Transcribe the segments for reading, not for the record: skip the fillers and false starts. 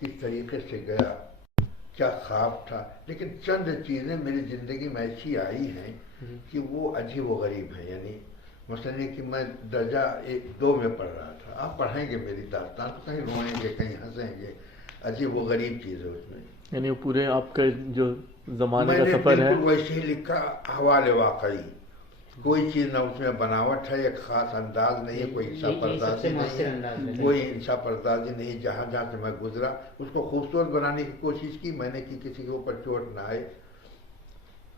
किस तरीके से गया, क्या ख्वाब था, लेकिन चंद चीज़ें मेरी ज़िंदगी में ऐसी आई हैं कि वो अजीब व गरीब हैं। यानी मसलन ये कि मैं दर्जा 1-2 में पढ़ रहा था, आप पढ़ेंगे मेरी दास्तान तो कहीं रोएंगे कहीं हंसेंगे, अजीब व गरीब चीज़ है उसमें। यानी वो पूरे आपका जो ज़माने का मैंने सफ़र है बिल्कुल वैसे ही लिखा, हवाले वाकई, कोई चीज़ ना उसमें बनावट है, एक ख़ास अंदाज नहीं है, कोई इंसा पर्दाजी नहीं है, कोई इंसा पर्दाजी नहीं। जहाँ जहाँ से मैं गुजरा उसको खूबसूरत बनाने की कोशिश की मैंने कि किसी के ऊपर चोट ना आए।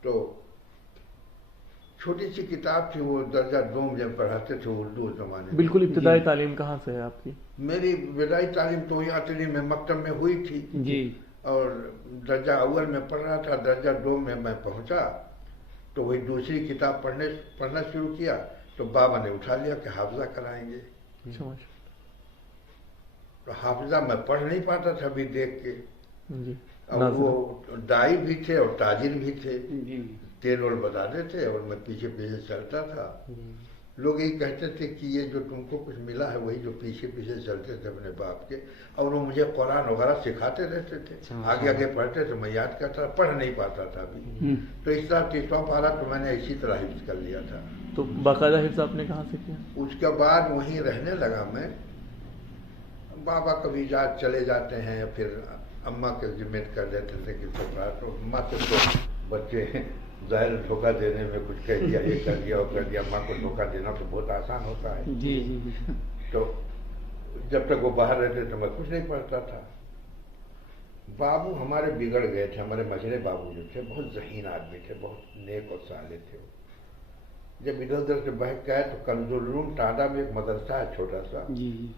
तो छोटी सी किताब थी, वो दर्जा 2 में जब पढ़ाते थे उर्दू उस ज़माने में। बिल्कुल। इब्तदाई तालीम कहाँ से है आपकी? मेरी विदाई तालीम तो वहीं अटली में मकतब में हुई थी जी। और दर्जा अव्वल में पढ़ रहा था, दर्जा 2 में मैं पहुंचा तो वही दूसरी किताब पढ़ना शुरू किया तो बाबा ने उठा लिया कि हाफिजा कराएंगे। तो हाफिजा मैं पढ़ नहीं पाता था अभी देख के जी। और वो दाई भी थे और ताजिर भी थे, जी। तेल ओल बताते थे और मैं पीछे पीछे चलता था। लोग यही कहते थे कि ये जो तुमको कुछ मिला है वही जो पीछे पीछे चलते थे अपने बाप के, और वो मुझे कुरान वगैरह सिखाते रहते थे, आगे आगे पढ़ते थे, मैं याद करता, पढ़ नहीं पाता था अभी। तो इस तरह 30वां पारा तो मैंने इसी तरह हिफ्ज कर लिया था। तो बाकायदा हिफ्ज आपने कहाँ से किया? उसके बाद वहीं रहने लगा मैं। बाबा कभी चले जाते हैं या फिर अम्मा के जिम्मे कर देते थे कि तो अम्मा के तो बच्चे ज़ाहिर धोखा देने में कुछ कह दिया, ये कर दिया वो कर दिया, माँ को धोखा देना तो बहुत आसान होता है। जी जी। तो जब तक वो बाहर रहते तो मैं कुछ नहीं पढ़ता था। बाबू हमारे बिगड़ गए थे, हमारे मझले बाबू जो थे बहुत ज़हीन आदमी थे, बहुत नेक और साले थे वो। जब इधर उधर से बहक गए तो कंजुलरूम टाडा में एक मदरसा है छोटा सा, जी।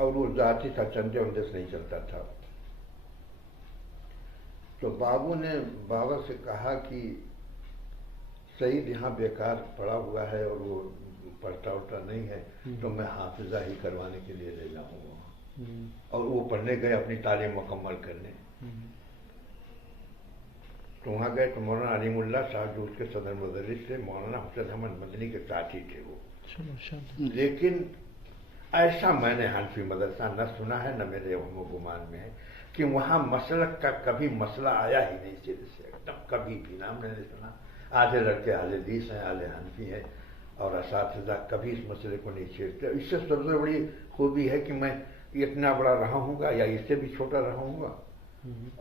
और वो जाती था, चंदे वंदे से नहीं चलता था। तो बाबू ने बाबा से कहा कि सईद यहाँ बेकार पड़ा हुआ है और वो पढ़ता उढ़ता नहीं है, तो मैं हाफिजा ही करवाने के लिए ले जाऊँगा। और वो पढ़ने गए अपनी तालीम मुकम्मल करने। तो वहाँ गए तो मौलाना अलीमुल्लाह साहब जो उसके सदर मुदर्रिस थे, मौलाना हुसैन अहमद मदनी के साथी थे वो। लेकिन ऐसा मैंने हनफी मदरसा न सुना है न मेरे वहमो गुमान में है कि वहाँ मसलक का कभी मसला आया ही नहीं सिर से, एकदम कभी भी नाम नहीं सुना। आधे लड़के आधे हदीस हैं, आधे हनफी हैं और असातिज़ा कभी इस मसले को नहीं छेड़ते। इससे सबसे बड़ी खूबी है कि मैं इतना बड़ा रहा हूँगा या इससे भी छोटा रहा हूँगा।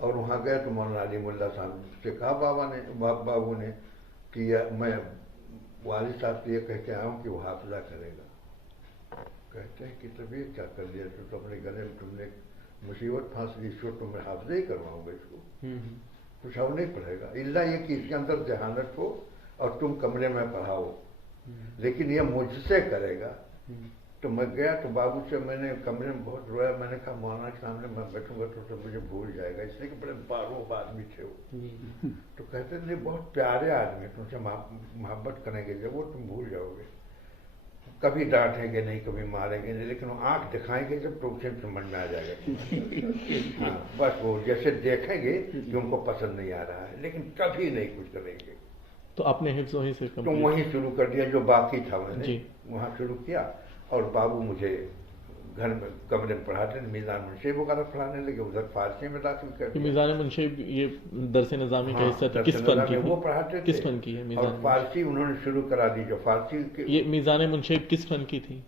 और वहाँ गए तो मौलाना अलीमुल्लाह साहब से कहा बाबू ने कि मैं वालिद साहब से ये कह के आया हूँ कि वो हाफिजा करेगा। कहते हैं कि तभी क्या कर लिया, तो अपने गले में तुमने मुसीबत फांस ली, इसको तो मैं हाफिजा ही करवाऊंगा, इसको कुछ और नहीं पढ़ेगा, इल्ला ये कि इसके अंदर जहानत हो और तुम कमरे में पढ़ाओ, लेकिन ये मुझसे करेगा। तो मैं गया तो बाबू से मैंने कमरे में बहुत रोया। मैंने कहा मौलाना के सामने मैं बैठूंगा तो मुझे भूल जाएगा, इसलिए कि बड़े बारूब आदमी थे वो। तो कहते थे बहुत प्यारे आदमी, तुमसे मोहब्बत करेंगे जब वो तुम भूल जाओगे, कभी डांटेंगे नहीं कभी मारेंगे नहीं, लेकिन वो आँख दिखाएंगे जब तो उसे समझ में आ जाएगा। हाँ बस वो जैसे देखेंगे कि उनको पसंद नहीं आ रहा है, लेकिन कभी नहीं कुछ करेंगे। तो आपने हिफ्ज वहीं से तो वहीं शुरू कर दिया, जो बाकी था मैंने वहाँ शुरू किया। और बाबू मुझे घर में कमरे में पढ़ाते थे, मीज़ान मुंशीब वगैरह पढ़ाने लगे, उधर फारसी में दाखिल कर दिया। मीज़ान मुंशीब ये दरस निज़ामी का हिस्सा था, किस फन की? वो पढ़ाते थे, किस फन की है मीज़ान? और फारसी उन्होंने शुरू करा दी, जो फारसी ये मीज़ान मुंशीब किस फन की थी?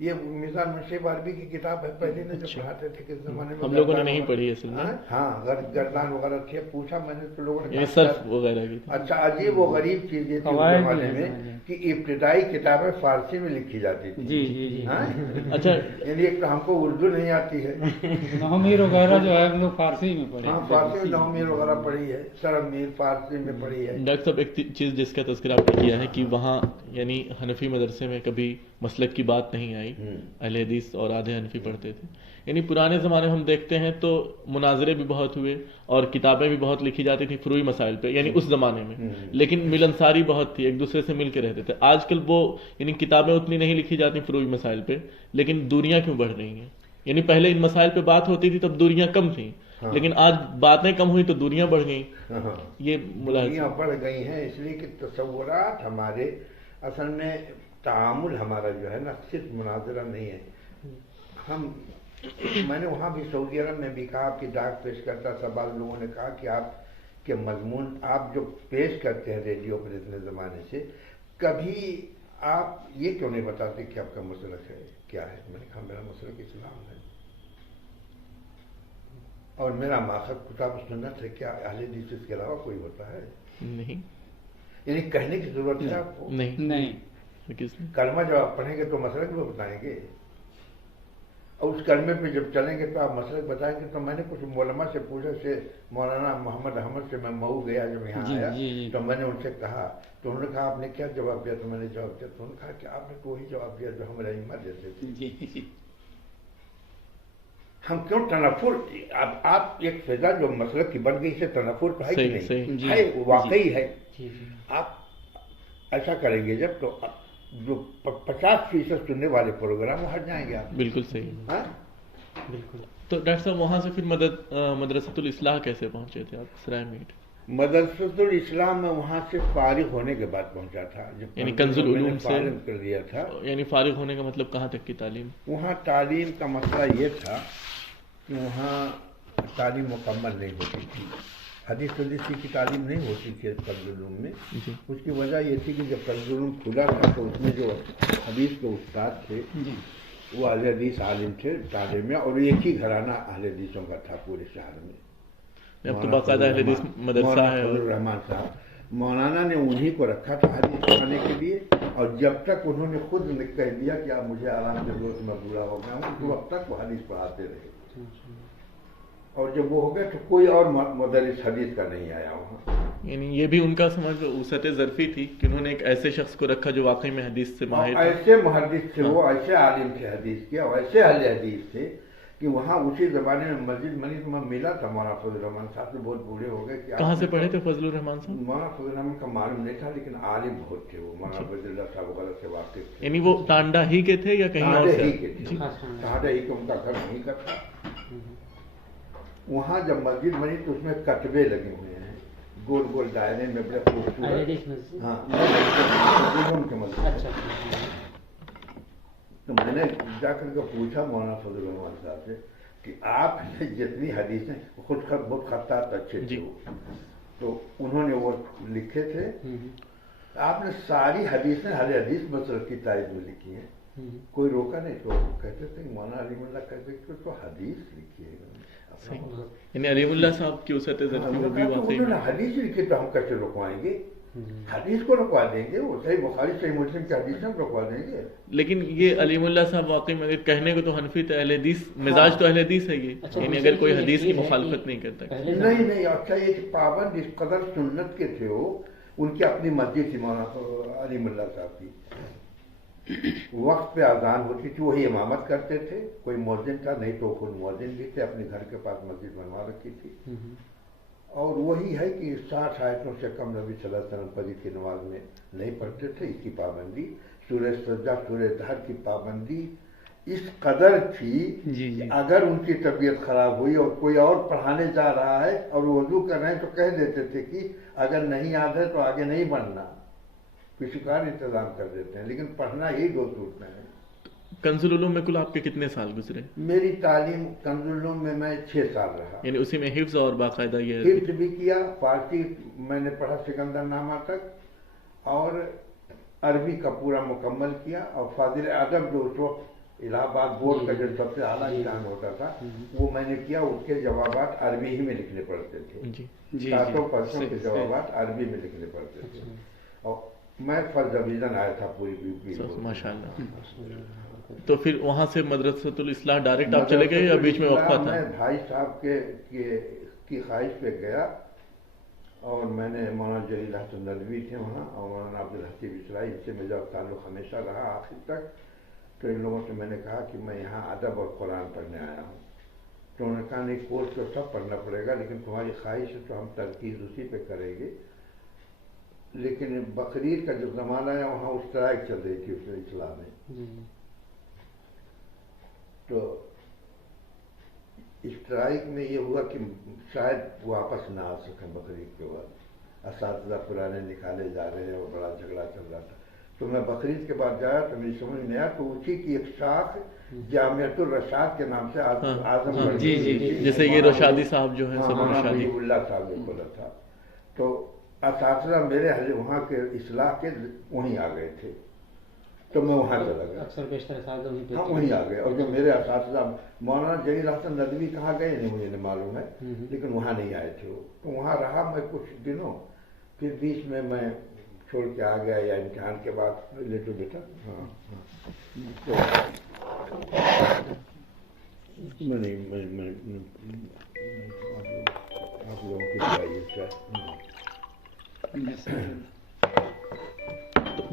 ये मीज़ान मुंशीब अरबी की किताब है, पहले ने जो पढ़ाते थे किस जमाने में। हम लोगों ने नहीं पढ़ी असल में। हाँ गर्दान वगैरह थी, पूछा मैंने तो लोगों ने सर्फ वगैरह की। अच्छा अजीब वो गरीब चीज ये थी उस जमाने में कि इब्तिदाई किताबें फारसी में लिखी जाती थी। जी जी जी। अच्छा यानी एक तो हमको उर्दू नहीं आती है, नहमीर वगैरह जो है हम लोग फारसी में पढ़े। हाँ फारसी में नहमीर वगैरह पढ़ी है, सरमीर फारसी में पढ़ी है। डॉक्टर साहब एक चीज़ जिसका तज़किरा आपने किया है कि वहाँ यानी हनफी मदरसे में कभी मसलक की बात नहीं आई, अहले हदीस और आधे हनफी पढ़ते थे। यानी पुराने ज़माने में हम देखते हैं तो मुनाजरे भी बहुत हुए और किताबें भी बहुत लिखी जाती थी फुरूई मसाइल पे, यानी उस ज़माने में, लेकिन मिलनसारी बहुत थी, एक दूसरे से मिल के रहते थे। आजकल वो यानी किताबें उतनी नहीं लिखी जाती फुरूई मसाइल पे, लेकिन दूरियां क्यों बढ़ रही हैं? यानी पहले इन मसाइल पे बात होती थी तब दूरियां कम थी, लेकिन आज बातें कम हुई तो दूरियां बढ़ गई। ये दूरियां बढ़ गई हैं इसलिए कि तसव्वुरात हमारे असल में तामुल हमारा जो है ना सिर्फ मुनाजरा नहीं है, हम میں نے وہاں بھی سعودی عرب میں بھی کہا کہ ڈاک پیش کرتا تھا، بعض لوگوں نے کہا کہ آپ کے مضمون آپ جو پیش کرتے ہیں ریڈیو پر اتنے زمانے سے، کبھی آپ یہ کیوں نہیں بتاتے کہ آپ کا مسلک ہے کیا ہے؟ میں نے کہا میرا مسلک اسلام ہے اور میرا ماخذ کتاب و سنت ہے، کیا اہل حدیث اس کے علاوہ کوئی ہوتا ہے؟ نہیں، یعنی کہنے کی ضرورت ہے آپ کو؟ نہیں کلمہ جب آپ پڑھیں گے تو مسلک بھی بتائیں گے، اور اس کلمے پہ جب چلیں گے تو آپ مسلک بتائیں گے۔ تو میں نے کچھ علماء سے پوچھا، سے مولانا محمد احمد سے میں مئو گیا جب یہاں آیا، تو میں نے ان سے کہا، تو انہوں نے کہا آپ نے کیا جواب دیا؟ تو میں نے جواب دیا، تو انہوں نے کہا کہ آپ نے تو وہی جواب دیا جو ہمارے ائمہ دیتے تھے۔ ہم کیوں تنفر؟ اب آپ ایک فضا جو مسلک کی بن گئی، سے تنفر تو ہے کہ نہیں ہے؟ واقعی ہے۔ آپ ایسا کریں گے جب تو جو 50% سننے والے پروگرام ہٹ جائیں گے آپ۔ بالکل صحیح۔ ہاں بالکل۔ تو ڈاکٹر صاحب وہاں سے پھر مدرسۃ الاصلاح کیسے پہنچے تھے آپ سرائے میٹ؟ مدرسۃ الاسلام میں وہاں سے فارغ ہونے کے بعد پہنچا تھا، جب یعنی کنز العلوم سے فارغ کر دیا تھا۔ یعنی فارغ ہونے کا مطلب کہاں تک کی تعلیم؟ وہاں تعلیم کا مسئلہ یہ تھا کہ وہاں تعلیم مکمل نہیں ہوتی تھی، حدیث کی تعلیم نہیں ہوتی تھی کنز العلوم میں۔ اس کی وجہ یہ تھی کہ جب کنز العلوم کھلا تھا تو اس میں جو حدیث کے استاد تھے وہ اہل حدیث عالم تھے ڈالے میں، اور ایک ہی گھرانہ اہل حدیثوں کا تھا پورے شہر میں۔ اب تو باقاعدہ اہل حدیث مدرسہ ہے۔ فضل الرحمان صاحب مولانا نے انہی کو رکھا تھا حدیث پڑھانے کے لیے، اور جب تک انہوں نے خود کہہ دیا کہ آپ مجھے آرام سے روز میں بوڑھا ہو گیا ہوں، تو اب تک وہ حدیث پڑھاتے رہے، اور جب وہ ہو گئے تو کوئی اور مدرس حدیث کا نہیں آیا وہاں۔ یعنی یہ بھی ان کا سمجھ وسعت ظرفی تھی کہ انہوں نے ایک ایسے شخص کو رکھا جو واقعی میں حدیث سے ماہر تھا، ایسے محدث تھے وہ، ایسے عالم تھے حدیث کے، اور ایسے اہل حدیث تھے کہ وہاں اسی زمانے میں مسجد منی تو میں ملا تھا مولانا فضل الرحمان صاحب، تو بہت بوڑھے ہو گئے۔ کہاں سے پڑھے تھے فضل الرحمان صاحب؟ مولانا فضل الرحمان کا معلوم نہیں تھا، لیکن عالم بہت تھے وہ، مولانا فضل اللہ صاحب وغیرہ سے واقف تھے۔ یعنی وہ ٹانڈا ہی کے تھے یا کہیں اور سے؟ ہی کے تھے، ٹانڈا ہی کے، ان کا گھر وہیں کا تھا۔ وہاں جب مسجد بنی تو اس میں کتبے لگے ہوئے ہیں گول گول دائرے میں، بڑے خوبصورت۔ ہاں کے مسجد۔ تو میں نے جا کر کے پوچھا مولانا فضل الرحمان صاحب سے کہ آپ جتنی حدیثیں، خود بہت خطاط اچھے تھے وہ، تو انہوں نے وہ لکھے تھے، آپ نے ساری حدیثیں اہل حدیث مسلک کی تائید میں لکھی ہیں، کوئی روکا نہیں۔ تو کہتے تھے مولانا علیم اللہ کہتے کہ تو حدیث لکھی ہے، یعنی علیم اللہ صاحب کی وسعت ظرفی وہ بھی واقعی انہوں نے حدیث لکھی، تو ہم کیسے رکوائیں گے؟ حدیث کو رکوا دیں گے، وہ صحیح بخاری صحیح مسلم کی حدیث ہم رکوا دیں گے۔ لیکن یہ علیم اللہ صاحب واقعی میں اگر کہنے کو تو حنفی تھے، اہل حدیث مزاج تو اہل حدیث ہے یہ، یعنی اگر کوئی حدیث کی مخالفت نہیں کرتا۔ نہیں، اچھا یہ کہ پابند اس قدر سنت کے تھے وہ، ان کی اپنی مسجد تھی مولانا علیم اللہ صاحب کی، وقت پہ اذان ہوتی تھی وہی امامت کرتے تھے، کوئی مؤذن تھا نہیں تو خود مؤذن بھی تھے، اپنے گھر کے پاس مسجد بنوا رکھی تھی، اور وہی ہے کہ 60 آیتوں سے کم نبی صلی اللہ علیہ وسلم فجر کی نماز میں نہیں پڑھتے تھے، اس کی پابندی، سورہ سجدہ سورہ دہر کی پابندی اس قدر تھی کہ اگر ان کی طبیعت خراب ہوئی اور کوئی اور پڑھانے جا رہا ہے اور وضو کر رہے ہیں تو کہہ دیتے تھے کہ اگر نہیں یاد ہے تو آگے نہیں بڑھنا، کسی کا انتظام کر دیتے ہیں، لیکن پڑھنا ہی 2 صورتیں ہیں۔ کنز العلوم میں کل آپ کے کتنے سال گزرے؟ میری تعلیم کنز العلوم میں 6 سال رہا، یعنی اسی میں حفظ اور باقاعدہ یہ حفظ بھی کیا، فارسی میں نے پڑھا سکندر نامہ تک، اور عربی کا پورا مکمل کیا، اور فاضل ادب جو اس وقت الہ آباد بورڈ کا جو سب سے اعلیٰ امتحان ہوتا تھا وہ میں نے کیا، اس کے جوابات عربی ہی میں لکھنے پڑتے تھے، 700 پرسوں کے جوابات عربی میں لکھنے پڑتے تھے، اور میں فرسٹ ڈویژن آیا تھا پوری پی۔ ماشاء اللہ۔ تو پھر وہاں سے مدرسۃ الاصلاح ڈائریکٹ آپ چلے گئے یا بیچ میں وقفہ تھا؟ میں بھائی صاحب کی خواہش پہ گیا، اور میں نے مولانا جلیل حسن ندوی تھے وہاں، اور مولانا عبدالحسیب اسرائی، ان سے میرا تعلق ہمیشہ رہا آخر تک، تو ان لوگوں سے میں نے کہا کہ میں یہاں ادب اور قرآن پڑھنے آیا ہوں، تو انہوں نے کہا نہیں کورس تو سب پڑھنا پڑے گا، لیکن تمہاری خواہش ہے تو ہم ترکیز اسی پہ کریں گے۔ لیکن بقرعید کا جو زمانہ ہے وہاں اسٹرائک چل رہی تھی اس اصلاح میں، تو اسٹرائک میں یہ ہوا کہ شاید واپس نہ آ سکیں بقرعید کے بعد، اساتذہ پرانے نکالے جا رہے ہیں اور بڑا جھگڑا چل رہا تھا، تو میں بقرعید کے بعد گیا تو میری سمجھ میں آیا تو اسی کی ایک شاخ جامعۃ الرشاد کے نام سے اعظم گڑھ جی جی جی جیسے یہ رشادی صاحب جو ہیں سب رشادی اللہ صاحب نے بولا تھا. تو اساتذہ میرے وہاں کے اصلاح کے وہیں آ گئے تھے تو میں وہاں چلا گیا. اکثر بیشتر اساتذہ ہاں وہیں آ گئے. اور جو میرے اساتذہ مولانا جلیل حسن ندوی کہاں گئے نہیں مجھے نہیں معلوم ہے, لیکن وہاں نہیں آئے تھے وہ. تو وہاں رہا میں کچھ دنوں, پھر بیچ میں چھوڑ کے آ گیا یا امتحان کے بعد لے تو بیٹا. ہاں آپ لوگوں کی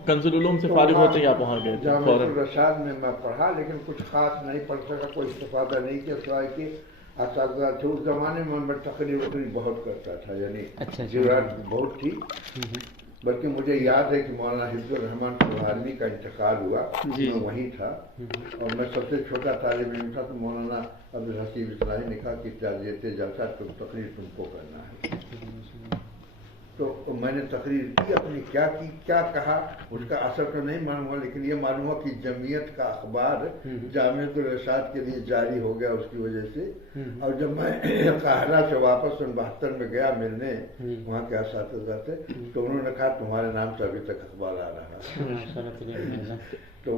کنز العلوم سے فارغ ہوتے ہی آپ وہاں گئے تھے جامعۃ الرشاد میں پڑھا, لیکن کچھ خاص نہیں پڑھ سکا, کوئی استفادہ نہیں کیا سوائے کہ اساتذہ تھے. اس زمانے میں تقریر بہت کرتا تھا, یعنی ضرورت بہت تھی. بلکہ مجھے یاد ہے کہ مولانا حفظ الرحمان سبحانی کا انتقال ہوا, میں وہیں تھا اور میں سب سے چھوٹا طالب علم تھا. تو مولانا عبدالحسیب اصلاحی نے کہا کہ تعزیت جلسہ تقریر تم کو کرنا ہے. تو میں نے تقریر کی اپنی, کیا کہا اس کا اثر تو نہیں معلوم ہوا, لیکن یہ معلوم ہوا کہ جمعیت کا اخبار جامعۃ الرشاد کے لیے جاری ہو گیا اس کی وجہ سے. اور جب میں قاہرہ سے واپس 72 میں گیا ملنے وہاں کے اساتذہ سے, تو انہوں نے کہا تمہارے نام سے ابھی تک اخبار آ رہا ہے. تو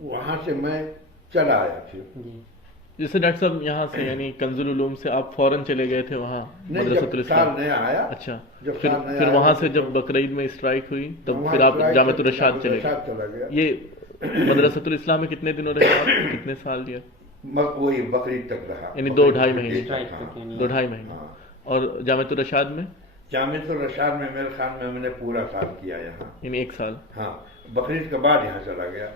وہاں سے میں چلا آیا پھر. جیسے ڈاکٹر صاحب یہاں سے یعنی کنز العلوم سے آپ فوراً چلے گئے تھے وہاں مدرسۃ الاسلام نہیں آیا. اچھا, پھر وہاں سے جب بقرعید میں اسٹرائک ہوئی تب پھر آپ جامعۃ الرشاد چلے گئے. یہ مدرسۃ الاسلام میں کتنے دنوں رہے آپ, کتنے سال دیا؟ وہی بقرعید تک رہا, یعنی 2-2.5 مہینے. 2-2.5 مہینے. اور جامعۃ الرشاد میں؟ جامعۃ الرشاد میں میرے خیال میں نے پورا سال کیا یہاں, یعنی 1 سال. ہاں, بقرعید کے بعد یہاں چلا گیا.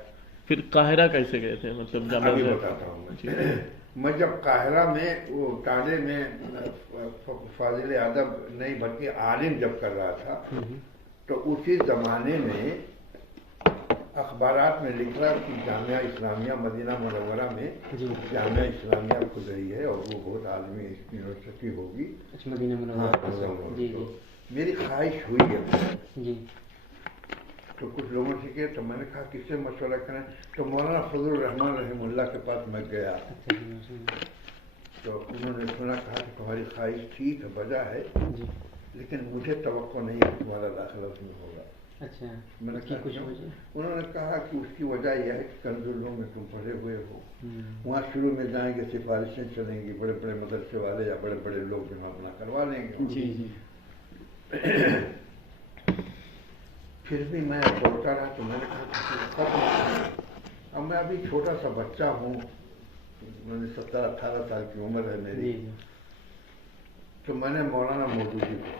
پھر قاہرہ کیسے گئے تھے, مطلب ابھی بتاتا ہوں میں جب قاہرہ میں وہ ٹانڈے میں فاضل ادب نہیں بلکہ عالم جب کر رہا تھا, تو اسی زمانے میں اخبارات میں لکھ رہا کہ جامعہ اسلامیہ مدینہ منورہ میں جامعہ اسلامیہ کھل رہی ہے اور وہ بہت عالمی یونیورسٹی ہوگی مدینہ منورہ. میری خواہش ہوئی ہے. تو کچھ لوگوں سے کیا, تو میں نے کہا کس سے مشورہ کریں, تو مولانا فضل الرحمان رحمہ اللہ کے پاس میں گیا. تو انہوں نے سنا, کہا کہ تمہاری خواہش ٹھیک ہے, بجا ہے, لیکن مجھے توقع نہیں ہے تمہارا داخلہ اس میں ہوگا. میں نے کہا انہوں نے کہا کہ اس کی وجہ یہ ہے کہ کنز العلوم میں تم پڑھے ہوئے ہو, وہاں شروع میں جائیں گے سفارشیں چلیں گی, بڑے بڑے مدرسے والے یا بڑے بڑے لوگ جہاں اپنا کروا لیں گے. پھر بھی میں بولتا رہا. تو میں نے کہا اب میں ابھی چھوٹا سا بچہ ہوں, میں نے 17-18 سال کی عمر ہے میری. تو میں نے مولانا مودودی کو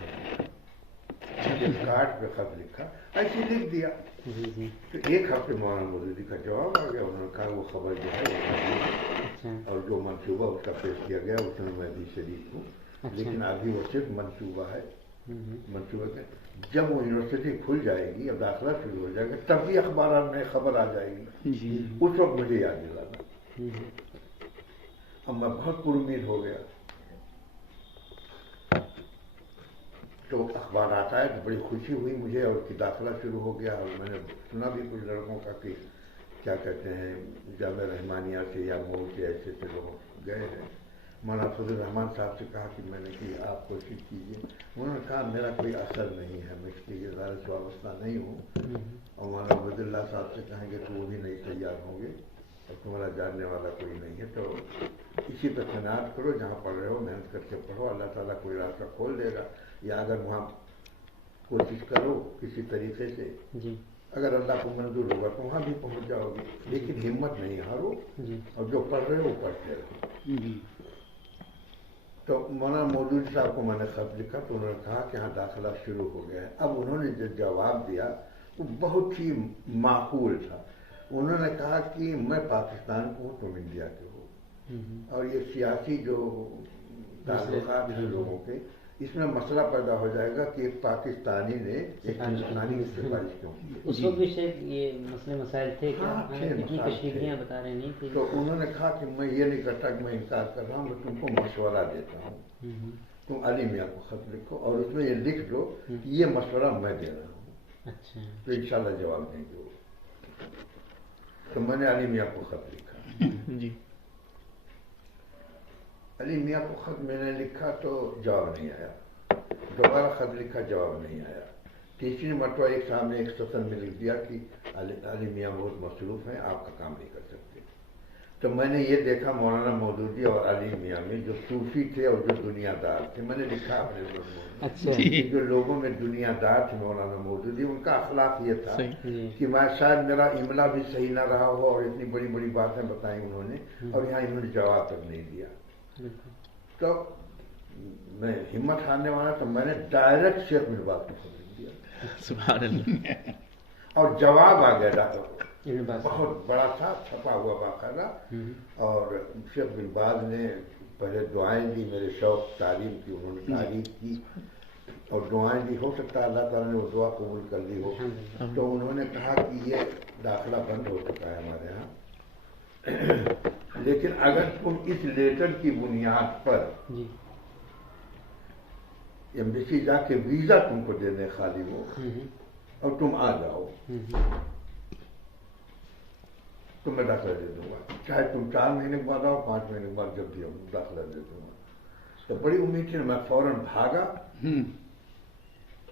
کارڈ پہ خط لکھا, ایسے لکھ دیا. تو 1 ہفتے مولانا مودودی کا جواب آ گیا. انہوں نے کہا وہ خبر جو ہے اور جو منصوبہ اس کا پیش کیا گیا اس میں بھی شریک ہوں, لیکن ابھی وہ صرف منصوبہ ہے. منصوبہ کے جب وہ یونیورسٹی کھل جائے گی, اب داخلہ شروع ہو جائے گا, تب بھی اخبارات میں خبر آ جائے گی. اس وقت مجھے یاد دلانا. اب میں بہت پر امید ہو گیا. تو اخبارات آئے تو بڑی خوشی ہوئی مجھے, اور کہ داخلہ شروع ہو گیا. اور میں نے سنا بھی کچھ لڑکوں کا کہ کیا کہتے ہیں جامعہ رحمانیہ سے یا مئو سے ایسے لوگ گئے ہیں. مولانا فضل الرحمان صاحب سے کہا کہ میں نے کہ آپ کوشش کیجیے. انہوں نے کہا میرا کوئی اثر نہیں ہے, میں اس کے ادارے سے وابستہ نہیں ہوں. اور مولانا عبد اللہ صاحب سے کہیں گے تو وہ بھی نہیں تیار ہوں گے, اور تمہارا جاننے والا کوئی نہیں ہے. تو اسی پہ قناعت کرو, جہاں پڑھ رہے ہو محنت کر کے پڑھو, اللہ تعالیٰ کوئی راستہ کھول دے گا. یا اگر وہاں کوشش کرو کسی طریقے سے, اگر اللہ کو منظور ہوگا تو وہاں بھی پہنچ جاؤ گے. لیکن ہمت نہیں ہارو, اور جو پڑھ رہے ہو پڑھتے رہو. تو مولانا مودودی صاحب کو میں نے خط لکھا, تو انہوں نے کہا کہ ہاں داخلہ شروع ہو گیا ہے. اب انہوں نے جو جواب دیا وہ بہت ہی معقول تھا. انہوں نے کہا کہ میں پاکستان کو ہوں, تم انڈیا کے ہو, اور یہ سیاسی جو تعلقات ہیں لوگوں کے, اس میں مسئلہ پیدا ہو جائے گا کہ ایک پاکستانی نے ایک ہندوستانی کی سفارش کیوں کی. اس وقت بھی شیخ یہ مسئلے مسائل تھے کیا, اتنی کشیدگیاں بتا رہے نہیں تھے. تو انہوں نے کہا کہ میں یہ نہیں کرتا کہ میں انکار کر رہا ہوں, میں تم کو مشورہ دیتا ہوں. تم علی میاں کو خط لکھو اور اس میں یہ لکھ دو کہ یہ مشورہ میں دے رہا ہوں. अच्छा तो इंशाल्लाह जवाब देंगे वो। तो मैंने अली मियाँ को खत लिखा। जी। अली मियाँ को खत मैंने लिखा तो जवाब नहीं आया, दोबारा खत लिखा, जवाब नहीं आया। तीसरी मरतबा एक सामने एक सत्र में लिख दिया कि अली मियाँ बहुत मसरूफ हैं, आपका काम नहीं कर सकते। तो मैंने ये देखा मौलाना मौदूदी और अली मियाँ में जो सूफी थे और जो दुनियादार थे, मैंने लिखा अपने लोगों में अच्छा कि जो लोगों में दुनियादार थे मौलाना मौदूदी, उनका अखलाक ये था सही। कि मैं शायद मेरा इमला भी सही ना रहा हो और इतनी बड़ी बड़ी बातें बताई उन्होंने और यहाँ इन्होंने जवाब तक नहीं दिया। बिल्कुल। तो मैं हिम्मत हारने वाला, तो मैंने डायरेक्ट शेख बिन बाज को खत लिख दिया सुभान अल्लाह। और जवाब आ गया डॉक्टर को, इब्न बाज बहुत बड़ा था, छपा हुआ बाकायदा। और शेख बिन बाज ने पहले दुआएं दी, मेरे शौक तालीम की उन्होंने तारीफ की और दुआएं दी। हो सकता है अल्लाह ताला ने वो दुआ कबूल कर ली हो। तो उन्होंने कहा कि ये दाखिला बंद हो चुका है हमारे यहाँ, लेकिन अगर तुम इस लेटर की बुनियाद पर जी एम्बेसी जाके वीजा तुमको दे दें खाली वो और तुम आ जाओ तो मैं दाखिला दे दूंगा, चाहे तुम 4 महीने के बाद आओ, 5 महीने के बाद, जब भी हम दाखिला दे दूंगा। तो बड़ी उम्मीद थी, मैं फौरन भागा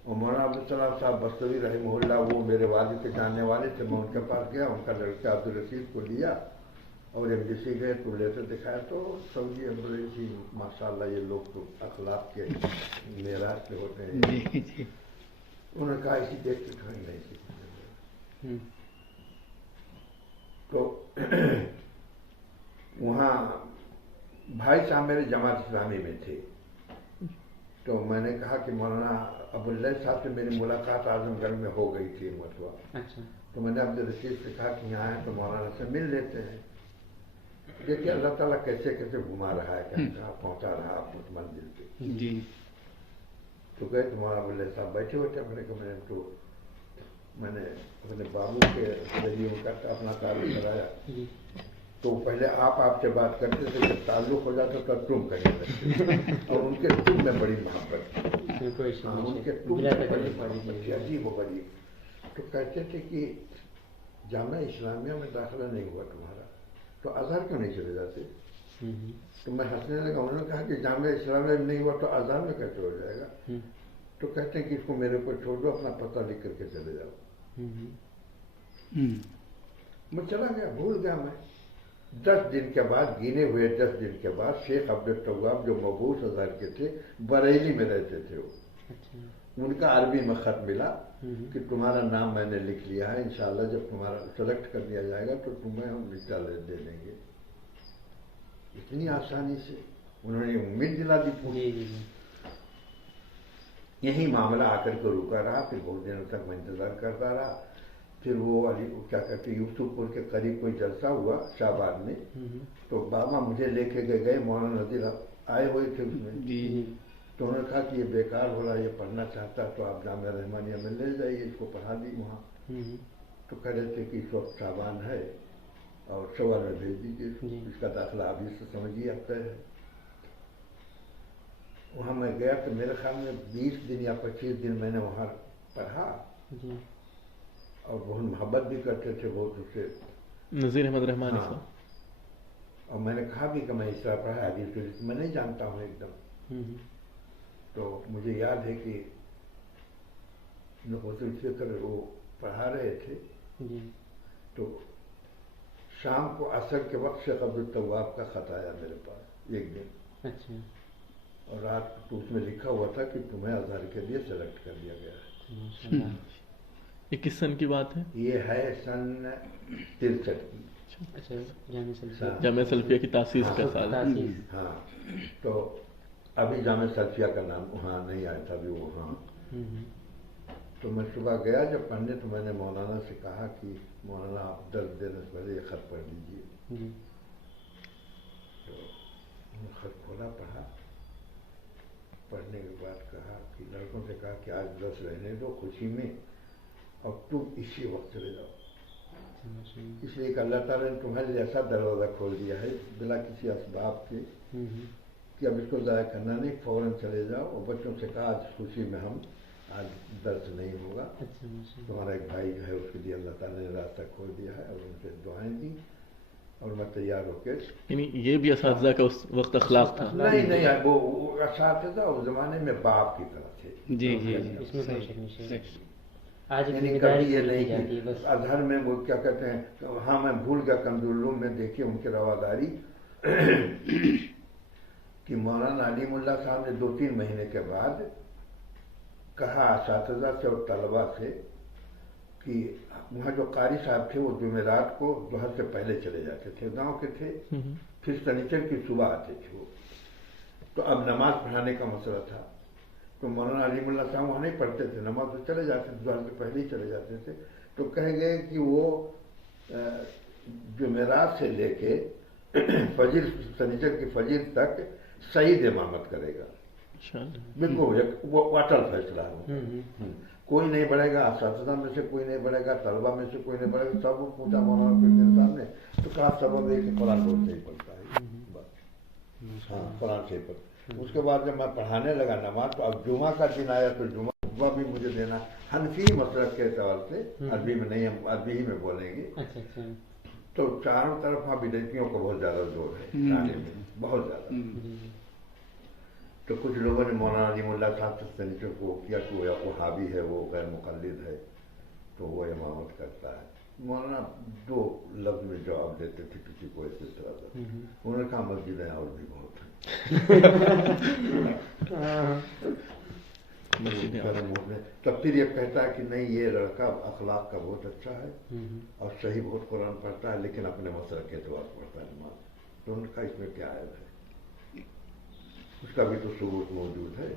और मौलाना अब्दुल सलाम साहब बस्तवी रहमहुल्लाह वो मेरे वालिद के जानने वाले थे, मैं उनके पास गया, उनका लड़का अब्दुल रशीद को लिया और एम्बेसी गए तो लेटर दिखाया तो सऊदी एम्बेसी माशाल्लाह ये लोग तो अखलाक के मेराज के होते हैं। उन्होंने कहा इसी देख के ढंग नहीं सीखने। तो वहाँ भाई साहब मेरे जमात इस्लामी में थे, तो मैंने कहा कि मौलाना अबुल्ला साहब से मेरी मुलाकात आजमगढ़ में हो गई थी मरतबा। अच्छा तो मैंने अब्दुल रशीद से कहा कि यहाँ आए तो मौलाना से मिल लेते हैं, देखिए अल्लाह ताला कैसे कैसे घुमा रहा है, कैसे पहुँचा रहा आप उस मंजिल पे जी। तो गए तो मौलाना अबुल्ला साहब बैठे हुए थे। मैंने अपने बाबू के जरिए उनका अपना ताल्लुक कराया। तो पहले आपसे बात करते थे, जब ताल्लुक हो जाता तो तुम कहने लगते और उनके तुम में बड़ी मोहब्बत थी। उनके तुम में बड़ी मोहब्बत थी, अजीब व गरीब। तो कहते थे कि जामिया इस्लामिया में दाखिला नहीं हुआ तुम्हारा तो अजहर क्यों नहीं चले जाते? तो मैं हंसने लगा। उन्होंने कहा कि जामिया इस्लामिया में नहीं हुआ तो अजहर में कैसे हो जाएगा? तो कहते हैं कि इसको मेरे को छोड़ दो, अपना पता लिख करके चले जाओ। मैं चला गया, भूल गया मैं। 10 दिन के बाद, गिने हुए 10 दिन के बाद, शेख अब्दुल तव्वाब जो मबूस अजहर के थे, बरेली में रहते थे वो, उनका अरबी में खत मिला कि तुम्हारा नाम मैंने लिख लिया है, इंशाल्लाह जब तुम्हारा सेलेक्ट कर दिया जाएगा तो तुम्हें हम वीजा दे देंगे। इतनी आसानी से उन्होंने उम्मीद दिला दी पूरी। यही मामला आकर के रुका रहा, फिर बहुत दिनों तक मैं इंतजार करता रहा। फिर वो क्या कहते यूसुफपुर के करीब कोई जलसा हुआ शाहबाद में, तो बाबा मुझे लेके गए, मौलाना नज़ीर आए हुए थे उसमें। तो उन्होंने कहा कि ये बेकार हो रहा, ये पढ़ना चाहता तो आप जामिया रहमानिया में ले जाइए, इसको पढ़ा दी वहाँ। तो कह रहे थे कि इस वक्त शाबान है और शवाल में भेज दीजिए, इसका दाखिला अभी से समझिए अब तय है। वहाँ मैं गया तो मेरे ख्याल में 20 दिन या 25 दिन मैंने वहाँ पढ़ा और बहुत मोहब्बत भी करते थे बहुत उससे, नज़ीर अहमद रहमानी साहब। और मैंने कहा भी कि मैं इस तरह पढ़ा, हदीस मैं नहीं जानता हूँ एकदम। तो मुझे याद है कि नक़ीबुल फ़िक्र वो पढ़ा रहे थे। तो शाम को असर के वक्त शेख अब्दुल तव्वाब का खत आया मेरे पास एक दिन। अच्छा। और रात को उसमें लिखा हुआ था कि तुम्हें अजहर के लिए सेलेक्ट कर दिया गया है। ये किस सन की बात है? ये है सन 63 की। अच्छा, जामिया सल्फिया की तासीस का साल। हाँ, तो अभी जामिया सल्फिया का नाम वहाँ नहीं आया था अभी वो। हाँ, तो मैं सुबह गया जब पढ़ने, तो मैंने मौलाना से कहा कि मौलाना आप 10 देने से पहले ये खत पढ़ लीजिए। तो खत खोला, पढ़ा। पढ़ने के बाद कहा कि लड़कों से कहा कि आज 10 रहने दो खुशी में और तुम इसी वक्त चले जाओ, इसलिए कि अल्लाह ताला ने तुम्हारे लिए ऐसा दरवाज़ा खोल दिया है बिना किसी असबाब के कि अब इसको ज़ाया करना नहीं, फ़ौरन चले जाओ। और बच्चों से कहा आज खुशी में हम आज दर्द नहीं होगा। अच्छा माशाल्लाह। तुम्हारा एक भाई जो है उसके लिए अल्लाह ताला ने रास्ता खोल दिया है और उनसे दुआएं दी और मैं तैयार होकर। यानी ये भी असातिज़ा का उस वक्त अखलाक था। नहीं वो असातिज़ा उस जमाने में बाप की तरह थे। जी जी इसमें कोई शक नहीं। आज यानी जिम्मेदारी कभी ये दी नहीं जाती है कि बस। अजहर में वो क्या कहते हैं, हाँ मैं भूल गया कंजुलूम में देखिए उनकी रवादारी कि मौलाना अलीमुल्लाह साहब ने 2-3 महीने के बाद कहा असातिज़ा से और तलबा से कि वहाँ जो कारी साहब थे वो जुमेरात को जोहर से पहले चले जाते थे, गांव के थे, फिर शनिचर की सुबह आते थे वो। तो अब नमाज पढ़ाने का मसला था, तो मौलाना अलीमुल्लाह साहब वहाँ नहीं पढ़ते थे, नमाज तो चले जाते थे, जोहर से पहले ही चले जाते थे। तो कह गए कि वो जुमेरात से लेके फजर शनिचर की फजर तक सईद इमामत करेगा। बिल्कुल वो अटल फैसला है। कोई नहीं बढ़ेगा, असातिज़ा में से कोई नहीं बढ़ेगा, तलबा में से कोई नहीं बढ़ेगा। सब पूछा मौलाना साहब ने, तो कहा सबब है कि कुरान बहुत सही पढ़ता है, बस हाँ कुरान सही पढ़ता। उसके बाद जब मैं पढ़ाने लगा नमाज, तो अब जुमा का दिन आया तो जुमा भी मुझे देना, हनफी मसलक के एतबार से, अरबी में नहीं, हम अरबी ही में बोलेंगे। अच्छा। तो चारों तरफ वहाँ विदेशियों को बहुत ज्यादा जोर है पढ़ाने में, बहुत ज्यादा। तो कुछ लोगों ने मौलाना अलीमुल्लाह साहब से सनीचर को किया कि वो हावी है, वो गैर मुक़ल्लिद है, तो वो इमामत करता है। मौलाना 2 लफ्ज में जवाब देते थे किसी को इस तरह से। उन्होंने कहा मस्जिदें और भी बहुत हैं। तब फिर ये कहता है कि नहीं ये लड़का अखलाक का बहुत अच्छा है और सही बहुत कुरान पढ़ता है, लेकिन अपने मसलक के एतबार पढ़ता है नमाज। तो उनका इसमें क्या आयब है, उसका भी तो सबूत मौजूद है।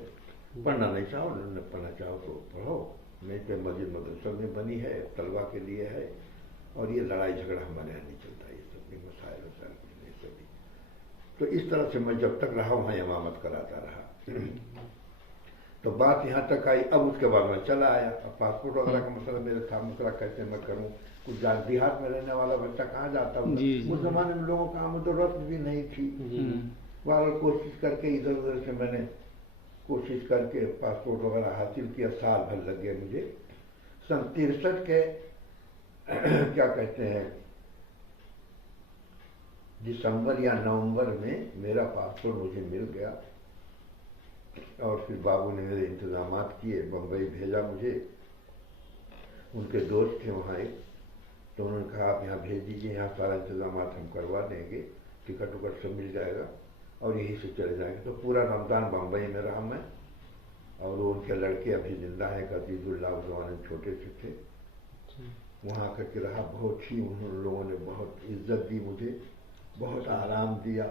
पढ़ना नहीं चाहो, पढ़ना चाहो तो पढ़ो, नहीं तो मस्जिद मदरसा में बनी है, तलबा के लिए है। और ये लड़ाई झगड़ा हमारे यहाँ नहीं चलता, ये सब भी मसाइल नहीं सभी। तो इस तरह से मैं जब तक रहा वहाँ इमामत कराता रहा। तो बात यहाँ तक आई। अब उसके बाद मैं चला आया, पासपोर्ट वगैरह का मसला मेरे था, मसला कैसे मैं करूँ। कुछ देहात में रहने वाला बच्चा कहाँ जाता हूँ, उस जमाने में लोगों का आमदोरफ्त भी नहीं थी। बहरहाल कोशिश करके इधर उधर से मैंने कोशिश करके पासपोर्ट वगैरह हासिल किया। साल भर लग गया मुझे। सन 63 के क्या कहते हैं दिसंबर या नवंबर में मेरा पासपोर्ट मुझे मिल गया और फिर बाबू ने मेरे इंतजामात किए, बम्बई भेजा मुझे। उनके दोस्त थे वहाँ एक, तो उन्होंने कहा आप यहाँ भेज दीजिए, यहाँ सारा इंतजामात हम करवा देंगे, टिकट उकट सब मिल जाएगा और यहीं से चले जाएंगे। तो पूरा रमज़ान बम्बई में रहा मैं, और वो उनके लड़के अभी जिंदा हैं, अजीजुल्लाह, उस जमाने में छोटे से थे। वहाँ करके रहा, बहुत ही उन लोगों ने बहुत इज्जत दी मुझे, बहुत आराम दिया,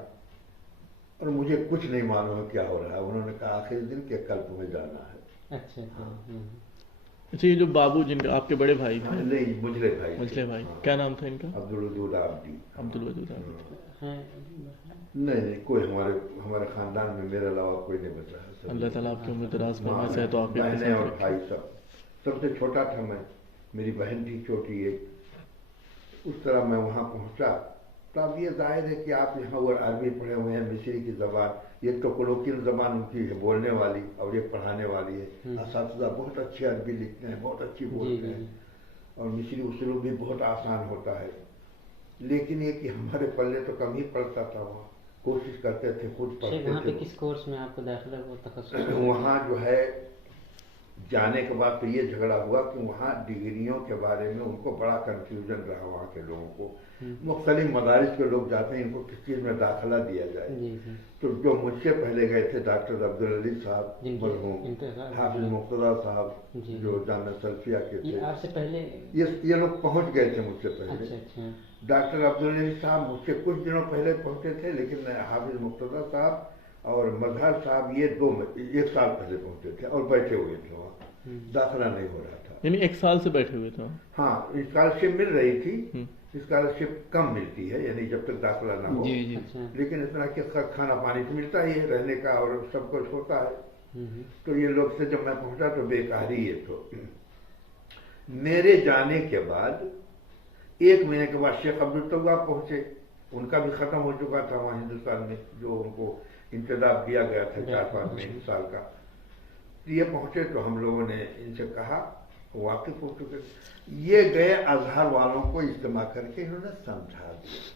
और मुझे कुछ नहीं मालूम है क्या हो रहा है। उन्होंने कहा आखिरी दिन के कल तुम्हें जाना है। अच्छा, ये जो बाबू जिनके आपके बड़े भाई थे? नहीं, मुझले भाई। मुझले भाई, क्या नाम था इनका? अब्दुल वदूद आब्दी। अब्दुल वदूद आब्दी। नहीं, कोई हमारे खानदान में मेरे अलावा कोई नहीं बचा है। अल्लाह ताला आपकी उम्र दराज फरमाए, सेहत और आफियत के साथ बहनें और भाई सब। सबसे छोटा था मैं, मेरी बहन थी छोटी एक। उस तरह मैं वहाँ पहुँचा। तो अब ये जाहिर है कि आप यहाँ वो अरबी पढ़े हुए हैं, मिस्री की ज़बान, ये तो कोलोकियल ज़बान उनकी है बोलने वाली, और ये पढ़ाने वाली है। असातिज़ा बहुत अच्छी अरबी लिखते हैं, बहुत अच्छी बोलते हैं, और मिस्री उसलूब भी बहुत आसान होता है। लेकिन ये कि हमारे पल्ले तो कम ही पड़ता था। वहाँ कोशिश करते थे, खुद पढ़ते थे। वहाँ पे किस कोर्स में आपको दाखिला हुआ, तखस्सुस? वहाँ जो है जाने के बाद तो ये झगड़ा हुआ कि वहाँ डिग्रियों के बारे में उनको बड़ा कंफ्यूजन रहा। वहाँ के लोगों को मुख्तलिफ मदारिस के लोग जाते हैं, इनको किस चीज़ में दाखिला दिया जाए। तो जो मुझसे पहले गए थे डॉक्टर अब्दुल अली साहब, मरहूम हाफिज मुक्तदा साहब, जो जामिया सल्फिया के थे, आपसे पहले ये लोग पहुँच गए थे मुझसे पहले। अच्छा। डॉक्टर अब्दुल अली साहब मुझसे कुछ दिनों पहले पहुँचे थे, लेकिन हाफिज मुक्तदा साहब और मजहर साहब ये 1 साल पहले पहुँचे थे और बैठे हुए थे वहाँ, दाखिला नहीं हो रहा था। यानी 1 साल से बैठे हुए थे? हाँ, स्कॉलरशिप मिल रही थी। स्कॉलरशिप कम मिलती है, यानी जब तक दाखिला ना हो। लेकिन इतना कि खाना पानी तो मिलता ही है, रहने का और सब कुछ होता है। तो ये लोग से जब मैं पहुंचा तो बेकार ही है। तो मेरे जाने के बाद 1 महीने के बाद शेख अब्दुल तव्वाब पहुंचे। उनका भी खत्म हो चुका था वहाँ हिंदुस्तान में, जो उनको इंतजाम दिया गया था 4-5 साल का। یہ پہنچے تو ہم لوگوں نے ان سے کہا، واقف ہو چکے، یہ گئے اظہر والوں کو اجتماع کر کے انہوں نے سمجھا دیا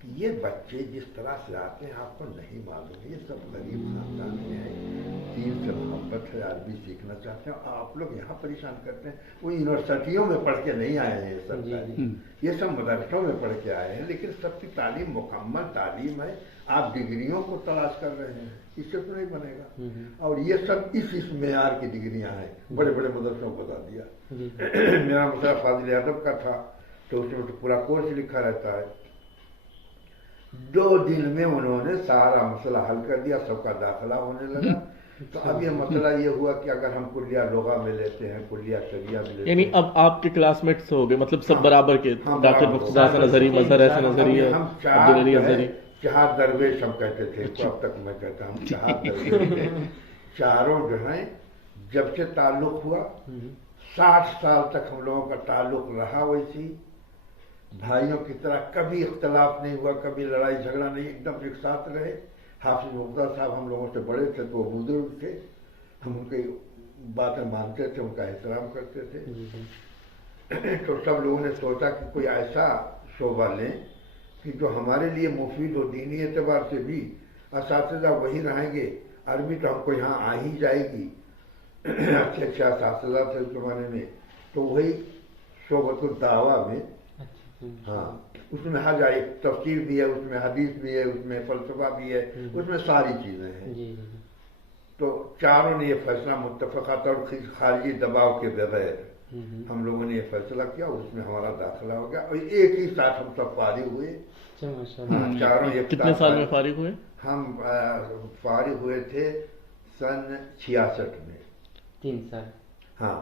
کہ یہ بچے جس طرح سے آتے ہیں آپ کو نہیں معلوم، یہ سب غریب خاندان میں ہیں، دین سے محبت ہے، عربی سیکھنا چاہتے ہیں، آپ لوگ یہاں پریشان کرتے ہیں، وہ یونیورسٹیوں میں پڑھ کے نہیں آئے ہیں، یہ سب تعلیم، یہ سب مدرسوں میں پڑھ کے آئے ہیں، لیکن سب کی تعلیم مکمل تعلیم ہے، آپ ڈگریوں کو تلاش کر رہے ہیں، اس سے تو نہیں بنے گا، اور یہ سب اس معیار کی ڈگریاں ہیں، بڑے بڑے مدرسوں کو بتا دیا۔ میرا مسئلہ فاضل ادب کا تھا تو اس میں تو پورا کورس لکھا رہتا ہے، 2 دن میں انہوں نے سارا مسئلہ حل کر دیا، سب کا داخلہ ہونے لگا۔ تو اب یہ مسئلہ یہ ہوا کہ اگر ہم کلیہ لغہ میں لیتے ہیں، کلیہ شریعہ میں لیتے یعنی ہیں، اب آپ کے کلاس میٹس ہو گئے، مطلب سب برابر کے، ہاں، ڈاکٹر برابر، مقتدیٰ حسن اظہری، مظہر حسن اظہری، ہم عبدالعلی اظہری، 4 درویش ہم کہتے تھے، تو اب تک میں کہتا ہوں 4 درویش تھے، چاروں جو ہیں جب سے تعلق ہوا 60 سال تک ہم لوگوں کا تعلق رہا ویسی، بھائیوں کی طرح کبھی اختلاف نہیں ہوا، کبھی لڑائی جھگڑا نہیں، ایک دم ایک ساتھ رہے۔ حافظ مقتدیٰ صاحب ہم لوگوں سے بڑے تھے تو وہ بزرگ تھے، ہم ان کی باتیں مانتے تھے، ان کا احترام کرتے تھے۔ تو سب لوگوں نے سوچا کہ کوئی ایسا شعبہ لیں کہ جو ہمارے لیے مفید ہو، دینی اعتبار سے بھی، اساتذہ وہی رہیں گے، عربی تو ہم کو یہاں آ ہی جائے گی، اچھے اچھے اساتذہ تھے اس زمانے میں، تو وہی شعبۃ الدعویٰ میں، ہاں اس میں ہر جائے تفسیر بھی ہے، اس میں حدیث بھی ہے، اس میں فلسفہ بھی ہے، اس میں ساری چیزیں ہیں۔ تو چاروں نے یہ فیصلہ متفقہ طور خارجی دباؤ کے بغیر ہم لوگوں نے یہ فیصلہ کیا، اور اس میں ہمارا داخلہ ہو گیا، اور ایک ہی ساتھ ہم سب فارغ ہوئے۔ ہاں، چاروں ایک کتنے سال میں فارغ ہوئے؟ ہم فارغ ہوئے تھے سن 66 میں، 3 سال۔ ہاں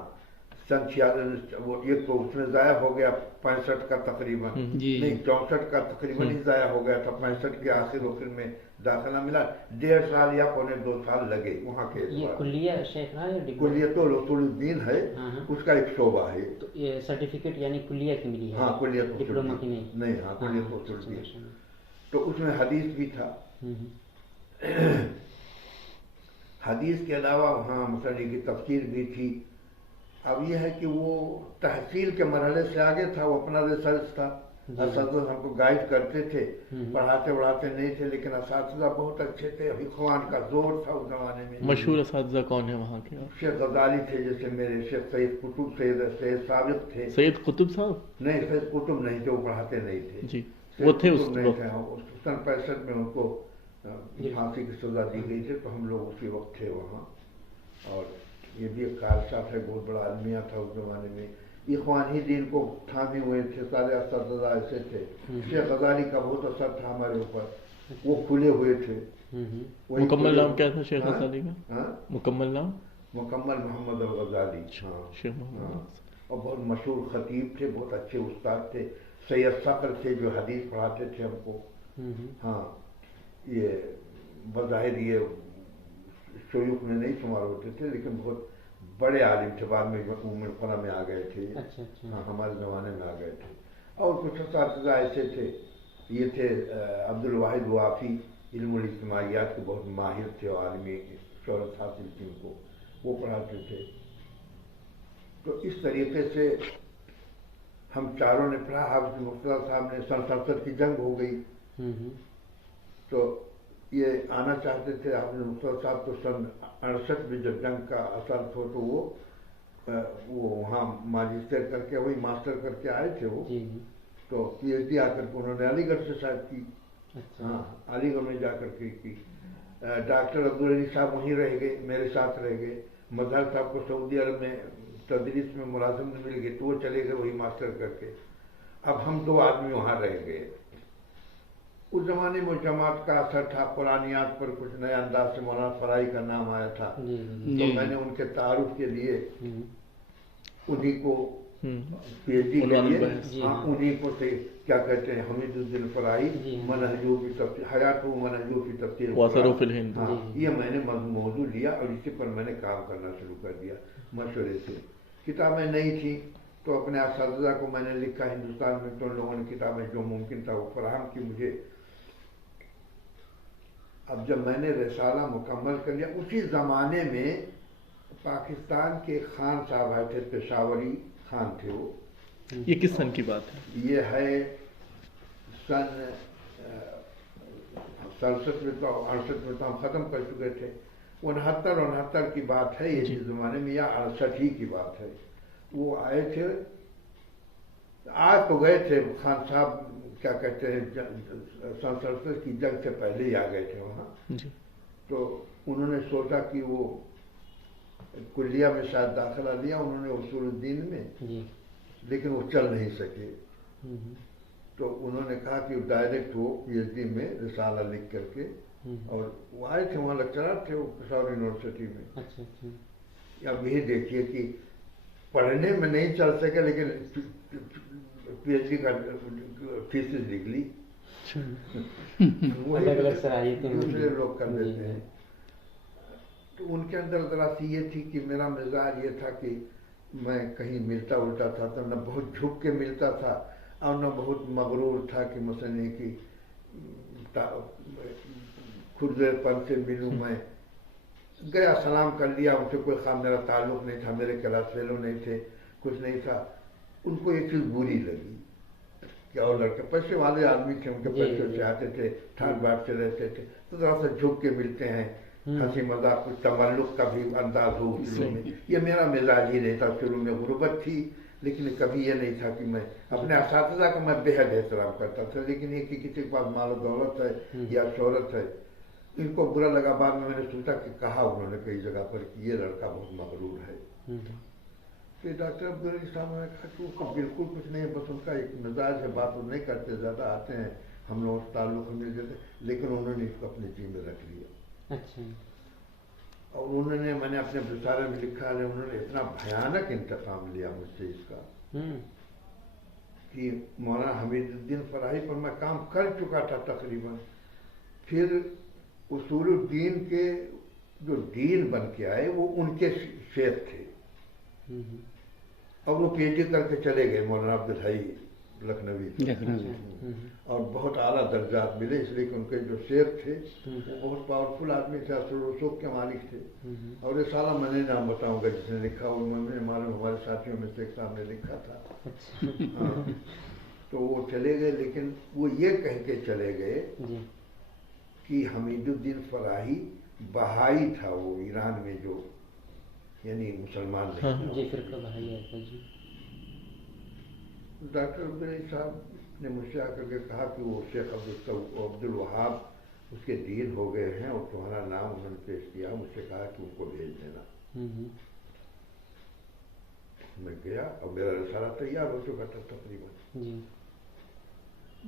سن 66، وہ ایک تو اس میں ضائع ہو گیا 65 کا تقریباً، نہیں 64 کا تقریباً ہی ضائع ہو گیا تھا، 65 کے آخر میں داخلہ ملا، 1.5 سال یا 1.25 سال لگے وہاں کے۔ یہ کلیہ شیخ ہے یا ڈگری؟ کلیہ تو رسول الدین ہے، اس کا ایک شعبہ ہے۔ تو یہ سرٹیفکیٹ یعنی کلیہ کی ملی ہے؟ ہاں کلیہ تو ڈپلوما کی نہیں، ہاں کلیہ تو رسول الدین۔ تو اس میں حدیث بھی تھا، حدیث کے علاوہ وہاں مسئلے کی تفسیر بھی تھی۔ اب یہ ہے کہ وہ تحصیل کے مرحلے سے آگے تھا، وہ اپنا ریسرچ تھا، اساتذہ ہم کو گائیڈ کرتے تھے، پڑھاتے وڑھاتے نہیں تھے، لیکن اساتذہ بہت اچھے تھے، اخوان کا زور تھا اس زمانے میں۔ مشہور اساتذہ کون ہیں وہاں کے؟ شیخ غزالی تھے، جیسے میرے شیخ سید قطب، سید ثابت تھے۔ سید قطب صاحب؟ نہیں، سید قطب نہیں تھے، وہ پڑھاتے نہیں تھے جی، وہ تھے اس وقت۔ سن 65 میں ان کو پھانسی کی سزا دی گئی تھی، تو ہم لوگ اسی وقت تھے وہاں، اور یہ بھی ایک خالصہ تھا، بہت بڑا عالمیہ تھا اس زمانے میں، اخوان ہی دین کو تھامے ہوئے تھے، سارے اساتذہ ایسے تھے۔ شیخ غزالی کا بہت اثر تھا ہمارے اوپر، وہ کھلے ہوئے تھے۔ مکمل نام کیا تھا شیخ غزالی کا؟ مکمل نام؟ مکمل محمد الغزالی، شیخ محمد، اور بہت مشہور خطیب تھے، بہت اچھے استاد تھے۔ سید فخر تھے جو حدیث پڑھاتے تھے ہم کو۔ ہاں، یہ بظاہر یہ شیوخ میں نہیں شمار ہوتے تھے، لیکن بہت بڑے عالم تھے، بعد میں ام القرا میں آ گئے تھے، ہاں ہمارے زمانے میں آ گئے تھے۔ اور کچھ اساتذہ ایسے تھے، یہ تھے عبد الواحد وافی، علم الاجتماعیات کے بہت ماہر تھے، اور عالمی شہرت حاصل تھی ان کو، وہ پڑھاتے تھے۔ تو اس طریقے سے ہم چاروں نے پڑھا۔ حافظ مقتدیٰ صاحب نے سن 67 کی جنگ ہو گئی، تو یہ آنا چاہتے تھے حافظ مقتدیٰ صاحب، تو سن 68 میں جب جنگ کا اثر تھا تو وہ وہاں ماجسٹر کر کے، وہی ماسٹر کر کے آئے تھے وہ، تو پی ایچ ڈی آ کر کے انہوں نے علی گڑھ سے شاید کی، ہاں علی گڑھ میں جا کر کے کی۔ ڈاکٹر عبدالعلی صاحب وہیں رہ گئے، میرے ساتھ رہ گئے۔ مظہر صاحب کو سعودی عرب میں تدریس میں ملازمت مل گئی، تو وہ چلے گئے وہی ماسٹر کر کے۔ اب ہم 2 آدمی وہاں رہ گئے۔ اس زمانے میں جماعت کا اثر تھا، قرآنیات پر کچھ نئے انداز سے مولانا فرائی کا نام آیا تھا، تو میں نے ان کے تعارف کے لیے انہی کو پی ایچ ڈی کے لیے، انہی کو سے کیا کہتے ہیں، حمید الدین فرائی، منہجو کی تفسیر، حیات و منہجو کی تفسیر، یہ میں نے موضوع لیا، اور اسی پر میں نے کام کرنا شروع کر دیا مشورے سے۔ کتابیں نہیں تھیں تو اپنے اساتذہ کو میں نے لکھا ہندوستان میں، تو ان لوگوں نے کتابیں جو ممکن تھا وہ فراہم کی مجھے۔ اب جب میں نے رسالہ مکمل کر لیا، اسی زمانے میں पाकिस्तान के खान साहब आए थे, पेशावरी खान थे वो। ये किस सन की बात है? ये है सन 67 में, तो 68 में तो हम खत्म कर चुके थे। 69 की बात है ये इस जमाने में, या 68 ही की बात है। वो आए थे, आज तो गए थे खान साहब, क्या कहते हैं, सन 67 की जंग से पहले ही आ गए थे वहाँ। तो उन्होंने सोचा कि वो कुलिया में शायद दाखिला लिया उन्होंने उसूलुद्दीन में, लेकिन वो चल नहीं सके। तो उन्होंने कहा कि डायरेक्ट वो पीएचडी में रिसाला लिख करके, और वो आए थे वहाँ, लेक्चरर थे वो पेशावर यूनिवर्सिटी में। अच्छा। अब यही देखिए कि पढ़ने में नहीं चल सके, लेकिन पीएचडी का थीसिस लिख ली। दूसरे लोग कर देते हैं। तो उनके अंदर जरा सी ये थी कि मेरा मिजाज ये था कि मैं कहीं मिलता उल्टा था तो न बहुत झुक के मिलता था और न बहुत मगरूर था कि मसलन है कि खुरदेरपन से मिलूँ। मैं गया, सलाम कर लिया, उनसे कोई खास मेरा ताल्लुक नहीं था, मेरे क्लास फेलो नहीं थे, कुछ नहीं था। उनको ये चीज़ बुरी लगी कि और लड़के पैसे वाले आदमी थे, उनके पैसे से आते थे, ठाट बाट से रहते थे, तो थोड़ा सा झुक के मिलते हैं, हंसी मजाक, कुछ तमल्लुक का भी अंदाज हो शुरू में। ये मेरा मिजाज ही नहीं था। शुरू में गुर्बत थी, लेकिन कभी ये नहीं था कि मैं अपने असातिज़ा का मैं बेहद एहतराम करता था, लेकिन ये कि किसी के पास माल दौलत है या शोहरत है, इनको बुरा लगा। बाद में मैंने सोचा कि कहा उन्होंने कई जगह पर कि ये लड़का बहुत मगरूर है। फिर डॉक्टर अब्दुल अली साहब ने कहा कि उसको बिल्कुल कुछ नहीं है, बस उनका एक मिजाज है, बात नहीं करते, ज़्यादा आते हैं, हम लोग ताल्लुक मिल जाते, लेकिन उन्होंने इसको अपने जी में रख लिया। अच्छा। और उन्होंने, मैंने अपने रिसाले में लिखा है, उन्होंने इतना भयानक इंतकाम लिया मुझसे इसका कि मौलाना हमीदुद्दीन फराही पर मैं काम कर चुका था तकरीबन। फिर उसूलुद्दीन के जो डीन बन के आए वो उनके शेख थे, और वो पीएचडी करके चले गए, मौलाना अब्दुल हई लखनवी। और बहुत आला दर्जात मिले, इसलिए कि उनके जो शेख थे वो बहुत पावरफुल आदमी थे, रसूख के मालिक थे। और ये साला मैंने नाम बताऊंगा जिसने लिखा, वो मैंने मालूम हमारे साथियों में से एक साहब ने लिखा था। हाँ। तो वो चले गए, लेकिन वो ये कह के चले गए कि हमीदुद्दीन फराही बहाई था, वो ईरान में जो, यानी मुसलमान नहीं। जी, फिर कब बहाई है जी? डॉक्टर अब्दुल अली साहब ने मुझसे आकर के कहा कि वो शेख अब्दुल वहाब उसके दीन हो गए हैं और तुम्हारा नाम उन्होंने पेश किया, मुझसे कहा कि उनको भेज देना। मैं गया और मेरा रिसाला तैयार हो चुका था तकरीबन।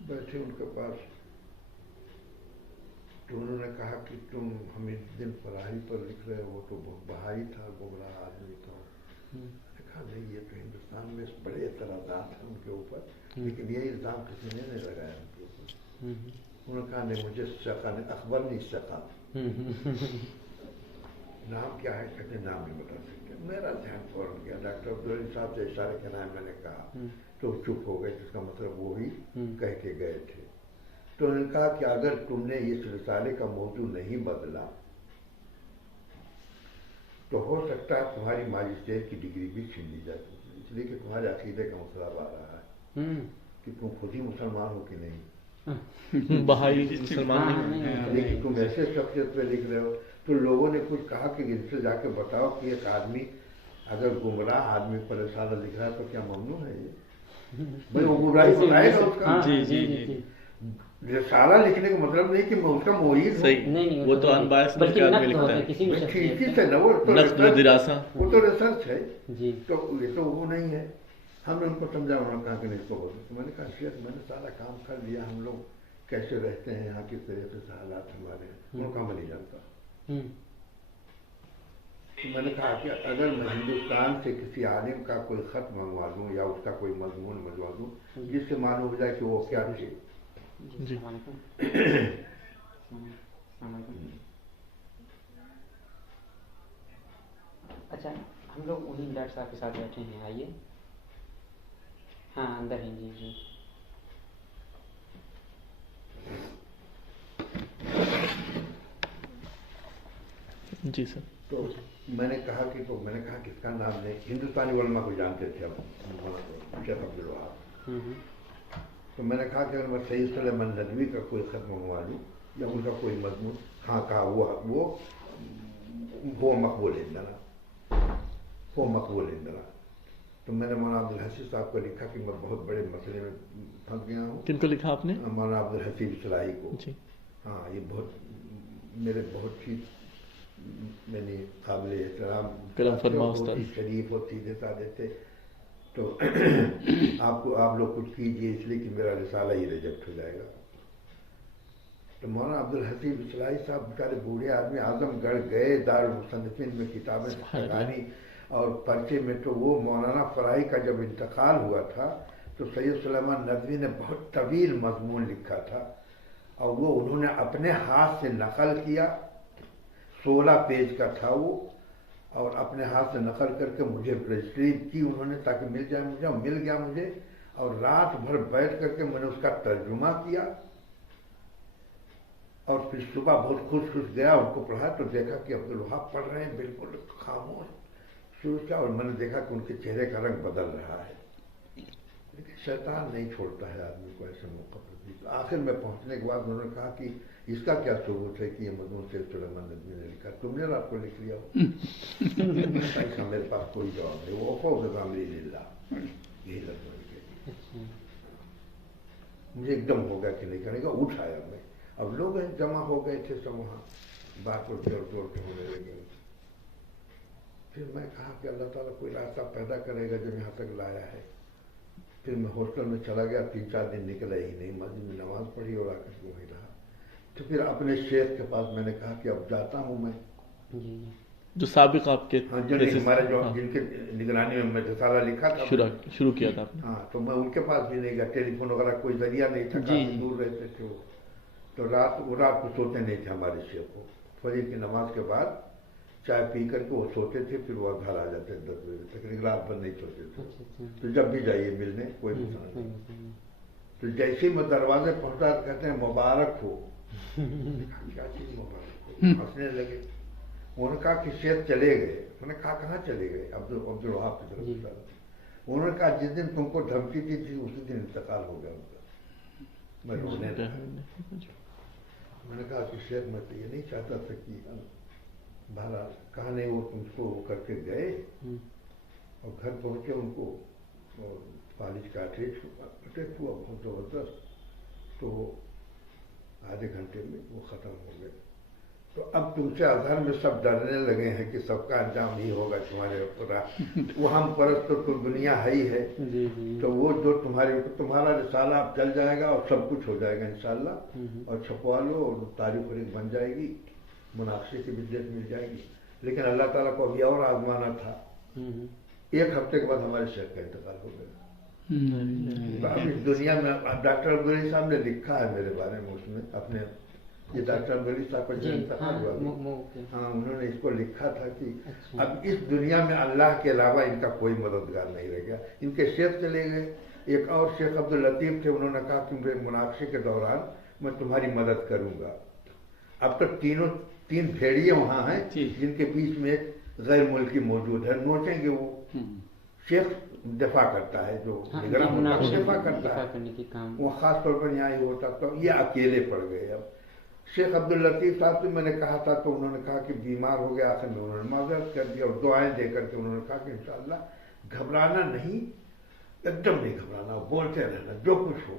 बैठे उनके पास, तो उन्होंने कहा कि तुम हमीदुद्दीन फराही पर लिख रहे हो, तो बहुत बहाई था, गुमराह आदमी था। कहा नहीं, ये तो हिंदुस्तान में बड़े एतराज़ात हैं उनके ऊपर, लेकिन ये इल्ज़ाम किसी ने नहीं लगाया उनके ऊपर। उन्होंने कहा नहीं, मुझे शका ने अखबर नहीं शका। नाम क्या है? कहते नाम नहीं बता सकते। मेरा ध्यान फौरन गया, डॉक्टर अब्दुल अली साहब से इशारे के नाम मैंने कहा, तो चुप हो गए, जिसका मतलब वो ही कह के गए थे। तो उन्होंने कहा कि अगर तुमने इस रिसाले का मौजू नहीं बदला तो हो सकता है तुम्हारी माजिस्ट्रेट की डिग्री भी छीन ली जाए, इसलिए कि तुम्हारे अकीदे का मसला आ रहा है कि तुम खुद ही मुसलमान हो कि नहीं, बहाई मुसलमान नहीं, लेकिन तुम ऐसे शख्सियत पे लिख रहे हो। तो लोगों ने कुछ कहा कि इनसे जाके बताओ कि एक आदमी अगर गुमराह आदमी पर रिसाला लिख रहा है तो क्या ममनू है ये? भाई वो गुमराही बताएगा उसका। जी जी जी। रिसाला लिखने का मतलब नहीं कि मैं उसका मुरीद हूँ, नहीं, वो तो अनबायस आदमी लिखता है, ठीक है ना, वो तो रिसर्च है जी। तो ये तो वो नहीं है। हमने उनको समझा, उन्होंने कहा कि नहीं इसको बोलो। तो मैंने कहा शेख, मैंने सारा काम कर लिया, हम लोग कैसे रहते हैं यहाँ, किस तरह से हालात हमारे हैं, उन्होंने कहा मैं नहीं जानता। तो मैंने कहा कि अगर मैं हिंदुस्तान से किसी आलिम का कोई खत मंगवा दूँ या उसका कोई मजमून मंगवा दूँ जिससे मालूम हो जाए कि वो क्या थे। जी। अच्छा, हम लोग वहीं डॉक्टर साहब के साथ बैठे हैं, आइए। हाँ, अंदर हैं जी जी। जी सर। तो मैंने कहा कि इसका नाम नहीं, हिंदुस्तानी उलमा को जानते थे अब शेख अब्दुल वहाब। तो मैंने कहा कि अगर मैं सैयद सुलेमान नदवी का कोई खत मंगवा लूँ या उनका कोई मजमून, हाँ कहा वो मकबूल इंदना, वो मकबूल इंदना। तो मैंने मौलाना अब्दुल हसीब साहब को लिखा कि मैं बहुत बड़े मसले में फंस गया हूँ। किनको लिखा आपने? मौलाना अब्दुल हसीब इस्लाही को जी। हाँ, ये मेरे बहुत ही मैंने काबिल एहतराम, कलम फरमा बहुत उस्ताद। ही शरीफ और सीधे साधे थे। तो आप लोग कुछ कीजिए इसलिए कि मेरा रिसाला ही रिजेक्ट हो जाएगा। तो मौलाना अब्दुल हसीब इस्लाही साहब बेचारे बूढ़े आदमी आजमगढ़ गए, दारुल मुसन्निफीन में किताबें लगानी और पर्चे में। तो वो मौलाना फराही का जब इंतकाल हुआ था तो सैयद सुलेमान नदवी ने बहुत तवील मजमून लिखा था और वो उन्होंने अपने हाथ से नकल किया, 16 पेज का था वो, और अपने हाथ से नकल करके मुझे रजिस्ट्री की उन्होंने ताकि मिल जाए मुझे, और मिल गया मुझे। और रात भर बैठ करके मैंने उसका तर्जुमा किया और फिर सुबह बहुत खुश गया, उनको पढ़ा तो देखा कि अब्दुल वहाब पढ़ रहे हैं बिल्कुल खामोश। शुरू किया और मैंने देखा कि उनके चेहरे का रंग बदल रहा है। लेकिन शैतान नहीं छोड़ता है आदमी को ऐसे मौके पर भी। तो आखिर में पहुंचने के बाद उन्होंने कहा कि इसका क्या सबूत है कि ये मजमून सैयद सुलेमान नदवी ने लिखा, तुमने रात को लिख लिया हो। ऐसा मेरे पास कोई जवाब नहीं, वो यही लफ्ज़ लिखे। मुझे एकदम हो गया कि नहीं करेगा, उठ आया मैं। अब लोग जमा हो गए थे सब वहाँ, बात को जोर जोर के होने लगे। फिर मैं कहा कि अल्लाह ताला कोई रास्ता पैदा करेगा जब यहाँ तक लाया है। फिर मैं हॉस्टल में चला गया, 3-4 दिन निकला ही नहीं, मस्जिद में नमाज पढ़ी और आकर के वहीं रहा। तो फिर अपने शेख के पास मैंने कहा कि अब जाता हूँ मैं, जो साबिक आपके हाँ, हमारे जो जिनके निगरानी में मैं रिसाला लिखा था, शुरू किया था आपने। हाँ, तो मैं उनके पास भी नहीं गया, टेलीफोन वगैरह कोई जरिया नहीं था, काफी दूर रहते थे वो। तो रात को सोते नहीं थे हमारे शेख को। फजर की नमाज के बाद चाय पी करके वो सोते थे, फिर वो घर आ जाते 10 बजे तक, रात भर नहीं सोते थे। तो जब भी जाइए मिलने कोई मसला नहीं। तो जैसे ही मैं दरवाजे पहुंचा कहते हैं मुबारक हो। क्या चीज मुबारक हो? हंसने लगे। उन्होंने कहा कि शेख चले गए। मैंने कहा कहाँ चले गए? अब्दुल वहाब की तरफ। उन्होंने कहा जिस दिन तुमको धमकी दी थी उसी दिन इंतकाल हो गया उनका। मैं रोने लगा। मैंने कहा कि शेख मैं तो ये नहीं चाहता था कि बहरहाल कहा नहीं, वो तुमको वो करके गए और घर पहुंचे, उनको फालिज का अटैक हुआ बहुत जबरदस्त। तो आधे घंटे में वो खत्म हो गए। तो अब तुमसे अजहर में सब डरने लगे हैं कि सबका अंजाम ही होगा तुम्हारे ऊपर। वो हम परस्त तो दुनिया है ही है। तो वो जो तुम्हारा रिसाला अब चल जाएगा और सब कुछ हो जाएगा इंशाल्लाह, और छपवा लो और तारीख बन जाएगी, मुनाफे की बिजनेस मिल जाएगी। लेकिन अल्लाह ताला को अभी और आजमाना था। 1 हफ्ते के बाद हमारे शेख का इंतकाल हो गया। अब इस दुनिया में डॉक्टर अब्दुल साहब ने लिखा है मेरे बारे में, उसमें अपने, ये डॉक्टर अब्दुल साहब का जो इंतकाल हुआ, हाँ, उन्होंने इसको लिखा था कि अब इस दुनिया में अल्लाह के अलावा इनका कोई मददगार नहीं रह गया। इनके शेख चले गए, एक और शेख अब्दुल लतीफ थे, उन्होंने कहा कि मेरे मुनाफे के दौरान मैं तुम्हारी मदद करूंगा। अब तो 3 भेड़िए वहां हैं जिनके बीच में एक गैर मुल्की मौजूद है, नोचेंगे वो। शेख दफा करता है, जो निगरान दफा करता है, वो खास तौर पर यहाँ ही होता। तो ये अकेले पड़ गए। अब शेख अब्दुल लतीफ साहब से मैंने कहा था तो उन्होंने कहा कि बीमार हो गया, आखिर में उन्होंने माजरत कर दिया और दुआएं दे करके उन्होंने कहा कि इंशाअल्लाह घबराना नहीं, एकदम नहीं घबराना, बोलते रहना जो कुछ हो,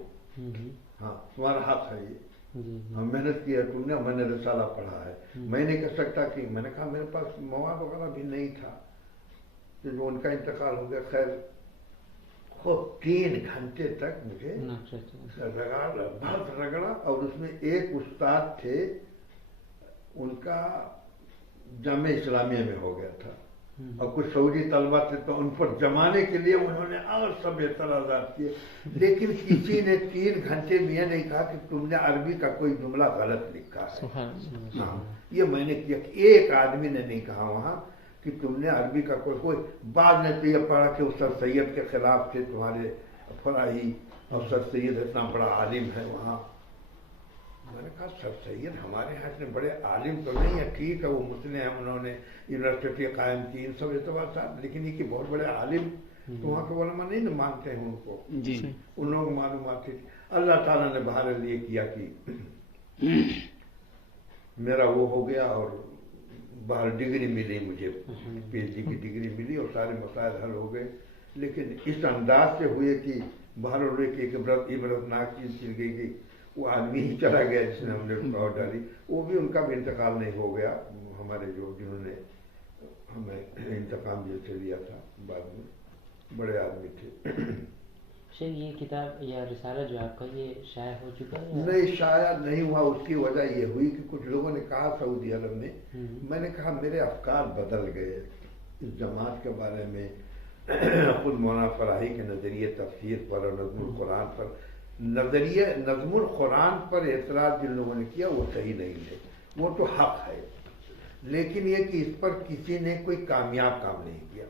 हाँ तुम्हारा हक है ये, हम मेहनत की है तुमने, मैंने रिसाला पढ़ा है, मैं नहीं कह सकता कि, मैंने कहा मेरे पास मौका वगैरह भी नहीं था। तो जो उनका इंतकाल हो गया, खैर खूब 3 घंटे तक मुझे बहुत रगड़ा। और उसमें एक उस्ताद थे, उनका जामे इस्लामिया में हो गया था और कुछ सऊदी तलबा थे, तो उन पर जमाने के लिए उन्होंने और सब एतराज़ात किए। लेकिन किसी ने 3 घंटे में यह नहीं कहा कि तुमने अरबी का कोई जुमला गलत लिखा है। हाँ, ये मैंने किया। एक आदमी ने नहीं कहा वहाँ कि तुमने अरबी का कोई बाद ने तो ये पढ़ा कि वो सर सैयद के खिलाफ थे तुम्हारे फराही, और सर सैयद इतना बड़ा आलिम है वहाँ। मैंने कहा सर सैयद हमारे यहाँ इतने बड़े आलिम तो नहीं है, ठीक है वो मुस्लिम हैं, उन्होंने यूनिवर्सिटी कायम की, इन सब एतबार साहब, लेकिन ये कि बहुत बड़े आलिम तो वहाँ के उलमा नहीं ना मानते हैं उनको जी उन लोगों को मालूमात थी। अल्लाह ताला ने बहरहाल ये किया कि मेरा वो हो गया और बाहर डिग्री मिली मुझे, पीएचडी की डिग्री मिली और सारे मसाइल हल हो गए। लेकिन इस अंदाज से हुए कि बाहर हो कि एक इबरतनाक चीज चल गई कि वो आदमी ही चला गया जिसने हमने रुकावट डाली, वो भी उनका भी इंतकाल नहीं हो गया। हमारे जो जिन्होंने हमें इंतकाम जैसे लिया था बाद में, बड़े आदमी थे। शेख ये किताब या रिसाला जो आपका ये शाया हो चुका है? नहीं शाया नहीं हुआ। उसकी वजह ये हुई कि कुछ लोगों ने कहा सऊदी अरब में, मैंने कहा मेरे अफकार बदल गए इस जमात के बारे में। खुद मौलाना फराही के नज़रिए तफसीर पर और नज़्मुल कुरान पर, नज़्मुल कुरान पर एतराज़ जिन लोगों ने किया वो सही नहीं है, वो तो हक है, लेकिन ये कि इस पर किसी ने कोई कामयाब काम नहीं किया।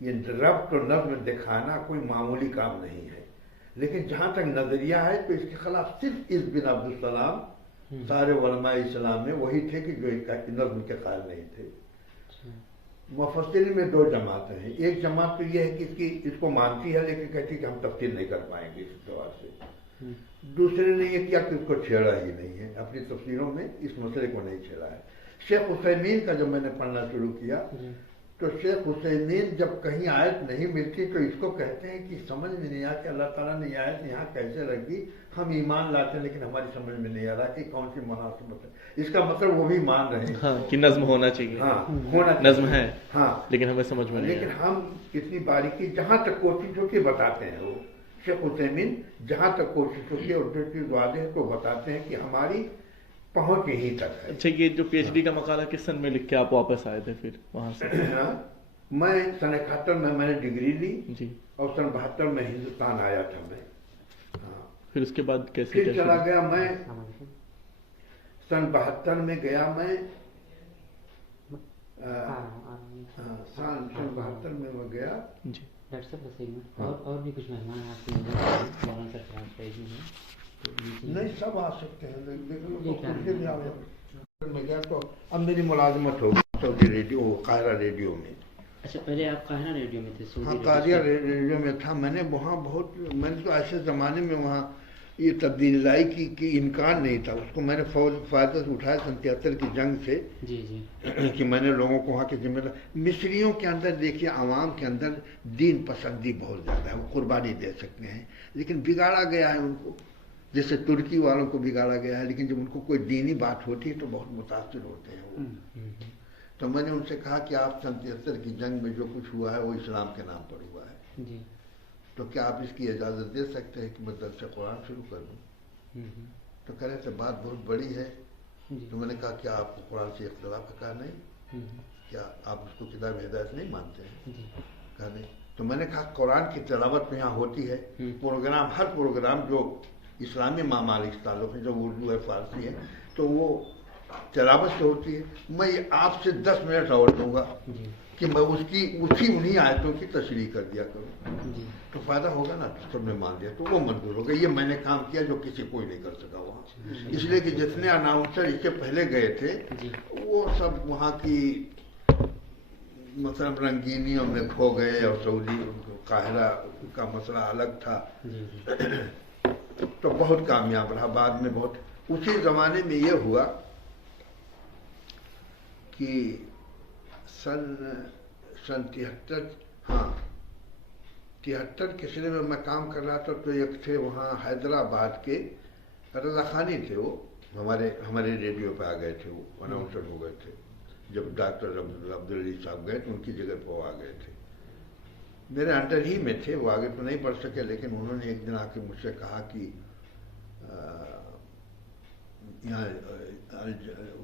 ये रब्त और नज़्म दिखाना कोई मामूली काम नहीं है। लेकिन जहाँ तक नज़रिया है तो इसके खिलाफ सिर्फ इस बिन अब्दुल सलाम सारे उलमा इस्लाम में वही थे कि जो नज़्म के कायल नहीं थे। मुफस्सिरीन में दो जमातें हैं। एक जमात तो ये है कि इसको मानती है लेकिन कहती है कि हम तफसील नहीं कर पाएंगे इस दौर से। दूसरे ने ये किया कि उसको छेड़ा ही नहीं है, अपनी तफसीरों में इस मसले को नहीं छेड़ा है। शेख उसैमीन का जब मैंने पढ़ना शुरू किया तो शेख उसैमीन जब कहीं आयत नहीं मिलती तो इसको कहते हैं कि समझ में नहीं आ कि अल्लाह ताला ने आयत यहाँ कैसे रखी, हम ईमान लाते हैं लेकिन हमारी समझ में नहीं आ रहा कि कौन सी मुनासिबत है। इसका मतलब वो भी मान रहे हैं हाँ, कि नज्म होना चाहिए। हाँ होना नज्म है हाँ, लेकिन हमें समझ में नहीं लेकिन हम इतनी बारीकी जहाँ तक कोशिश होती बताते हैं। वो शेख उसैमीन जहाँ तक कोशिश होती है और जो चीज़ वादे है तो बताते हैं कि हमारी पहुंच यहीं तक है। अच्छा, ये जो पीएचडी का मकाला किस सन में लिख के आप वापस आए थे फिर वहां से? मैं सन 71 में मैंने डिग्री ली जी, और सन 72 में हिंदुस्तान आया था मैं। हाँ, फिर उसके बाद कैसे फिर क्या चला शुरू? गया मैं सन 72 में गया मैं सन 72 में मैं गया। जी, डॉक्टर साहब बस एक मिनट, और भी कुछ मेहमान आपकी नजर आ रहे हैं, मौलाना सरफराज फैजी हैं तो नहीं सब आ सकते हैं, में गया तो अब मेरी मुलाजमत हो गई सऊदी रेडियो, कायरा रेडियो में। अच्छा, पहले आप कायरा रेडियो में थे? हाँ, कायरा रेडियो में था। मैंने वहाँ बहुत, मैंने तो ऐसे ज़माने में वहाँ ये तब्दीली लाई कि इनकार नहीं था उसको। मैंने फ़ायदा से उठाया सन 73 की जंग से जी जी कि मैंने लोगों को वहाँ के जिम्मेदार, मिस्रियों के अंदर देखिए आवाम के अंदर दीन पसंदी बहुत ज़्यादा है, वो कुर्बानी दे सकते हैं लेकिन बिगाड़ा गया है उनको, जैसे तुर्की वालों को बिगाड़ा गया है। लेकिन जब उनको कोई दीनी बात होती है तो बहुत मुतासिर होते हैं वो। तो मैंने उनसे कहा कि आप सन 73 की जंग में जो कुछ हुआ है वो इस्लाम के नाम पर हुआ है, जी, तो क्या आप इसकी इजाज़त दे सकते हैं कि मैं दर्स कुरान शुरू कर दूँ? तो कह रहे थे बात बहुत बड़ी है। तो मैंने कहा क्या आपको कुरान से इख्तिलाफ का नहीं, क्या आप उसको किताब हिदायत नहीं मानते हैं? कहा नहीं। तो मैंने कहा कुरान की तिलावत तो यहाँ होती है, प्रोग्राम, हर प्रोग्राम जो इस्लामी मामालिक से ताल्लुक़ है, जो उर्दू है फारसी है, तो वो तिलावत से होती है। मैं आपसे 10 मिनट और दूंगा कि मैं उन्हीं आयतों की तशरीह कर दिया करूँ, तो फ़ायदा होगा ना। तो सबने मान लिया, तो वो मंजूर हो गया। ये मैंने काम किया जो किसी कोई नहीं कर सका वहाँ, इसलिए कि जितने अनाउंसर इससे पहले गए थे वो सब वहाँ की मतलब रंगीनियों में खो गए और सऊदी काहिरा का मसला अलग था। तो बहुत कामयाब रहा बाद में। बहुत उसी ज़माने में ये हुआ कि सन 73, हाँ 73 के सिले में मैं काम कर रहा था। तो एक थे वहाँ हैदराबाद के रज़ा खानी थे, वो हमारे रेडियो पे आ गए थे, वो अनाउंसर हो गए थे। जब डॉक्टर अब्दुल अली साहब गए तो उनकी जगह पर वो आ गए थे, मेरे अंडर ही में थे। वो आगे तो नहीं बढ़ सके, लेकिन उन्होंने एक दिन आके मुझसे कहा कि यहाँ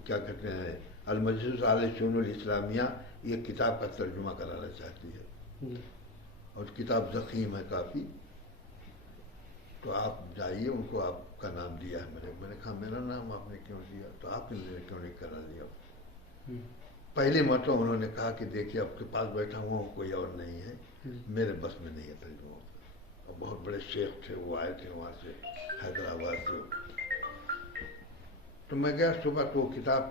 क्या कहते हैं अल-मजलिस अल-शुनूल इस्लामिया, ये किताब का तर्जुमा कराना चाहती है और किताब ज़ख़ीम है काफ़ी, तो आप जाइए, उनको आपका नाम दिया है। मैंने कहा मेरा नाम आपने क्यों दिया? तो आपने क्यों नहीं करा दिया? पहले मतलब उन्होंने कहा कि देखिए आपके पास बैठा हुआ हूँ, कोई और नहीं है, मेरे बस में नहीं है तर्जुमा। और बहुत बड़े शेख थे, वो आए थे वहाँ से हैदराबाद से। तो मैं गया सुबह, तो वो किताब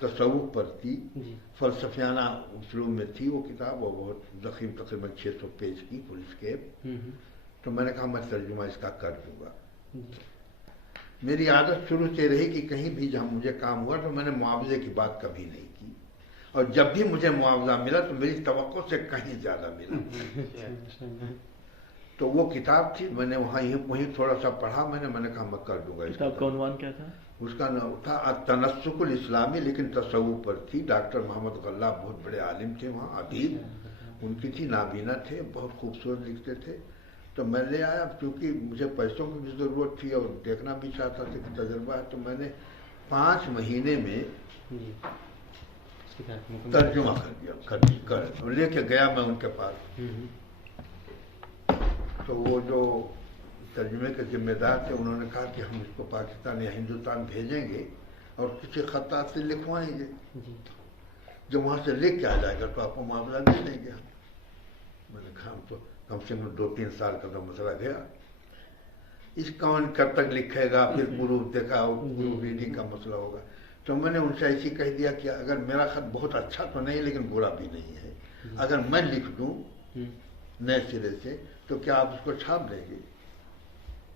तसव्वुफ पर थी, जी फलसफियाना उसलूब में थी वो किताब, और बहुत ज़ख़ीम, तकरीबन 600 पेज की फुल स्केप। तो मैंने कहा मैं तर्जुमा इसका कर दूंगा। जी मेरी आदत शुरू से रही कि कहीं भी जहाँ मुझे काम हुआ तो मैंने मुआवजे की बात कभी नहीं की, और जब भी मुझे मुआवजा मिला तो मेरी तवक्को से कहीं ज़्यादा मिला। तो वो किताब थी, मैंने वहीं थोड़ा सा पढ़ा, मैंने कहा मैं कर दूंगा। किताब का उन्वान क्या था? उसका नाम था तनस्सुकुल इस्लामी, लेकिन तसव्वुफ पर थी। डॉक्टर मोहम्मद गल्ला बहुत बड़े आलिम थे वहाँ, अदीब उनकी थी, नाबीना थे, बहुत खूबसूरत लिखते थे। तो मैं ले आया, क्योंकि मुझे पैसों की भी ज़रूरत थी और देखना भी चाहता था कि तजर्बा है। तो मैंने 5 महीने में जी तर्जुमा कर दिया, लेके गया मैं उनके पास। तो वो जो तर्जुमे के जिम्मेदार थे उन्होंने कहा कि हम इसको पाकिस्तान या हिंदुस्तान भेजेंगे और किसी खत्तात से लिखवाएंगे, जब वहाँ से लिख के आ जाएगा तो आपको मामला दे देंगे हम। मैंने कहा हम तो कम से कम 2-3 साल का तो मसला गया, इस कौन कब तक लिखेगा, फिर प्रूफ देखा, प्रूफ रीडिंग का मसला होगा। तो मैंने उनसे ऐसी कह दिया कि अगर मेरा खत बहुत अच्छा तो नहीं लेकिन बुरा भी नहीं है, अगर मैं लिख दूँ नए सिरे से तो क्या आप उसको छाप देंगे?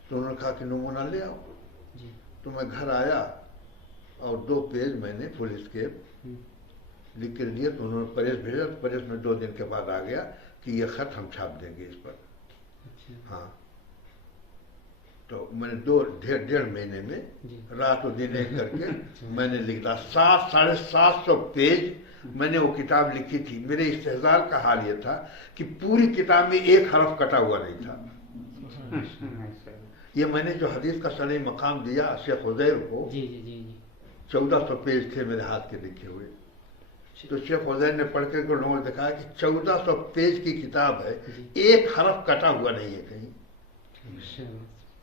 तो उन्होंने कहा कि नमूना ले आओ। तो मैं घर आया और 2 पेज मैंने फुल स्केप लिख कर दिया। तो उन्होंने प्रेस भेजा, तो प्रेस में 2 दिन के बाद आ गया कि ये खत हम छाप देंगे इस पर। हाँ, तो मैंने 1.5 महीने में रात और दिन एक करके मैंने लिख दिया। 700-750 पेज मैंने वो किताब लिखी थी। मेरे इस्तेज़ार का हाल ये था कि पूरी किताब में एक हरफ कटा हुआ नहीं था। ये मैंने जो हदीस का सनई मकाम दिया शेख उज़ैर को, 1400 पेज थे मेरे हाथ के लिखे हुए। तो शेख उज़ैर ने पढ़ कर लोगों ने दिखाया कि 1400 पेज की किताब है, एक हरफ कटा हुआ नहीं है कहीं,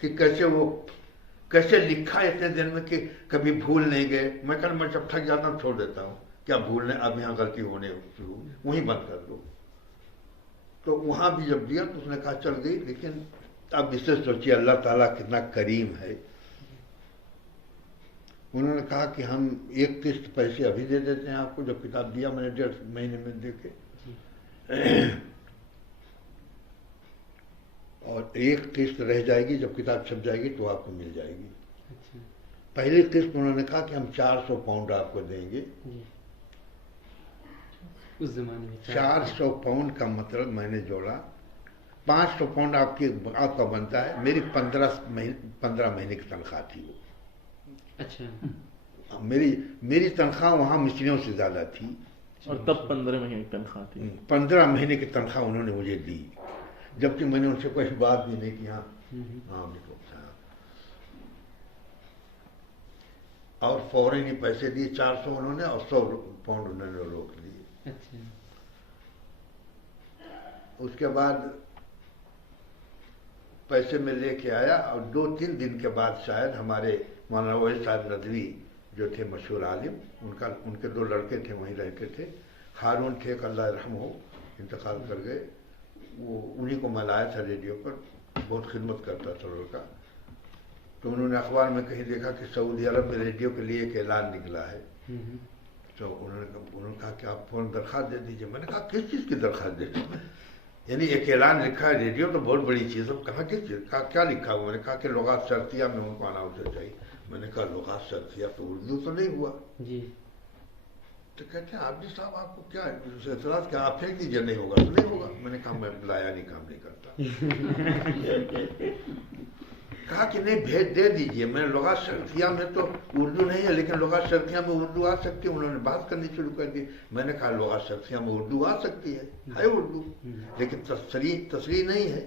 कि कैसे लिखा इतने दिन में कि कभी भूल नहीं गए। मैं कहना मैं जब थक जाता हूँ छोड़ देता हूँ, क्या भूलने, अब यहाँ गलती होने शुरू, वहीं बंद कर दो। तो वहाँ भी जब दिया तो उसने कहा चल गई, लेकिन अब इससे सोचिए अल्लाह ताला कितना करीम है। उन्होंने कहा कि हम 1 किस्त पैसे अभी दे देते हैं आपको, जो किताब दिया मैंने 1.5 महीने में देके, और 1 किस्त रह जाएगी, जब किताब छप जाएगी तो आपको मिल जाएगी। पहली किस्त उन्होंने कहा कि हम 400 पाउंड आपको देंगे। उस जमाने में 400 पाउंड का मतलब मैंने जोड़ा, 500 पाउंड आपका बनता है। मेरी 15 महीने की तनख्वाह थी वो। अच्छा, मेरी तनख्वाह वहाँ मिस्त्रियों से ज़्यादा थी, और तब 15 महीने की तनख्वाह थी। 15 महीने की तनख्वाह उन्होंने मुझे दी, जबकि मैंने उनसे कोई बात भी नहीं की। हाँ बिल्कुल। और फौरन ही पैसे दिए, 400 उन्होंने और 100 पाउंड उन्होंने रोक लिए। अच्छा, उसके बाद पैसे में लेके आया, और 2-3 दिन के बाद शायद हमारे मौलाना वहीद साहब नदवी जो थे मशहूर आलिम, उनके 2 लड़के थे वहीं रहते थे, हारून थे, अल्लाह रहम हो, इंतकाल कर गए। वो उन्हीं को मैं लाया था रेडियो पर, बहुत खिदमत करता था लड़का। तो उन्होंने अखबार में कहीं देखा कि सऊदी अरब में रेडियो के लिए एक ऐलान निकला है। तो उन्होंने कहा कि आप फ़ौरन दरख्वास्त दे दीजिए। मैंने कहा किस चीज़ की दरख्वास्त दे दीजिए? यानी एक ऐलान लिखा है, रेडियो तो बहुत बड़ी चीज़ है, कहाँ किस चीज़ का क्या लिखा हुआ? मैंने कहा कि लुगात शर्तिया में उनको अनाउंसर चाहिए। मैंने कहा लुगात शर्तिया तो उर्दू तो नहीं हुआ जी। तो कहते हैं आबदी साहब आपको क्या एतराज़, क्या आप फेंक दीजिए, नहीं होगा तो नहीं होगा। मैंने कहा मैं लाया नहीं, काम नहीं करता। कहा कि नहीं भेज दे दीजिए। मैंने लुगात शर्तिया में तो उर्दू नहीं है, लेकिन लुगात शर्तिया में उर्दू आ सकती है। उन्होंने बात करनी शुरू कर दी। मैंने कहा लुगात शर्तिया में उर्दू आ सकती है उर्दू, लेकिन तस्रीह नहीं है।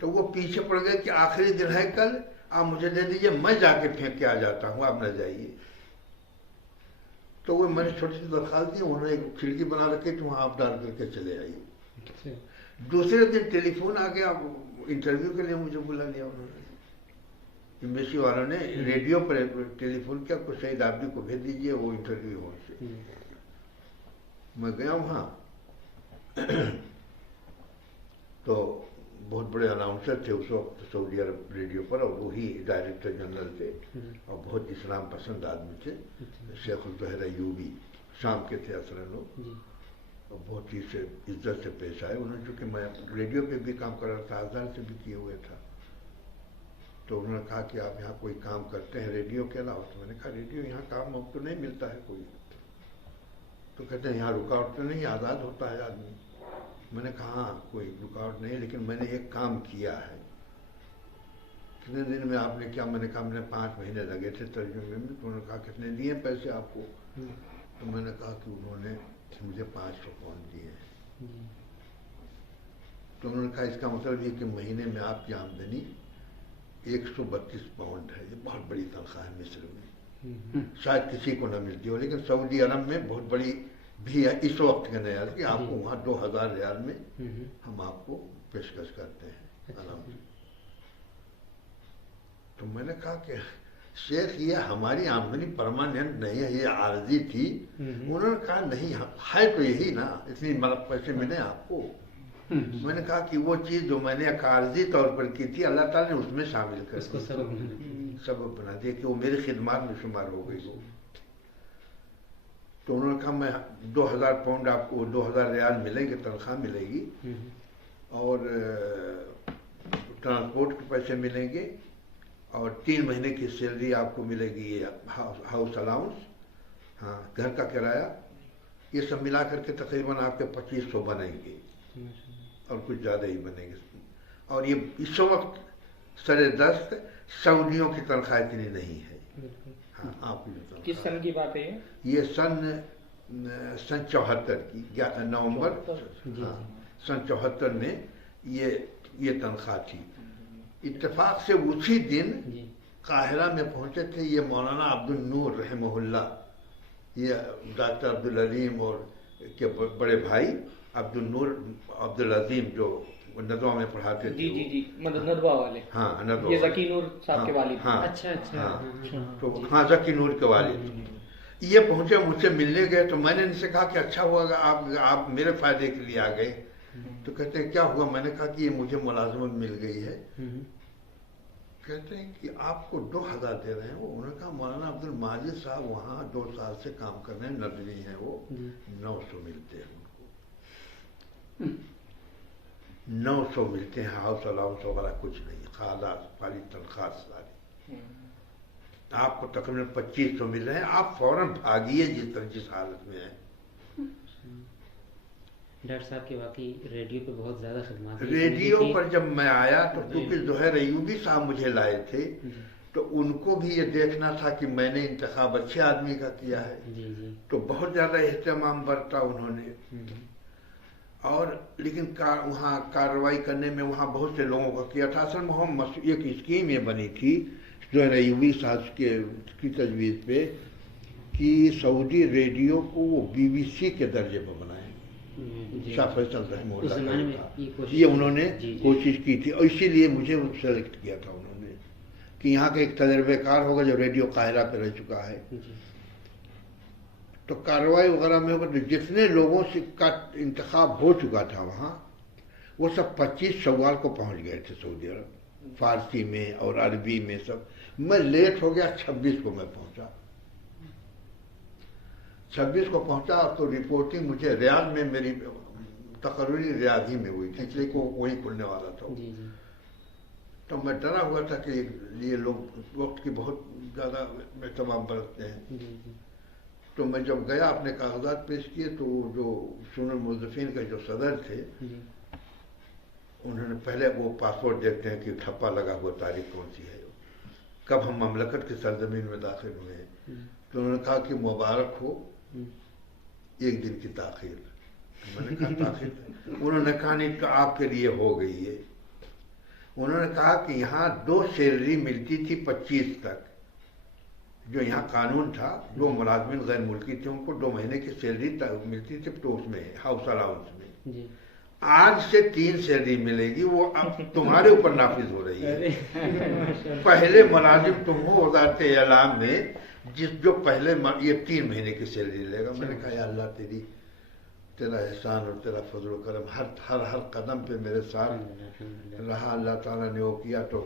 तो वो पीछे पड़ गए कि आखिरी दिन है कल, आप मुझे दे दीजिए, मैं जाके फेंक के आ जाता हूँ, आप न जाइए। तो वो मैंने छोटी सी दरख्वास्त दी, उन्होंने एक खिड़की बना रखी थी, वहाँ आप डाल करके चले आइए। दूसरे दिन टेलीफोन आ गया, इंटरव्यू के लिए मुझे बुला लिया उन्होंने, एम्बेसी वालों ने रेडियो पर टेलीफोन किया, कुछ शहीद आबदी को भेज दीजिए, वो इंटरव्यू हो से। मैं गया वहाँ तो बहुत बड़े अनाउंसर थे उस वक्त सऊदी अरब रेडियो पर, और वही डायरेक्टर जनरल थे और बहुत इस्लाम पसंद आदमी थे। शेख ज़ोहैर अय्यूबी शाम के थे असलन वो, और बहुत ही से इज्जत से पेश आए उन्होंने। चूँकि मैं रेडियो पे भी काम कर रहा था, आज़ाद से भी किए हुए था, तो उन्होंने कहा कि आप यहाँ कोई काम करते हैं रेडियो के अलावा? तो मैंने कहा रेडियो यहाँ काम अब तो नहीं मिलता है कोई। तो कहते हैं यहाँ रुकावट तो नहीं, आज़ाद होता है आदमी। मैंने कहा हाँ कोई रुकावट नहीं, लेकिन मैंने एक काम किया है। कितने दिन में आपने क्या? मैंने कहा मैंने 5 महीने लगे थे तर्जुमे में। तो उन्होंने कहा कितने दिए पैसे आपको? तो मैंने कहा कि उन्होंने मुझे 500 पाउंड दिए हैं। तो उन्होंने कहा इसका मतलब ये कि महीने में आपकी आमदनी 132 पाउंड है। ये बहुत बड़ी तनख्वाह है मिस्र में, शायद किसी को न मिलती हो, लेकिन सऊदी अरब में बहुत बड़ी भी है इस वक्त के नया कि आपको वहाँ 2000 रियाल में हम आपको पेशकश करते हैं आराम से। तो मैंने कहा कि शेख ये हमारी आमदनी परमानेंट नहीं है, ये आर्जी थी। उन्होंने कहा नहीं है तो यही ना, इतनी मतलब पैसे मिले आपको। मैंने कहा कि वो चीज़ जो मैंने एक आर्जी तौर पर की थी, अल्लाह ताला ने उसमें शामिल कर दी, सबब बना दिया कि वो मेरी खिदमत में शुमार हो गई वो। तो उन्होंने कहा मैं 2000 पाउंड आपको 2000 रियाल मिलेंगे, तनख्वाह मिलेगी, और ट्रांसपोर्ट के पैसे मिलेंगे, और 3 महीने की सैलरी आपको मिलेगी, ये हाउस अलाउंस, हाँ घर का किराया, ये सब मिला करके तकरीबन आपके 2500 बनेंगे, और कुछ ज़्यादा ही बनेंगे। और ये इस वक्त सरेदस्त सऊदियों की तनख्वाह इतनी नहीं है। हाँ आपकी जो तनख्वाह किस सन की बात है ये? सन 74 की नवंबर, हाँ सन 74 में ये तनख्वाह थी। इत्तेफाक से उसी दिन काहिरा में पहुंचे थे ये मौलाना अब्दुल नूर रहमहुल्लाह, ये डॉक्टर अब्दुल अलीम और के बड़े भाई अब्दुल नूर अब्दुल अजीम जो नदवा में पढ़ाते थे। जी जी जी, मतलब नदवा वाले। हाँ नदवा, ये ज़की नूर साहब के वालिद। हाँ अच्छा अच्छा, हाँ, तो हाँ ज़की नूर के वालिद। ये पहुंचे, मुझसे मिलने गए, तो मैंने इनसे कहा कि अच्छा हुआ आप मेरे फायदे के लिए आ गए। तो कहते हैं क्या हुआ? मैंने कहा कि ये मुझे मुलाजमत मिल गई है। कहते हैं कि आपको 2000 दे रहे हैं वो। उन्होंने कहा मौलाना अब्दुल माजिद साहब वहाँ 2 साल से काम कर रहे हैं, नदवी हैं वो, 900 मिलते हैं उनको, 900 मिलते हैं, हाउस अलाउंस वगैरह कुछ नहीं, खाली तनख्वाह सारी। आपको तकरीबन 2500 मिल रहे हैं, आप फौरन भागिए जिस हालत में है। डॉक्टर साहब के वाकई रेडियो पे बहुत ज़्यादा खिदमत। रेडियो पर जब मैं आया तो क्योंकि ज़ोहैर अय्यूबी साहब मुझे लाए थे, तो उनको भी ये देखना था कि मैंने इंतखाब अच्छे आदमी का किया है, तो बहुत ज़्यादा एहतमाम बरता उन्होंने। और लेकिन वहाँ कार्रवाई करने में वहाँ बहुत से लोगों का किया था। असल में हम एक स्कीम ये बनी थी ज़ोहैर अय्यूबी साहब की तजवीज़ पे कि सऊदी रेडियो को वो BBC के दर्जे पर बनाए। शाह फैसल रहमतुल्लाह, ये उन्होंने कोशिश की थी, और इसीलिए मुझे सेलेक्ट किया था उन्होंने कि यहाँ का एक तजर्बेकार होगा जो रेडियो काहिरा पे रह चुका है। तो कार्रवाई वगैरह में होगा, तो जितने लोगों से का इंतखाब हो चुका था वहाँ, वो सब 25 शव्वाल को पहुँच गए थे सऊदी अरब, फारसी में और अरबी में सब। मैं लेट हो गया, 26 को मैं पहुँचा, 26 को पहुंचा। तो रिपोर्टिंग मुझे रियाद में, मेरी तकरीरी रियाद ही में हुई थी, इसलिए को वही खुलने वाला था। तो मैं डरा हुआ था कि ये लोग वक्त की बहुत ज़्यादा एहतमाम बरतते हैं। तो मैं जब गया, अपने कागजात पेश किए, तो जो शुनर मुज़फ़्फ़ीन के जो सदर थे, उन्होंने पहले वो पासपोर्ट देखते हैं कि ठप्पा लगा हुआ तारीख कौन सी है, कब हम ममलकत की सरजमीन में दाखिल हुए हैं। तो उन्होंने कहा कि मुबारक हो 1 दिन की ताख़ीर। मैंने कहा ताख़ीर? उन्होंने कहा नहीं तो आपके लिए हो गई है। उन्होंने कहा कि यहाँ 2 सैलरी मिलती थी 25 तक, जो यहाँ कानून था, जो मुलाज़िम गैर मुल्की थे उनको 2 महीने की सैलरी मिलती थी, तो उसमें हाउस अलाउंस में। आज से 3 सैलरी मिलेगी, वो अब तुम्हारे ऊपर नाफिज हो रही है। पहले मुलाजिम तुम हो वज़ारत एलाम में, जो पहले ये 3 महीने की सैलरी लेगा। मैंने कहा या अल्लाह तेरी तेरा एहसान और तेरा फजल व करम हर कदम पे मेरे साथ रहा। अल्लाह ताला ने वो किया तो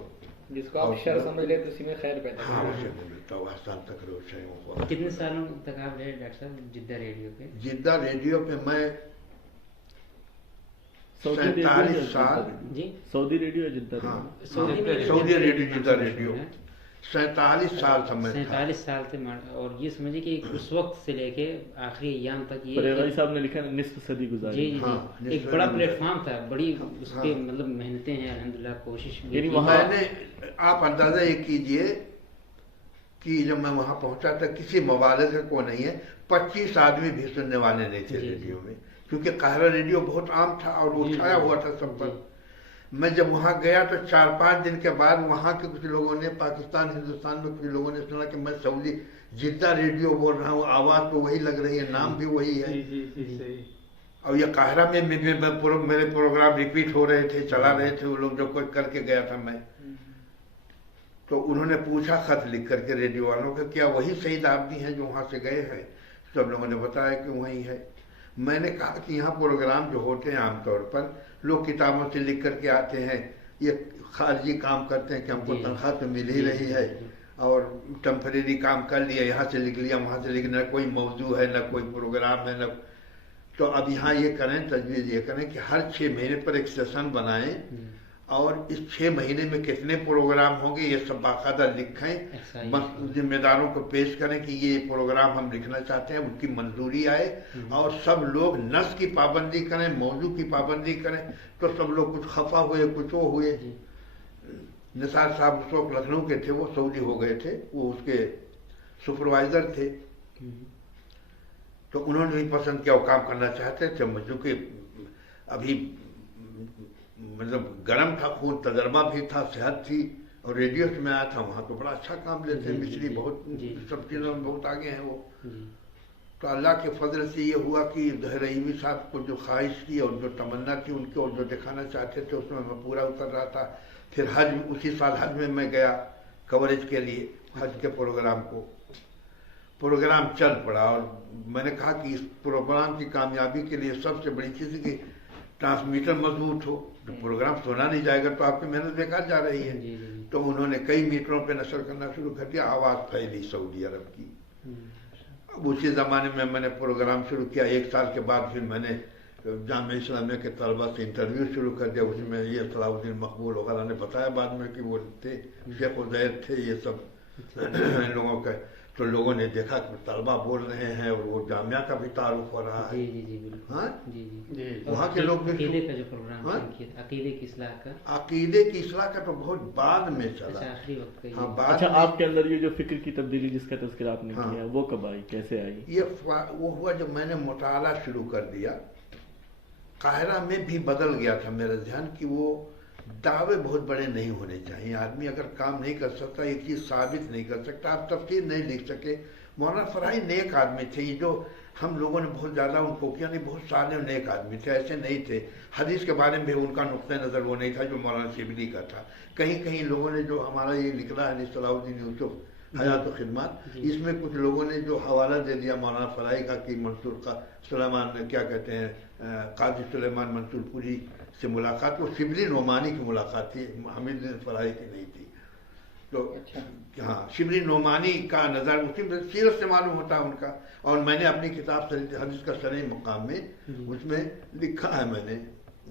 जिसको आप शर समझ लेते उसी में खैर पैदा हाँ करता है। उसे नहीं मिलता वो आसान तक रोशनी हो। कितने सालों तक आप रहे डॉक्टर साहब जिद्दा रेडियो पे? जिद्दा रेडियो पे मैं सऊदी रेडियो 47 या साल जिद्दा? जी सऊदी रेडियो या जिद्दा हाँ रेडियो? सऊदी रेडियो जिद्दा रेडियो 47 साल था मैं था। 47 साल से और ये समझिए कि उस वक्त से लेके आखिरी अयाम तक ये परेवाई साहब ने लिखा निस्फ सदी जी गुजारी। जी हाँ, जी एक निश्चित बड़ा रूप से। प्लेटफॉर्म था, बड़ी उसके हाँ। मतलब मेहनतें हैं, अल्हम्दुलिल्लाह कोशिश भी यानी की। वहाँ- मैंने आप अंदाजा ये कीजिए कि जब मैं वहां पहुंचा था किसी मुबालगे को नहीं है, 25 आदमी भी सुनने वाले नहीं थे जी, रेडियो में, क्योंकि काहिरा रेडियो बहुत आम था और वो जी, छाया जी, हुआ था सब पर। जी। मैं जब वहां गया तो 4-5 दिन के बाद वहां के कुछ लोगों ने, पाकिस्तान हिंदुस्तान में कुछ लोगों ने सुना कि मैं सऊदी जिद्दा रेडियो बोल रहा हूँ, आवाज तो वही लग रही है, नाम भी वही है। और ये काहिरा में मेरे प्रोग्राम रिपीट हो रहे थे, चला रहे थे वो लोग जो कोई करके गया था मैं। तो उन्होंने पूछा खत लिख करके रेडियो वालों को, क्या वही शहीद आदमी है जो वहां से गए हैं? सब लोगों ने बताया कि वही है। मैंने कहा कि यहाँ प्रोग्राम जो होते हैं आमतौर पर लोग किताबों से लिख करके आते हैं, ये खारजी काम करते हैं कि हमको जी। तनख्वाह तो मिल ही जी, रही जी, है जी। और टेम्परेरी काम कर लिया, यहाँ से लिख लिया वहाँ से लिख, न कोई मौजू है न कोई प्रोग्राम है न। तो अब यहाँ ये करें, तजवीज़ ये करें कि हर 6 महीने पर एक सेशन बनाएं और इस 6 महीने में कितने प्रोग्राम होंगे ये सब बाकायदा लिखें, बस जिम्मेदारों को पेश करें कि ये प्रोग्राम हम लिखना चाहते हैं, उनकी मंजूरी आए और सब लोग नस की पाबंदी करें, मौजू की पाबंदी करें। तो सब लोग कुछ खफा हुए, कुछ वो हुए। निसार साहब उस वक्त लखनऊ के थे, वो सऊदी हो गए थे, वो उसके सुपरवाइजर थे। तो उन्होंने भी पसंद किया, वो काम करना चाहते थे। चूँकि अभी मतलब गर्म था खून, तजर्बा भी था, सेहत थी और रेडियो से मैं आया था वहाँ तो बड़ा अच्छा काम लेते हैं। मिस्री बहुत सब चीज़ों में बहुत आगे हैं वो। तो अल्लाह के फजल से ये हुआ कि रहीमी साहब को जो ख्वाहिश थी और जो तमन्ना थी उनकी और जो दिखाना चाहते थे उसमें मैं पूरा उतर रहा था। फिर हज, उसी साल हज में मैं गया कवरेज के लिए, हज के प्रोग्राम को। प्रोग्राम चल पड़ा और मैंने कहा कि इस प्रोग्राम की कामयाबी के लिए सबसे बड़ी चीज़ है कि ट्रांसमीटर मजबूत हो। तो प्रोग्राम सुना नहीं जाएगा तो आपकी मेहनत बेकार जा रही है। तो उन्होंने कई मीटरों पे नशर करना शुरू कर दिया, आवाज़ फैली सऊदी अरब की। अब उसी ज़माने में मैंने प्रोग्राम शुरू किया। 1 साल के बाद फिर मैंने जामिया इस्लामिया के तलबा से इंटरव्यू शुरू कर दिया। उसमें ये सलाहुद्दीन मकबूल वगैरह ने बताया बाद में कि वो थे, शेख उज़ैर थे, ये सब इन लोगों के। तो लोगों ने देखा कि तलबा बोल रहे हैं और वो जामिया का भी तारुफ हो रहा है। जी जी जी बिल्कुल। हाँ? जी जी वहाँ के लोग भी अकीदे का जो प्रोग्राम हाँ? अकीदे की इस्लाह का अकीदे की इस्लाह का तो बहुत बाद में चला। अच्छा आखिरी वक्त का हाँ ये। बाद अच्छा, में आपके अंदर ये जो फिक्र की तब्दीली जिसका तज़किरा आपने हाँ। किया वो कब आई, कैसे आई? ये वो हुआ जब मैंने मुताला शुरू कर दिया। काहिरा में भी बदल गया था मेरा ध्यान कि वो दावे बहुत बड़े नहीं होने चाहिए। आदमी अगर काम नहीं कर सकता, एक चीज़ साबित नहीं कर सकता, आप तफसीर नहीं लिख सके। मौलाना फराई नेक आदमी थे, ये जो हम लोगों ने बहुत ज़्यादा उनको किया नहीं, बहुत सारे नेक आदमी थे, ऐसे नहीं थे। हदीस के बारे में भी उनका नुक्ता नज़र वो नहीं था जो मौलाना शिबली का था। कहीं कहीं लोगों ने जो हमारा ये निकला है सलाहुद्दीन यूसुफ हयात व खिदमत, इसमें कुछ लोगों ने जो हवाला दे दिया मौलाना फराई का कि मंसूर का सुलेमान क्या कहते हैं, काजी सुलेमान मंसूरपुरी से मुलाकात, वो शिबली नोमानी की मुलाकात थी, हामिद फराई की नहीं थी। तो हाँ, शिबली नोमानी का नज़र उसी सीरत से मालूम होता है उनका। और मैंने अपनी किताब हदीस का सनई मकाम में उसमें लिखा है, मैंने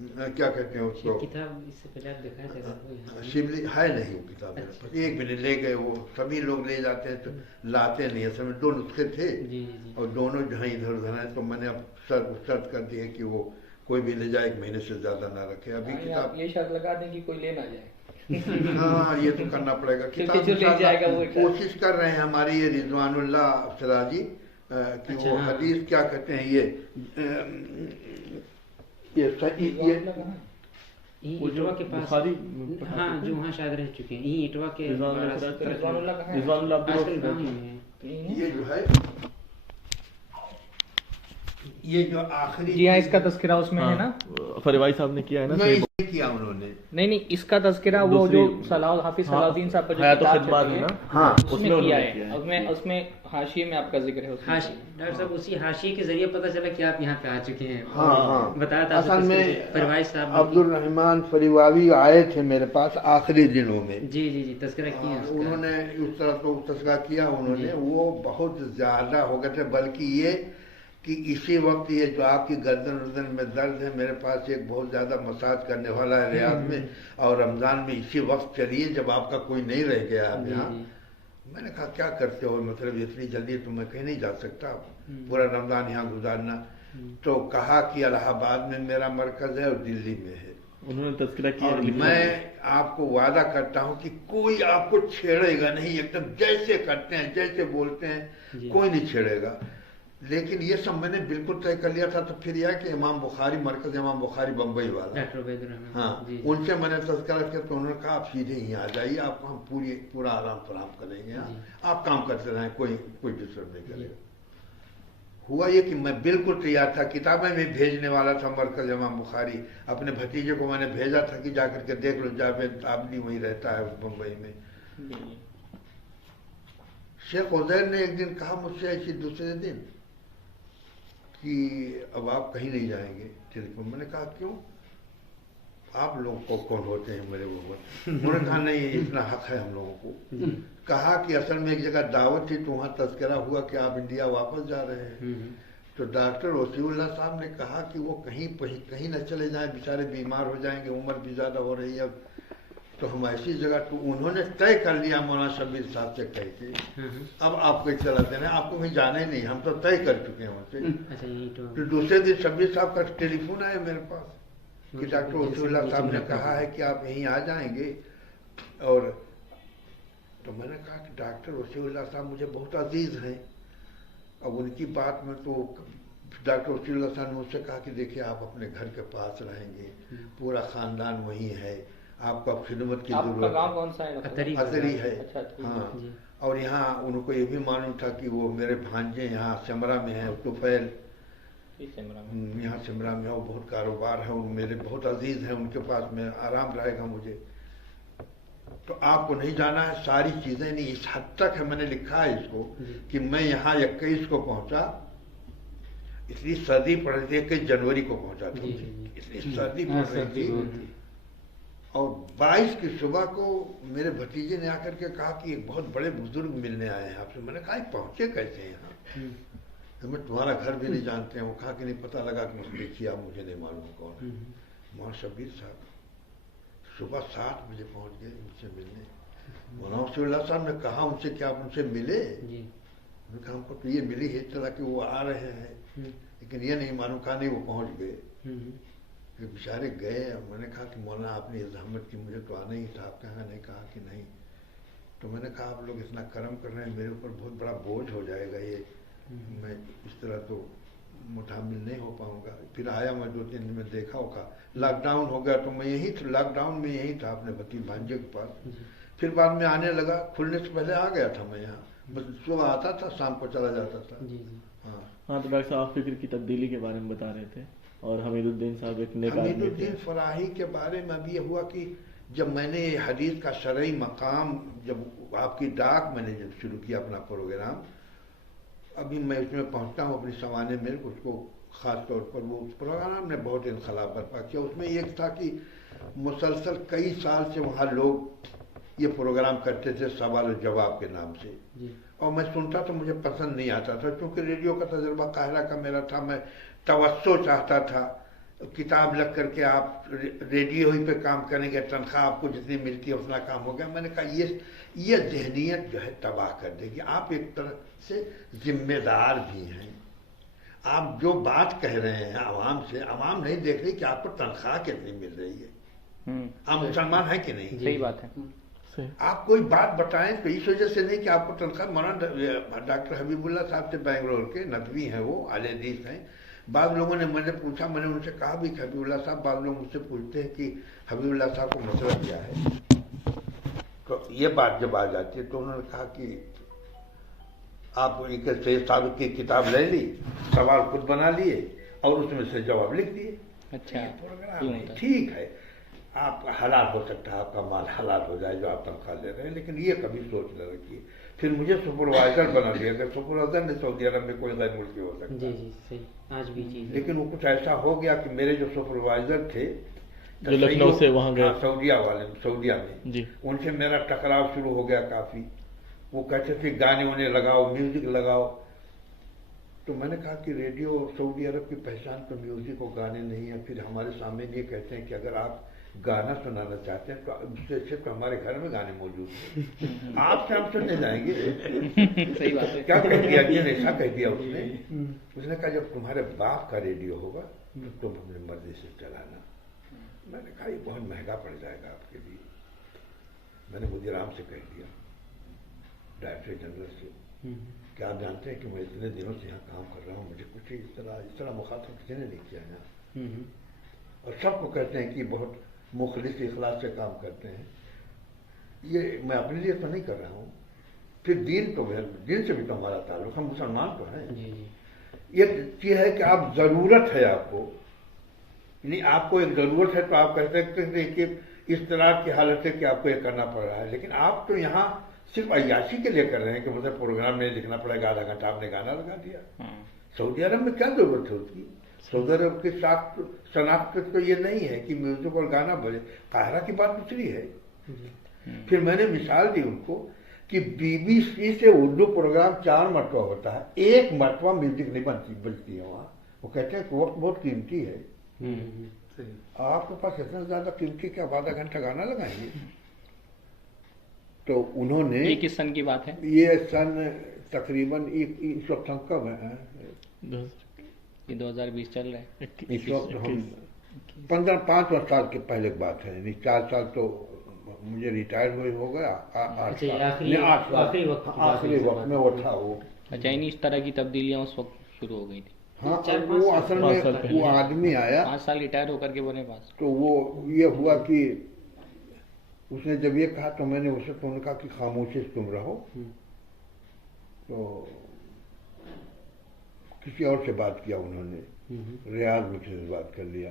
क्या कहते हैं उसको, किताब इससे पहले आप दिखाया जगह शिबली है नहीं वो किताब मेरे पास। एक मिनट ले गए, वो सभी लोग ले जाते हैं तो लाते नहीं। असल में 2 नुस्खे थे और दोनों जहाँ इधर उधर हैं, तो मैंने अब शर्त कर दी है कि वो कोई भी ले जाए 1 महीने से ज़्यादा ना रखे। अभी किताब ये शर्त लगा दें कि कोई ले ना जाए। हाँ, ये तो करना पड़ेगा। किताब जो ले जाएगा वो कोशिश कर रहे हैं हमारी ये रिजवानुल्लाह सिराजी कि वो हदीस क्या कहते हैं ये इटवा के पास, बुखारी हाँ जो वहाँ शायद रह चुके हैं, यही इटवा के रिजवानुल्लाह आजकल गाँव ही में है। ये जो है ये जो आखिरी जी हाँ, इसका तस्करा उसमें है ना? फरीवाई साहब ने किया है ना, नहीं किया उन्होंने। नहीं, इसका तस्करा वो जो दूसरी- हाफिज सलाउद्दीन साहब का जो हयात किताब खिदमत छपी है है, ना, हाँ उसमें उन्होंने किया किया है। उसमें हाशिए में आपका जिक्र है उसमें। हाशी डॉक्टर साहब उसी हाशिए के जरिए पता चला कि आप यहाँ पे आ चुके हैं। हाँ हाँ बताया था असल में फरवाइज साहब ने अब्दुल रहमान फरीवावी आए थे मेरे पास आखिरी दिनों में। जी जी जी तस्करा किया है उसका। उन्होंने उस तरह तो तस्करा किया उन्होंने, वो बहुत ज्यादा हो गए थे। बल्कि ये कि इसी वक्त ये जो आपकी गर्दन में दर्द है, मेरे पास एक बहुत ज्यादा मसाज करने वाला है रियाद में, और रमजान में इसी वक्त चलिए जब आपका कोई नहीं रह गया आप यहाँ। मैंने कहा क्या करते हो, मतलब इतनी जल्दी तो मैं कहीं नहीं जा सकता, पूरा रमजान यहाँ गुजारना। तो कहा कि इलाहाबाद में मेरा मरकज है और दिल्ली में है। उन्होंने तस्करा किया, और लिखा मैं है। आपको वादा करता हूँ कि कोई आपको छेड़ेगा नहीं, एकदम जैसे करते हैं जैसे बोलते हैं कोई नहीं छेड़ेगा। लेकिन ये सब मैंने बिल्कुल तय कर लिया था। तो फिर यह कि इमाम बुखारी, मरकज इमाम बुखारी बम्बई वाला, डॉक्टर उबैदुर रहमान, हाँ जी। उनसे मैंने तस्करा किया। तो उन्होंने कहा आप सीधे यहाँ आ जाइए, आपको हम पूरा आराम फराम करेंगे, आप काम करते रहें, कोई डिस्टर्ब नहीं करेगा। हुआ ये कि मैं बिल्कुल तैयार था, किताबें भी भेजने वाला था मरकज इमाम बुखारी। अपने भतीजे को मैंने भेजा था कि जाकर के देख लो, जावेद आबदी वहीं रहता है बम्बई में। शेख उजैर ने एक दिन कहा मुझसे ऐसी दूसरे दिन कि अब आप कहीं नहीं जाएंगे टेलीफोन। मैंने कहा क्यों, आप लोग को कौन होते हैं मेरे ऊपर। उन्होंने कहा नहीं इतना हक है हम लोगों को। कहा कि असल में एक जगह दावत थी तो वहाँ तस्करा हुआ कि आप इंडिया वापस जा रहे हैं। तो डॉक्टर वसीउल्लाह साहब ने कहा कि वो कहीं न चले जाएं, बेचारे बीमार हो जाएंगे, उम्र भी ज़्यादा हो रही है अब। तो हम ऐसी जगह, तो उन्होंने तय कर लिया मौलाना शबीर साहब से कह के, अब आप कहीं चलाते हैं, आपको कहीं जाने नहीं, हम तो तय कर चुके हैं उनसे। अच्छा यही तो दूसरे दिन शबीर साहब का टेलीफोन आया मेरे पास कि डॉक्टर वसीउल्लाह साहब ने कहा है कि आप यहीं आ जाएंगे। और तो मैंने कहा कि डॉक्टर वसीउल्लाह साहब मुझे बहुत अजीज हैं। अब उनकी बात में तो डॉक्टर वसीउल्लाह साहब ने मुझसे कहा कि देखिए आप अपने घर के पास रहेंगे, पूरा खानदान वहीं है, आपको अब खिदमत की आपका जरूरत गांव कौन सा है? अतरी है। अच्छा, ठीक है। हाँ, और यहाँ उनको ये भी मालूम था कि वो मेरे भांजे यहाँ सिमरा में हैं, तुफैल यहाँ सिमरा में, वो बहुत कारोबार है, वो मेरे बहुत अजीज हैं, उनके पास में आराम रहेगा मुझे। तो आपको नहीं जाना है, सारी चीजें नहीं, इस हद तक है, मैंने लिखा है इसको कि मैं यहाँ 21 को पहुंचा, इतनी सर्दी पड़ रही थी, 21 जनवरी को पहुंचा था, इतनी सर्दी पड़ रही थी। और 22 की सुबह को मेरे भतीजे ने आकर के कहा कि एक बहुत बड़े बुजुर्ग मिलने आए हैं आपसे। मैंने कहा पहुंचे कैसे यहाँ, मैं तुम्हारा घर भी नहीं जानते हैं। वो कहा कि नहीं पता लगा कि मुझे देखिए आप, मुझे नहीं मालूम कौन है। मौलाना शबीर साहब सुबह 7 बजे पहुंच गए मुझसे मिलने। मौलाना वसीउल्लाह साहब ने कहा उनसे कि आप उनसे मिले। मैंने कहा हमको तो ये मिली है चला कि वो आ रहे हैं, लेकिन ये नहीं मालूम। कहा नहीं वो पहुंच गए। फिर बेचारे गए। मैंने कहा कि मौलाना आपने ये जहमत की, मुझे तो आना ही था, आप कहाँ नहीं। कहा कि नहीं। तो मैंने कहा आप लोग इतना कर्म कर रहे हैं, मेरे ऊपर बहुत बड़ा बोझ हो जाएगा ये, मैं इस तरह तो मुतामिल नहीं हो पाऊंगा। फिर आया मैं 2-3 दिन में, देखा होगा लॉकडाउन हो गया तो मैं यही था, लॉकडाउन में यही था अपने भतीजे भांजे के पास। फिर बाद में आने लगा, खुलने से पहले आ गया था मैं यहाँ, बस सुबह आता था, शाम को चला जाता था। हाँ, तो डॉक्टर साहब आप फिक्र की तब्दीली के बारे में बता रहे थे, और हमीदुद्दीन साहब एक नेक आदमी थे। हमीदुद्दीन फराही के बारे में अभी ये हुआ कि जब मैंने हदीस का शरई मकाम, जब आपकी डाक मैंने जब शुरू किया अपना प्रोग्राम, अभी मैं उसमें पहुंचता हूँ अपनी सवाने में, उसको ख़ास तौर पर वो उस प्रोग्राम ने बहुत इनकलाब बर्पा किया। उसमें एक था कि मुसलसल कई साल से वहाँ लोग ये प्रोग्राम करते थे सवाल और जवाब के नाम से, और मैं सुनता तो मुझे पसंद नहीं आता था, क्योंकि रेडियो का तजुर्बा काहिरा का मेरा था। मैं तवस्सो चाहता था, किताब लग करके आप रेडियो ही पे काम करेंगे, तनख्वाह आपको जितनी मिलती है उतना काम हो गया। मैंने कहा ये जहनीत जो है तबाह कर देगी। आप एक तरह से जिम्मेदार भी हैं, आप जो बात कह रहे हैं आवाम से, आवाम नहीं देख रही कि आपको तनख्वाह कितनी मिल रही है। आप मुसलमान हैं कि नहीं? सही बात है। आप कोई बात बताएं तो इस वजह से नहीं कि आपको तनख्वाह। मौलाना डॉक्टर हबीबुल्लाह साहब थे बेंगलोर के, नदवी हैं वो, आले हदीस हैं। बाद लोगों ने मुझे पूछा, मैंने उनसे कहा भी हबीबुल्लाह साहब, बाद लोग मुझसे पूछते हैं कि हबीबुल्लाह साहब को मसला क्या है। तो ये बात जब आ जाती है तो उन्होंने कहा कि आप सैयद साबिक की किताब ले ली, सवाल खुद बना लिए और उसमें से जवाब लिख दिए। अच्छा, प्रोग्राम यूं है, होता है। ठीक है, आप हलाल हो सकता है, आपका माल हलाल हो जाए जो आप तनख्वाह ले रहे हैं, लेकिन ये कभी सोच न रखिए। फिर मुझे सुपरवाइजर बना दिया गया। सुपरवाइजर ने सऊदी अरब में कोई गैर मुल्की हो सकता जी है, जी सही, आज भी चीज लेकिन वो कुछ ऐसा हो गया कि मेरे जो सुपरवाइजर थे जो लखनऊ से वहाँ गए, सऊदिया में जी, उनसे मेरा टकराव शुरू हो गया काफी। वो कहते थे गाने उन्हें लगाओ, म्यूजिक लगाओ। तो मैंने कहा कि रेडियो सऊदी अरब की पहचान तो म्यूजिक और गाने नहीं है। फिर हमारे सामने ये कहते हैं कि अगर आप गाना सुनाना चाहते हैं तो उससे अच्छे तो हमारे घर में गाने मौजूद हैं, आपसे हम सुनने जाएंगे। सही बात है। क्या कह दिया, ऐसा कह दिया उसने। उसने कहा जब तुम्हारे बाप का रेडियो होगा तो तुम अपनी मर्जी से चलाना। मैंने कहा ये बहुत महंगा पड़ जाएगा आपके लिए। मैंने मुदीराम से कह दिया, डायरेक्टर जनरल से, क्या आप जानते हैं कि मैं इतने दिनों से यहाँ काम कर रहा हूँ, मुझे कुछ इस तरह मुखातब किसी ने नहीं किया यहाँ, और सबको कहते हैं कि बहुत मुखलिस इखलास से काम करते हैं। ये मैं अपने लिए तो नहीं कर रहा हूँ। फिर दीन से भी तो हमारा ताल्लुक, हम मुसलमान तो हैं। जी जी ये चीज है कि आप जरूरत है आपको, नहीं आपको एक जरूरत है तो आप कह सकते हैं कि इस तरह की हालत है कि आपको ये करना पड़ रहा है, लेकिन आप तो यहाँ सिर्फ अय्याशी के लिए कर रहे हैं कि मुझे प्रोग्राम में लिखना पड़ेगा, आधा घंटा आपने गाना लगा दिया। सऊदी अरब में क्या जरूरत है उसकी? सऊदी अरब की शनाख्त तो ये नहीं है कि म्यूजिक और गाना बजे। काहिरा की बात दूसरी है। फिर मैंने मिसाल दी उनको कि BBC से उर्दू प्रोग्राम 4 मरतबा होता है, 1 मरतबा म्यूजिक नहीं बजती है वहाँ। वो कहते हैं कि वक्त बहुत कीमती है, आपके पास इतना ज्यादा कीमती कि आप आधा घंटा गाना लगाएंगे। तो उन्होंने, ये किस सन की बात है? ये सन तकरीबन इस वक्त हम कब है, ये 2020 चल रहा है। इस वक्त हम 5 साल के पहले की बात है, यानी 4 साल तो मुझे रिटायर हुए हो गया, 8 साल आखिरी वक्त में वो था वो। अच्छा, यानी इस तरह की तब्दीलियां उस वक्त शुरू हो गई थी। हाँ, वो असल में वो आदमी आया 5 साल रिटायर होकर के बने पास। तो वो ये हुआ कि उसने जब ये कहा तो मैंने उसे तो कहा कि खामोशी से तुम रहो। तो किसी और से बात किया उन्होंने, रियाज में किसी से बात कर लिया।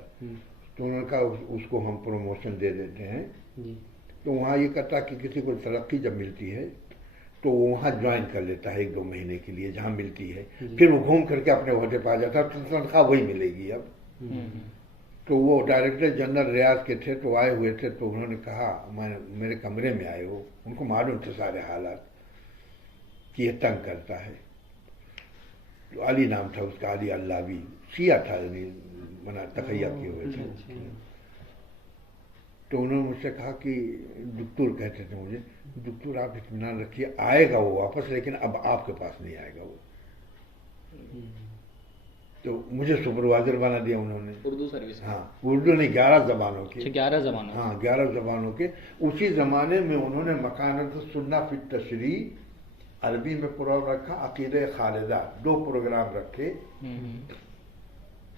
तो उन्होंने कहा उसको हम प्रमोशन दे देते हैं। तो वहाँ ये कहता कि किसी को तरक्की जब मिलती है तो वो वहाँ ज्वाइन कर लेता है 1-2 महीने के लिए जहाँ मिलती है, फिर वो घूम करके अपने ओहदे पर आ जाता है, तो तनख्वाह वही मिलेगी अब। तो वो डायरेक्टर जनरल रियाज के थे, तो आए हुए थे। तो उन्होंने कहा मेरे कमरे में आए हो, उनको मालूम थे सारे हालात कि ये तंग करता है। तो अली नाम था उसका, अली अल्लावी, शिया था, यानी मना तखैया किए हुए थे। तो उन्होंने मुझसे कहा कि दुक्तूर कहते थे मुझे, दुक्तूर आप इत्मीनान रखिए, आएगा वो वापस, लेकिन अब आपके पास नहीं आएगा वो। तो मुझे सुपरवाइजर बना दिया उन्होंने। उर्दू सर्विस? हाँ, उर्दू नहीं, 11 जबानों के। 11 जबानों? हाँ, 11 जबानों के। उसी जमाने में उन्होंने मकानत सुन्ना फिर तशरी अरबी में प्रोग्राम रखा, अकीदे खालिदा 2 प्रोग्राम रखे।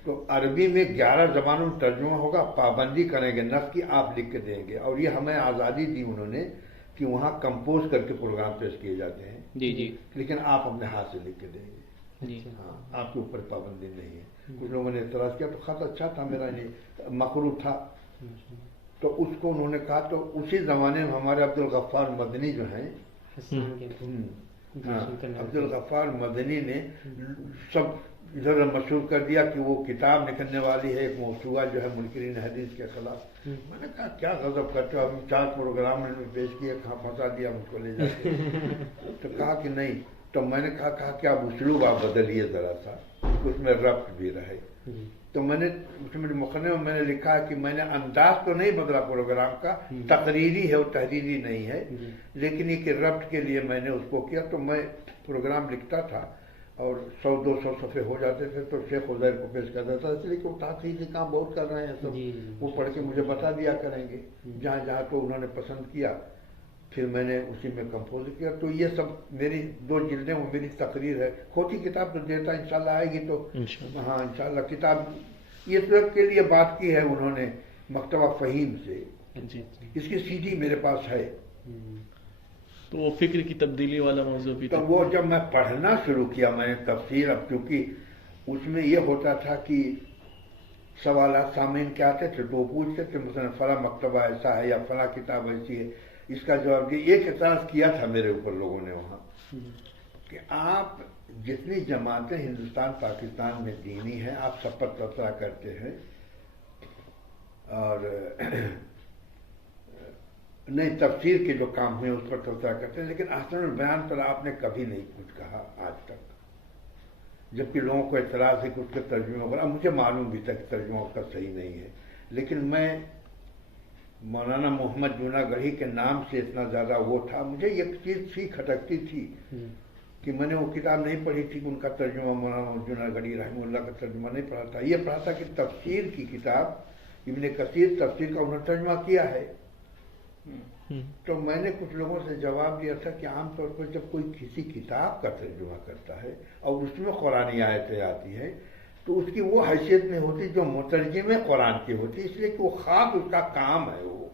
तो अरबी में 11 जबानों में तर्जुमा होगा, पाबंदी करेंगे नफ की, आप लिख के देंगे। और ये हमें आज़ादी दी उन्होंने कि वहाँ कंपोज करके प्रोग्राम पेश किए जाते हैं। जी जी। लेकिन आप अपने हाथ से लिख के देंगे। हाँ, आपके ऊपर पाबंदी नहीं है। कुछ लोगों ने एतराज किया, तो खत अच्छा था मेरा, नहीं मकरू था। तो उसको उन्होंने कहा, तो उसी जमाने में हमारे अब्दुल गफ्फार मदनी जो हैं, अब्दुल गफ्फार मदनी ने सब इधर मशहूर कर दिया कि वो किताब निकलने वाली है, एक मौसूआ जो है मुनकिरीन हदीस के खिलाफ। मैंने कहा क्या गजब करते हो, अभी 4 प्रोग्राम में पेश किए, कहाँ फंसा दिया मुझको ले जाके। तो कहा कि नहीं। तो मैंने कहा कि आप उसलूब आप बदलिए जरा सा, उसमें रब्त भी रहे। तो मैंने उसमें मुकदमे में मैंने लिखा है कि मैंने अंदाज तो नहीं बदला प्रोग्राम का, तकरीरी है वो तहरीरी नहीं है, लेकिन ये कि रब्त के लिए मैंने उसको किया। तो मैं प्रोग्राम लिखता था और 100-200 सफ़े हो जाते थे तो शेख उज़ैर को पेश कर देता था, इसलिए कि वो तहकीकी काम बहुत कर रहे हैं सब, वो पढ़ के मुझे बता दिया करेंगे जहाँ जहाँ तो उन्होंने पसंद किया। फिर मैंने उसी में कंपोज किया। तो ये सब मेरी 2 जिल्दें वो मेरी तकरीर है। खोटी किताब तो देता इंशाल्लाह आएगी तो हाँ इंशाल्लाह किताब। ये सब के लिए बात की है उन्होंने मकतबा फ़हीम से, इसकी सीडी मेरे पास है। तो वो फिक्र की तब्दीली वाला मौजू भी तो वो जब मैं पढ़ना शुरू किया मैंने तफसीर, अब चूंकि उसमें ये होता था कि सवालात सामने क्या आते थे तो पूछते थे, मसलन फला मकतबा ऐसा है या फला किताब ऐसी है, इसका जवाब दिया। एक एतराज किया था मेरे ऊपर लोगों ने वहाँ कि आप जितनी जमातें हिंदुस्तान पाकिस्तान में दीनी हैं आप सब पर तबसरा करते हैं और नहीं तफसीर के जो काम हुए उस पर तबसरा करते हैं, लेकिन अहसन बयान पर आपने कभी नहीं कुछ कहा आज तक, जबकि लोगों को एतराज़ है कि उसके तर्जुमा पर। अब मुझे मालूम भी था कि तर्जुमा उसका सही नहीं है, लेकिन मैं मौलाना मोहम्मद जूनागढ़ी के नाम से इतना ज़्यादा वो था, मुझे एक चीज़ सी खटकती थी कि मैंने वो किताब नहीं पढ़ी थी, उनका तर्जुमा मौलाना जूनागढ़ी रहमतुल्लाह का तर्जुमा नहीं पढ़ा था। ये पढ़ा था कि तफसीर की किताब इब्ने कसीर तफसीर का उन्होंने तर्जुमा किया है। तो मैंने कुछ लोगों से जवाब दिया था कि आमतौर पर जब कोई किसी किताब का तर्जुमा करता है और उसमें कुरानी आयतें आती है तो उसकी वो हैसियत नहीं होती जो मुतरजिमे कुरान की होती, इसलिए कि वो खास उसका काम है वो।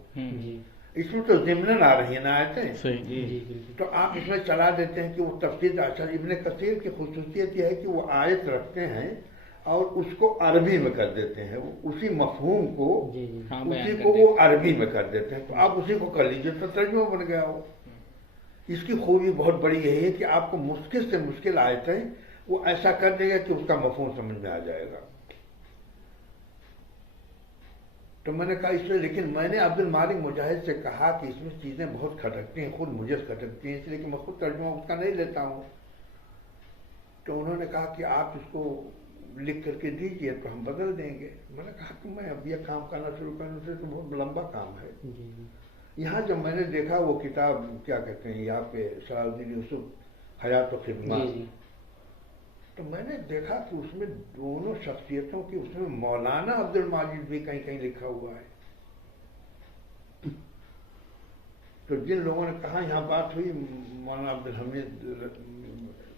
इसमें तो ज़िम्नन आ रही है ना आयतें, तो आप इसमें चला देते हैं कि वो तफसीर। अच्छा, इब्ने कसीर की खुसूसियत यह है कि वो आयत रखते हैं और उसको अरबी में कर देते हैं, उसी मफहूम को उसी को वो अरबी में कर देते हैं, तो आप उसी को कर लीजिए तो तर्जुमा बन गया हो। इसकी खूबी बहुत बड़ी यही है कि आपको मुश्किल से मुश्किल आयतें वो ऐसा कर देगा कि उसका मफहूम समझ में आ जाएगा। तो मैंने कहा इसलिए, लेकिन मैंने अब्दुल मालिक मुजाहिद से कहा कि इसमें चीज़ें बहुत खटकती हैं, खुद मुझे खटकती हैं, इसलिए कि मैं खुद तर्जुमा उसका नहीं लेता हूँ। तो उन्होंने कहा कि आप इसको लिख करके दीजिए तो हम बदल देंगे। मैंने कहा कि मैं अब यह काम करना शुरू करने से तो बहुत लंबा काम है। यहाँ जब मैंने देखा वो किताब क्या कहते हैं यहाँ पे सलाहुद्दीन यूसुफ हयात व खिदमत, तो मैंने देखा कि उसमें दोनों शख्सियतों की, उसमें मौलाना अब्दुल माजिद भी कहीं कहीं लिखा हुआ है। तो जिन लोगों ने कहा यहाँ बात हुई, मौलाना अब्दुल हमीद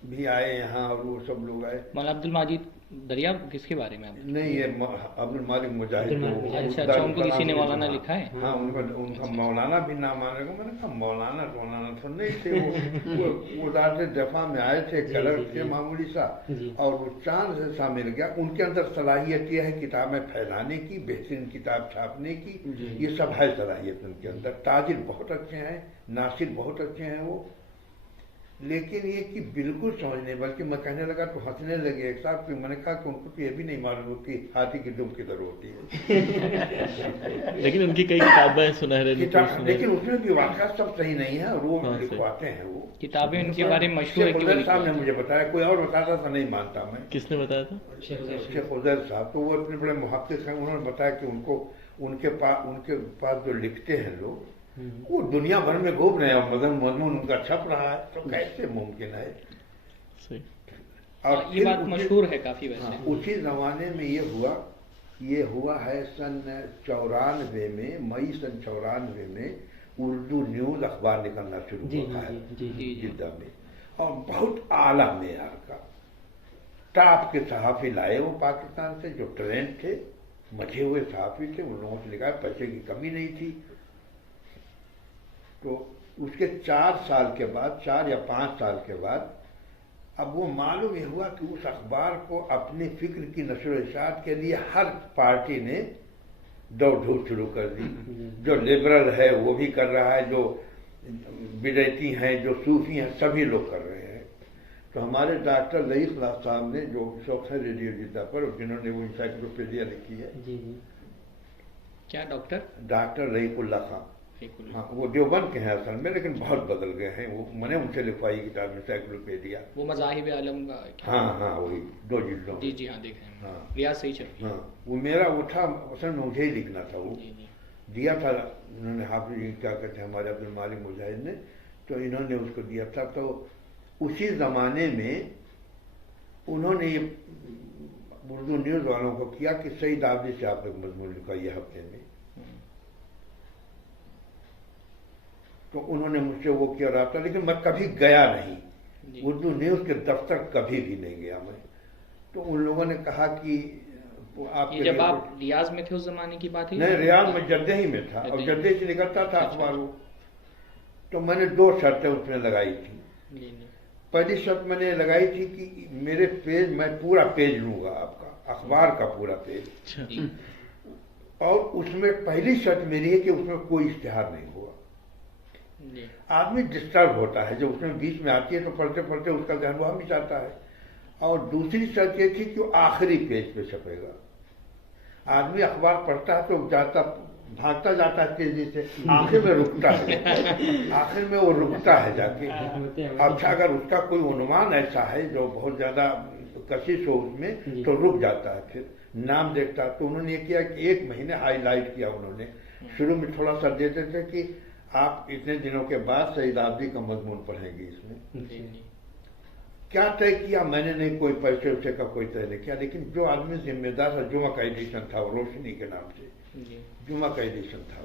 भी आए यहाँ और वो सब लोग आए। मौलाना अब्दुल माजिद दरिया किसके बारे में? नहीं, ये अब्दुल मालिक मुजाहिद। अच्छा, उनको किसी ने मौलाना लिखा है? हाँ, उनका मौलाना भी नाम आने को। मैंने कहा मौलाना तो नहीं थे, वो दार से दफा में आए थे, कलर थे मामूली सा, और वो चांद से सा मिल गया। उनके अंदर सलाहियत यह है किताबें फैलाने की, बेहतरीन किताब छापने की, ये सब है सलाहियत उनके अंदर। ताजिर बहुत अच्छे हैं, नासिर बहुत अच्छे हैं वो, लेकिन ये कि बिल्कुल समझ नहीं, बल्कि मैं कहने लगा तो हंसने लगे एक साथ। फिर मैंने कहा कि उनको तो ये भी नहीं मालूम कि हाथी की दुम किधर होती है। लेकिन उनकी कई किताबें सुनहरे, लेकिन उसमें भी वाक़या सब सही नहीं है, और वो लिखवाते हैं वो किताबें उनके बारे में मशहूर है। शेख साहब ने मुझे बताया, कोई और बताता था नहीं मानता मैं। किसने बताया था? शेख उजैर साहब। तो वो इतने बड़े मुहक्किक हैं, उन्होंने बताया कि उनके पास जो लिखते हैं लोग वो दुनिया भर में घूम रहे हैं, मजमून उनका छप रहा है, तो कैसे मुमकिन है? सही। और ये बात मशहूर है काफी वैसे। हाँ, उसी जमाने में ये हुआ है सन 94 में, मई सन 94 में उर्दू न्यूज अखबार निकलना शुरू हुआ है जिद्दा में, और बहुत आला मेयार का टॉप के सहाफी लाए वो पाकिस्तान से, जो ट्रेंड थे, मचे हुए सहाफी थे, उन लोगों से लिखा, पैसे की कमी नहीं थी। तो उसके 4 साल के बाद, 4 या 5 साल के बाद, अब वो मालूम ये हुआ कि उस अखबार को अपनी फिक्र की नशर इशात के लिए हर पार्टी ने दौड़ धूप शुरू कर दी। जो लिबरल है वो भी कर रहा है, जो बिदअती हैं, जो सूफी हैं, सभी लोग कर रहे हैं। तो हमारे डॉक्टर रईस साहब ने, जो शौक है रेडियो जिद्दा पर, जिन्होंने वो इंसाइक्लोपीडिया लिखी है। क्या डॉक्टर? डॉक्टर रईकुल्ला खां। हाँ, वो देवबंद के हैं असल में, लेकिन बहुत बदल गए हैं वो। मैंने उनसे लिखवाई किताब इंसाइक्लोपीडिया, वो मज़ाहिब आलम का। हाँ, वही 2 जिल्दों। जी हाँ, देख रहे हैं। हाँ, रियाज सही चल। हाँ, वो मेरा वो था, असल में मुझे ही लिखना था, वो दिया था उन्होंने, हाफिज क्या कहते हैं हमारे अब्दुल मालिक मुजाहिद ने, तो इन्होंने उसको दिया था। तो उसी जमाने में उन्होंने ये उर्दू न्यूज़ वालों को किया कि सईद आबिद से आप लोग मजमून लिखवाइए हफ्ते में। तो उन्होंने मुझसे वो किया रहा था, लेकिन मैं कभी गया नहीं, उर्दू न्यूज़ के दफ्तर कभी भी नहीं गया मैं। तो उन लोगों ने कहा कि आप, जब आप रियाज में थे उस जमाने की बात है? नहीं, रियाज में जद्दे ही में था, और जद्दे से निकलता था अखबार वो। तो मैंने 2 शर्तें उसमें लगाई थी। पहली शर्त मैंने लगाई थी कि मेरे पेज, मैं पूरा पेज लूंगा आपका, अखबार का पूरा पेज, जी और उसमें पहली शर्त मेरी है कि उसमें कोई इश्तिहार नहीं होगा। जी आदमी डिस्टर्ब होता है जब उसमें बीच में आती है, तो पढ़ते पढ़ते उसका ध्यान वहां भी जाता है। और दूसरी शर्त ये थी कि वो आखिरी पेज पे छपेगा। आदमी अखबार पढ़ता है तो जाता, भागता जाता है तेजी से, आखिर में रुकता है, आखिर में वो रुकता है जाके। अच्छा, अगर उसका कोई अनुमान ऐसा है जो बहुत ज्यादा कशिश हो उसमें, तो रुक जाता है, फिर नाम देखता है। तो उन्होंने ये किया कि 1 महीने हाईलाइट किया उन्होंने। शुरू में थोड़ा सा देते थे कि आप इतने दिनों के बाद सईद आबदी का मजमून पढ़ेंगे इसमें। जी क्या तय किया मैंने, नहीं कोई पैसे वैसे का कोई तय नहीं किया, लेकिन जो आदमी जिम्मेदार था, जुमा का एडिशन था वो, रोशनी के नाम से जी जुमा का एडिशन था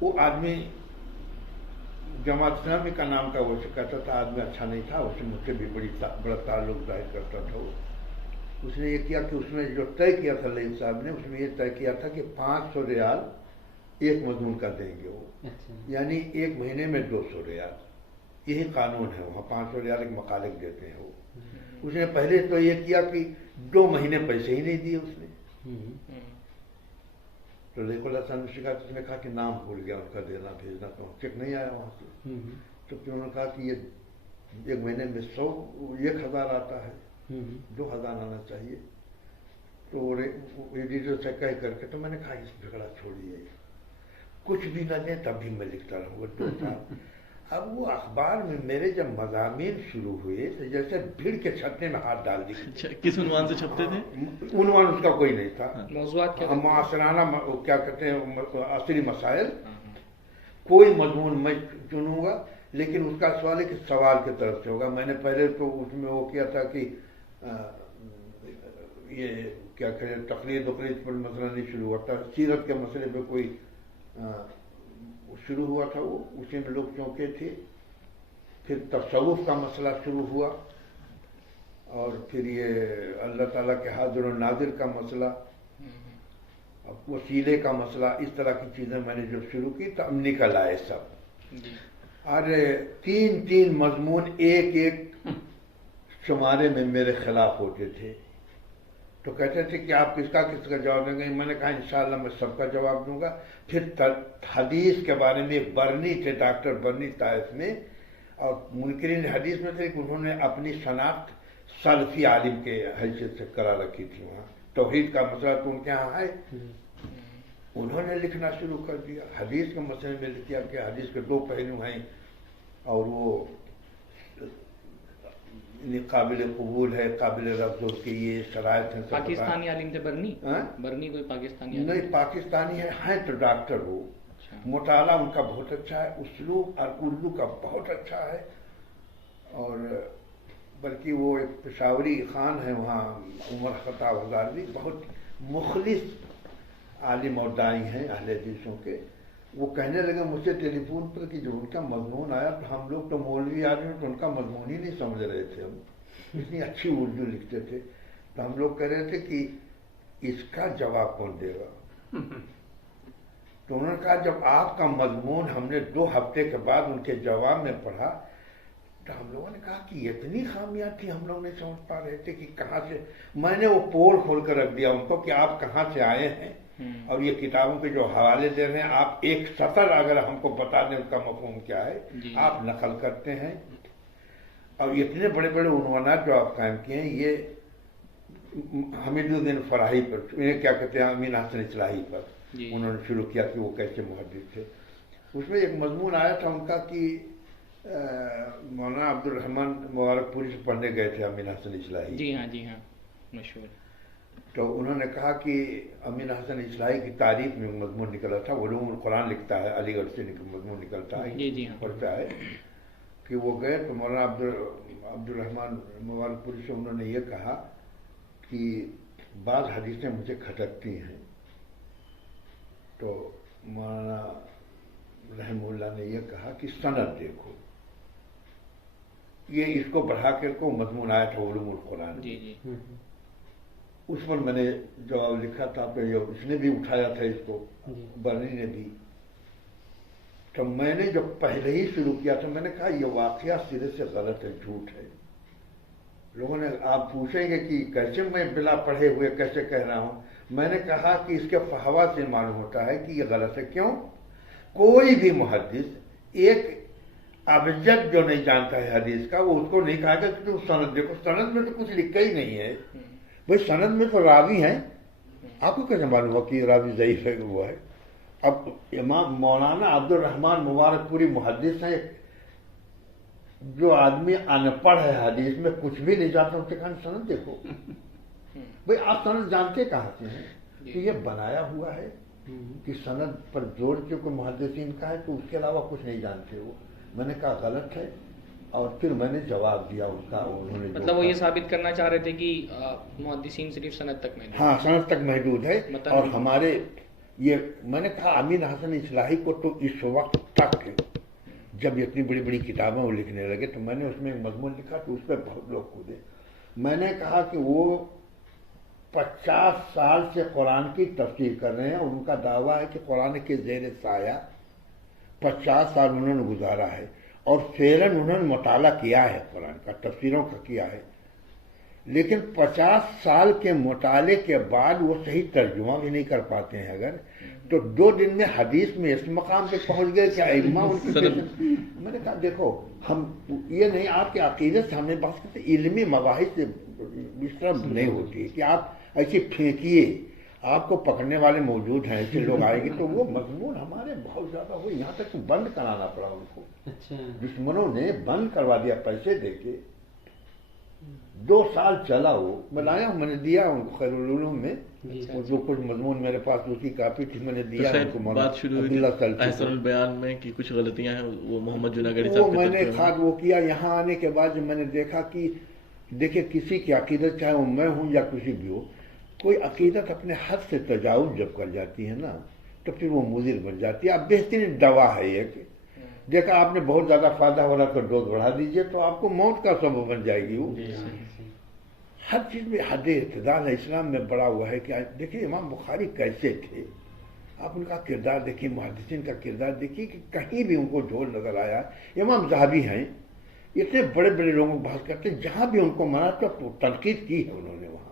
वो आदमी जमात इस्लामी का नाम था, वो कहता था आदमी अच्छा नहीं था, उसने मुझसे भी बड़ा ताल्लुक जाहिर करता था वो। उसने ये किया कि उसमें जो तय किया था लईम साहब ने, उसमें ये तय किया था कि 500 रियाल एक मजमून का देंगे वो, यानी 1 महीने में 200 रियाल, यही कानून है वहाँ। 500 रियाल एक मकालिक देते हैं वो। उसने पहले तो ये किया कि 2 महीने पैसे ही नहीं दिए उसने। तो लेकुल हसन ने शिकायत, उसने कहा कि नाम भूल गया उनका देना भेजना, तो चेक नहीं आया वहाँ से। तो फिर उन्होंने कहा कि ये 1 महीने में 1,000 आता है, 2,000 आना चाहिए। तो एडिटर से कह करके, तो मैंने कहा इस झगड़ा छोड़िए, कुछ भी न दे तब भी मैं लिखता रहूँगा 2 साल। अब वो अखबार में मेरे जब मज़ामीन शुरू हुए तो जैसे भीड़ के छत्ते में हाथ डाल दी। अच्छा, किस उन्वान से छपते थे? उन्वान उसका कोई नहीं था। मौज़ूआत क्या मुआसराना क्या कहते हैं, असली मसाइल, कोई मजमून मैं चुनूंगा, लेकिन उसका सवाल है कि सवाल की तरफ से होगा। मैंने पहले तो उसमें वो किया था कि ये क्या कहें, तकरीर तकरीर पर मसला नहीं शुरू हुआ था, सीरत के मसले पे कोई शुरू हुआ था, वो उसी में लोग चौंके थे। फिर तसव्वुफ का मसला शुरू हुआ, और फिर ये अल्लाह ताला के हाजिर और नाजिर का मसला, वसीले का मसला, इस तरह की चीज़ें मैंने जब शुरू की तो अब निकल आए सब। अरे 3-3 मजमून एक शुमारे में मेरे खिलाफ होते थे। तो कहते थे कि आप किसका जवाब देंगे? मैंने कहा इंशाअल्लाह मैं सबका जवाब दूंगा। फिर हदीस के बारे में एक बर्नी थे, डॉक्टर बर्नी ताइफ में, और मुनकिरीन हदीस में थे कि उन्होंने अपनी शनाख्त सलफी आलिम के हैसियत से करा रखी थी। वहाँ तौहीद का मसला तो उनके यहाँ है, उन्होंने लिखना शुरू कर दिया। हदीस के मसले में लिख दिया कि हदीस के 2 पहलू हैं, और वो काबिल कबूल है, काबिल रद्द, उसके ये शरायत हैं। पाकिस्तानी आलिम थे बर्नी? बर्नी कोई पाकिस्तानी आलिम? नहीं, पाकिस्तानी है तो डॉक्टर वो। मुताला उनका बहुत अच्छा है, उस्लूब और उर्दू का बहुत अच्छा है, और बल्कि वो एक पेशावरी खान है वहाँ, उमर खताब हज़ारवी, बहुत मुखलिस आलिम और दाई हैं अहले हदीसों के। वो कहने लगे मुझसे टेलीफोन पर कि जब उनका मजमून आया तो हम लोग तो मौलवी आदमी, तो उनका मजमून ही नहीं समझ रहे थे हम, इतनी अच्छी उर्दू लिखते थे। तो हम लोग कह रहे थे कि इसका जवाब कौन देगा? तो उन्होंने कहा जब आपका मजमून हमने 2 हफ्ते के बाद उनके जवाब में पढ़ा, तो हम लोगों ने कहा कि इतनी खामियां थी, हम लोग नहीं समझ पा रहे थे कि कहाँ से। मैंने वो पोल खोल कर रख दिया उनको कि आप कहाँ से आए हैं, और ये किताबों के जो हवाले दे रहे हैं, आप एक सतर अगर हमको बता दें उसका मफहूम क्या है, आप नकल करते हैं। और इतने बड़े बड़े उन्वानात जो आप कायम किए हैं, ये हमीदुद्दीन फराही पर, इन्हें क्या कहते हैं, अमीन हसन इस्लाही पर उन्होंने शुरू किया कि वो कैसे मुहद्दिस थे। उसमें एक मजमून आया था उनका कि मौलाना अब्दुल रहमान मुबारकपुरी से पढ़ने गए थे अमीन हसन इस्लाही। जी हाँ मशहूर। तो उन्होंने कहा कि अमीन हसन इस्लाही की तारीफ में मजमून निकला था, उलूमुल कुरान लिखता है, अलीगढ़ से मजमून निकलता है, जी हाँ पढ़ता है कि वो गए तो मौलाना अब्दुल रहमान मुबारकपुरी से उन्होंने ये कहा कि बाज़ हदीसें मुझे खटकती हैं। तो मौलाना रहमुल्लाह ने यह कहा कि सनद देखो, ये इसको बढ़ा कर को मजमून आया था उलूमुल कुरान। जी उस पर मैंने जवाब लिखा था, तो ये इसने भी उठाया था इसको, बर्नी ने भी। تو میں نے جو پہلے ہی شروع کیا تھا میں نے کہا یہ واقعہ سرے سے غلط ہے، جھوٹ ہے. لوگوں نے آپ پوچھیں گے کہ کیسے میں بلا پڑھے ہوئے کیسے کہہ رہا ہوں. میں نے کہا کہ اس کے فحوا سے معلوم ہوتا ہے کہ یہ غلط ہے. کیوں؟ کوئی بھی محدث ایک ابجد جو نہیں جانتا ہے حدیث کا وہ اس کو نہیں کہا کہ تم سند دیکھو، سند میں تو کچھ لکھا ہی نہیں ہے. بھائی سند میں تو راوی ہیں، آپ کو کیسے معلوم ہوا کہ راوی ضعیف ہے وہ ہے؟ اب امام مولانا عبد الرحمن مبارک پوری محدث ہیں. جو آدمی ان پڑھ ہے حدیث میں کچھ بھی نہیں جانتا ان سے کہا سند دیکھو. بھائی آپ سند جانتے کہاں سے ہیں؟ کہ یہ بنایا ہوا ہے کہ سند پر جوڑ کے کوئی محدثین کا ہے تو اس کے علاوہ کچھ نہیں جانتے ہو. میں نے کہا غلط ہے اور پھر میں نے جواب دیا ان کا. انہوں نے مطلب وہ یہ ثابت کرنا چاہ رہے تھے کہ محدثین صرف سند تک محدود. ہاں سند تک محدود ہے. اور ہمارے یہ میں نے کہا امین حسن اصلاحی کو تو اس وقت تک جب اتنی بڑی بڑی کتابیں وہ لکھنے لگے تو میں نے اس میں ایک مضمون لکھا تو اس پہ بہت لوگ کودے. میں نے کہا کہ وہ 50 سال سے قرآن کی تفسیر کر رہے ہیں اور ان کا دعویٰ ہے کہ قرآن کے زیر سایہ 50 سال انہوں نے گزارا ہے اور فعلاً انہوں نے مطالعہ کیا ہے قرآن کا، تفسیروں کا کیا ہے. لیکن 50 سال کے مطالعے کے بعد وہ صحیح ترجمہ بھی نہیں کر پاتے ہیں اگر تو 2 دن میں حدیث میں اس مقام پہ پہنچ گئے کہ ائمہ ان کی. میں نے کہا دیکھو ہم یہ نہیں آپ کے عقیدت سے ہم نے بات کرتے، علمی مباحث سے اس طرح نہیں ہوتی ہے کہ آپ ایسی پھینکیے. آپ کو پکڑنے والے موجود ہیں، ایسے لوگ آئیں گے تو وہ مضمون ہمارے بہت زیادہ ہوئے، یہاں تک بند کرانا پڑا ان کو. دشمنوں نے بند کروا دیا پیسے دے کے. 2 سال چلا وہ. میں لایا ہوں، میں نے دیا ان کو خیر العلوم میں جو کچھ مضمون میرے پاس اس کی کاپی تھی میں نے دیا ان کو. بات شروع ہوئی احسن البیان میں کہ کچھ غلطیاں ہیں وہ محمد جناگڑی صاحب وہ میں نے خاص وہ کیا. یہاں آنے کے بعد جب میں نے دیکھا کہ دیکھیں کسی کی عقیدت چاہے وہ میں ہوں یا کسی بھی ہو، کوئی عقیدت اپنے حد سے تجاوز جب کر جاتی ہے نا تو پھر وہ مضر بن جاتی ہے. اب بہترین دوا ہے یہ کہ دیکھا آپ نے بہت زیادہ فائدہ ہو رہا تو ڈوز بڑھا دیجئے تو آپ کو موت کا سبب بن جائے گی. وہ ہر چیز میں حد اعتدال ہے. اسلام میں بڑا ہوا ہے کہ دیکھیے امام بخاری کیسے تھے، آپ ان کا کردار دیکھیے، محدثین کا کردار دیکھیے کہ کہیں بھی ان کو جھول نظر آیا. امام ذہبی ہیں، اتنے بڑے بڑے لوگوں کو بحث کرتے جہاں بھی ان کو منا تو تنقید کی ہے انہوں نے وہاں.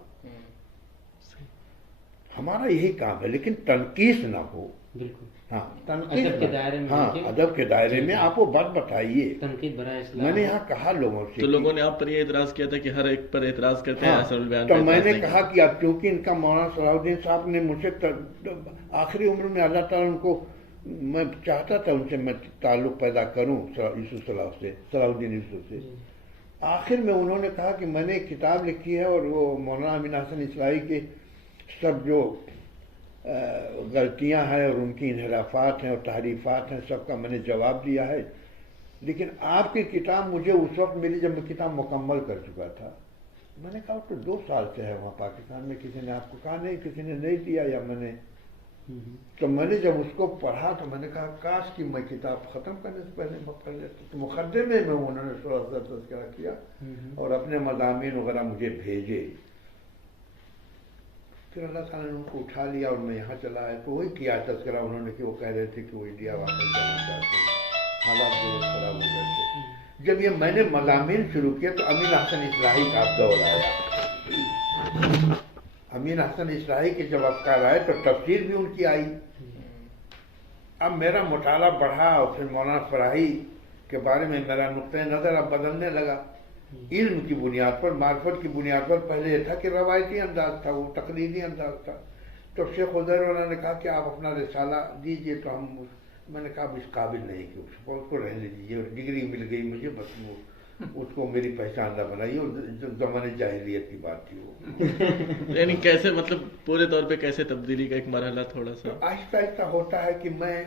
ہمارا یہی کام ہے لیکن تنقید نہ ہو. بالکل ہاں تنقید ادب کے دائرے میں. ہاں ادب کے دائرے میں آپ وہ بات بتائیے. تنقید برائے اسلام. میں نے یہاں کہا لوگوں سے تو لوگوں نے آپ پر یہ اعتراض کیا تھا کہ ہر ایک پر اعتراض کرتے ہیں احسن البیان تو میں نے کہا کہ اب چونکہ ان کا مولانا صلاح الدین صاحب نے مجھ سے آخری عمر میں اللہ تعالیٰ ان کو، میں چاہتا تھا ان سے میں تعلق پیدا کروں یوسف صلاح الدین یوسف سے. آخر میں انہوں نے کہا کہ میں نے ایک کتاب لکھی ہے اور وہ مولانا امین حسن اصلاحی کے سب جو غلطیاں ہیں اور ان کی انحرافات ہیں اور تحریفات ہیں سب کا میں نے جواب دیا ہے. لیکن آپ کی کتاب مجھے اس وقت ملی جب میں کتاب مکمل کر چکا تھا. میں نے کہا تو 2 سال سے ہے وہاں پاکستان میں، کسی نے آپ کو کہا نہیں، کسی نے نہیں دیا یا میں نے. تو میں نے جب اس کو پڑھا تو میں نے کہا کاش کہ میں کتاب ختم کرنے سے پہلے پڑھ لیتا. تو مقدمے میں انہوں نے تھوڑا سا تذکرہ کیا اور اپنے مضامین وغیرہ مجھے بھیجے. پھر اللہ تعالیٰ نے ان کو اٹھا لیا اور میں یہاں چلا آیا تو وہی کیا تذکرہ انہوں نے کہ وہ کہہ رہے تھے کہ وہ انڈیا واپس جانا چاہتے ہیں، حالات بہت خراب ہو گئے تھے. جب یہ میں نے مضامین شروع کیا تو امین حسن اصلاحی کا دور آیا. امین حسن اصلاحی کے جب افکار آئے تو تفسیر بھی ان کی آئی. اب میرا مطالعہ بڑھا اور پھر مولانا فراہی کے بارے میں میرا نقطۂ نظر اب بدلنے لگا. علم کی بنیاد پر، معرفت کی بنیاد پر. پہلے یہ تھا کہ روایتی انداز تھا، وہ تقلیدی انداز تھا. تو شیخ عزیر انہوں نے کہا کہ آپ اپنا رسالہ دیجئے تو ہم، میں نے کہا اب اس قابل نہیں کہ اس کو رہنے دیجیے. ڈگری مل گئی مجھے بس اس کو میری پہچان نہ بنائی. اور زمانے جاہلیت کی بات تھی وہ. یعنی کیسے مطلب پورے طور پہ کیسے تبدیلی کا ایک مرحلہ تھوڑا سا آہستہ آہستہ ہوتا ہے کہ میں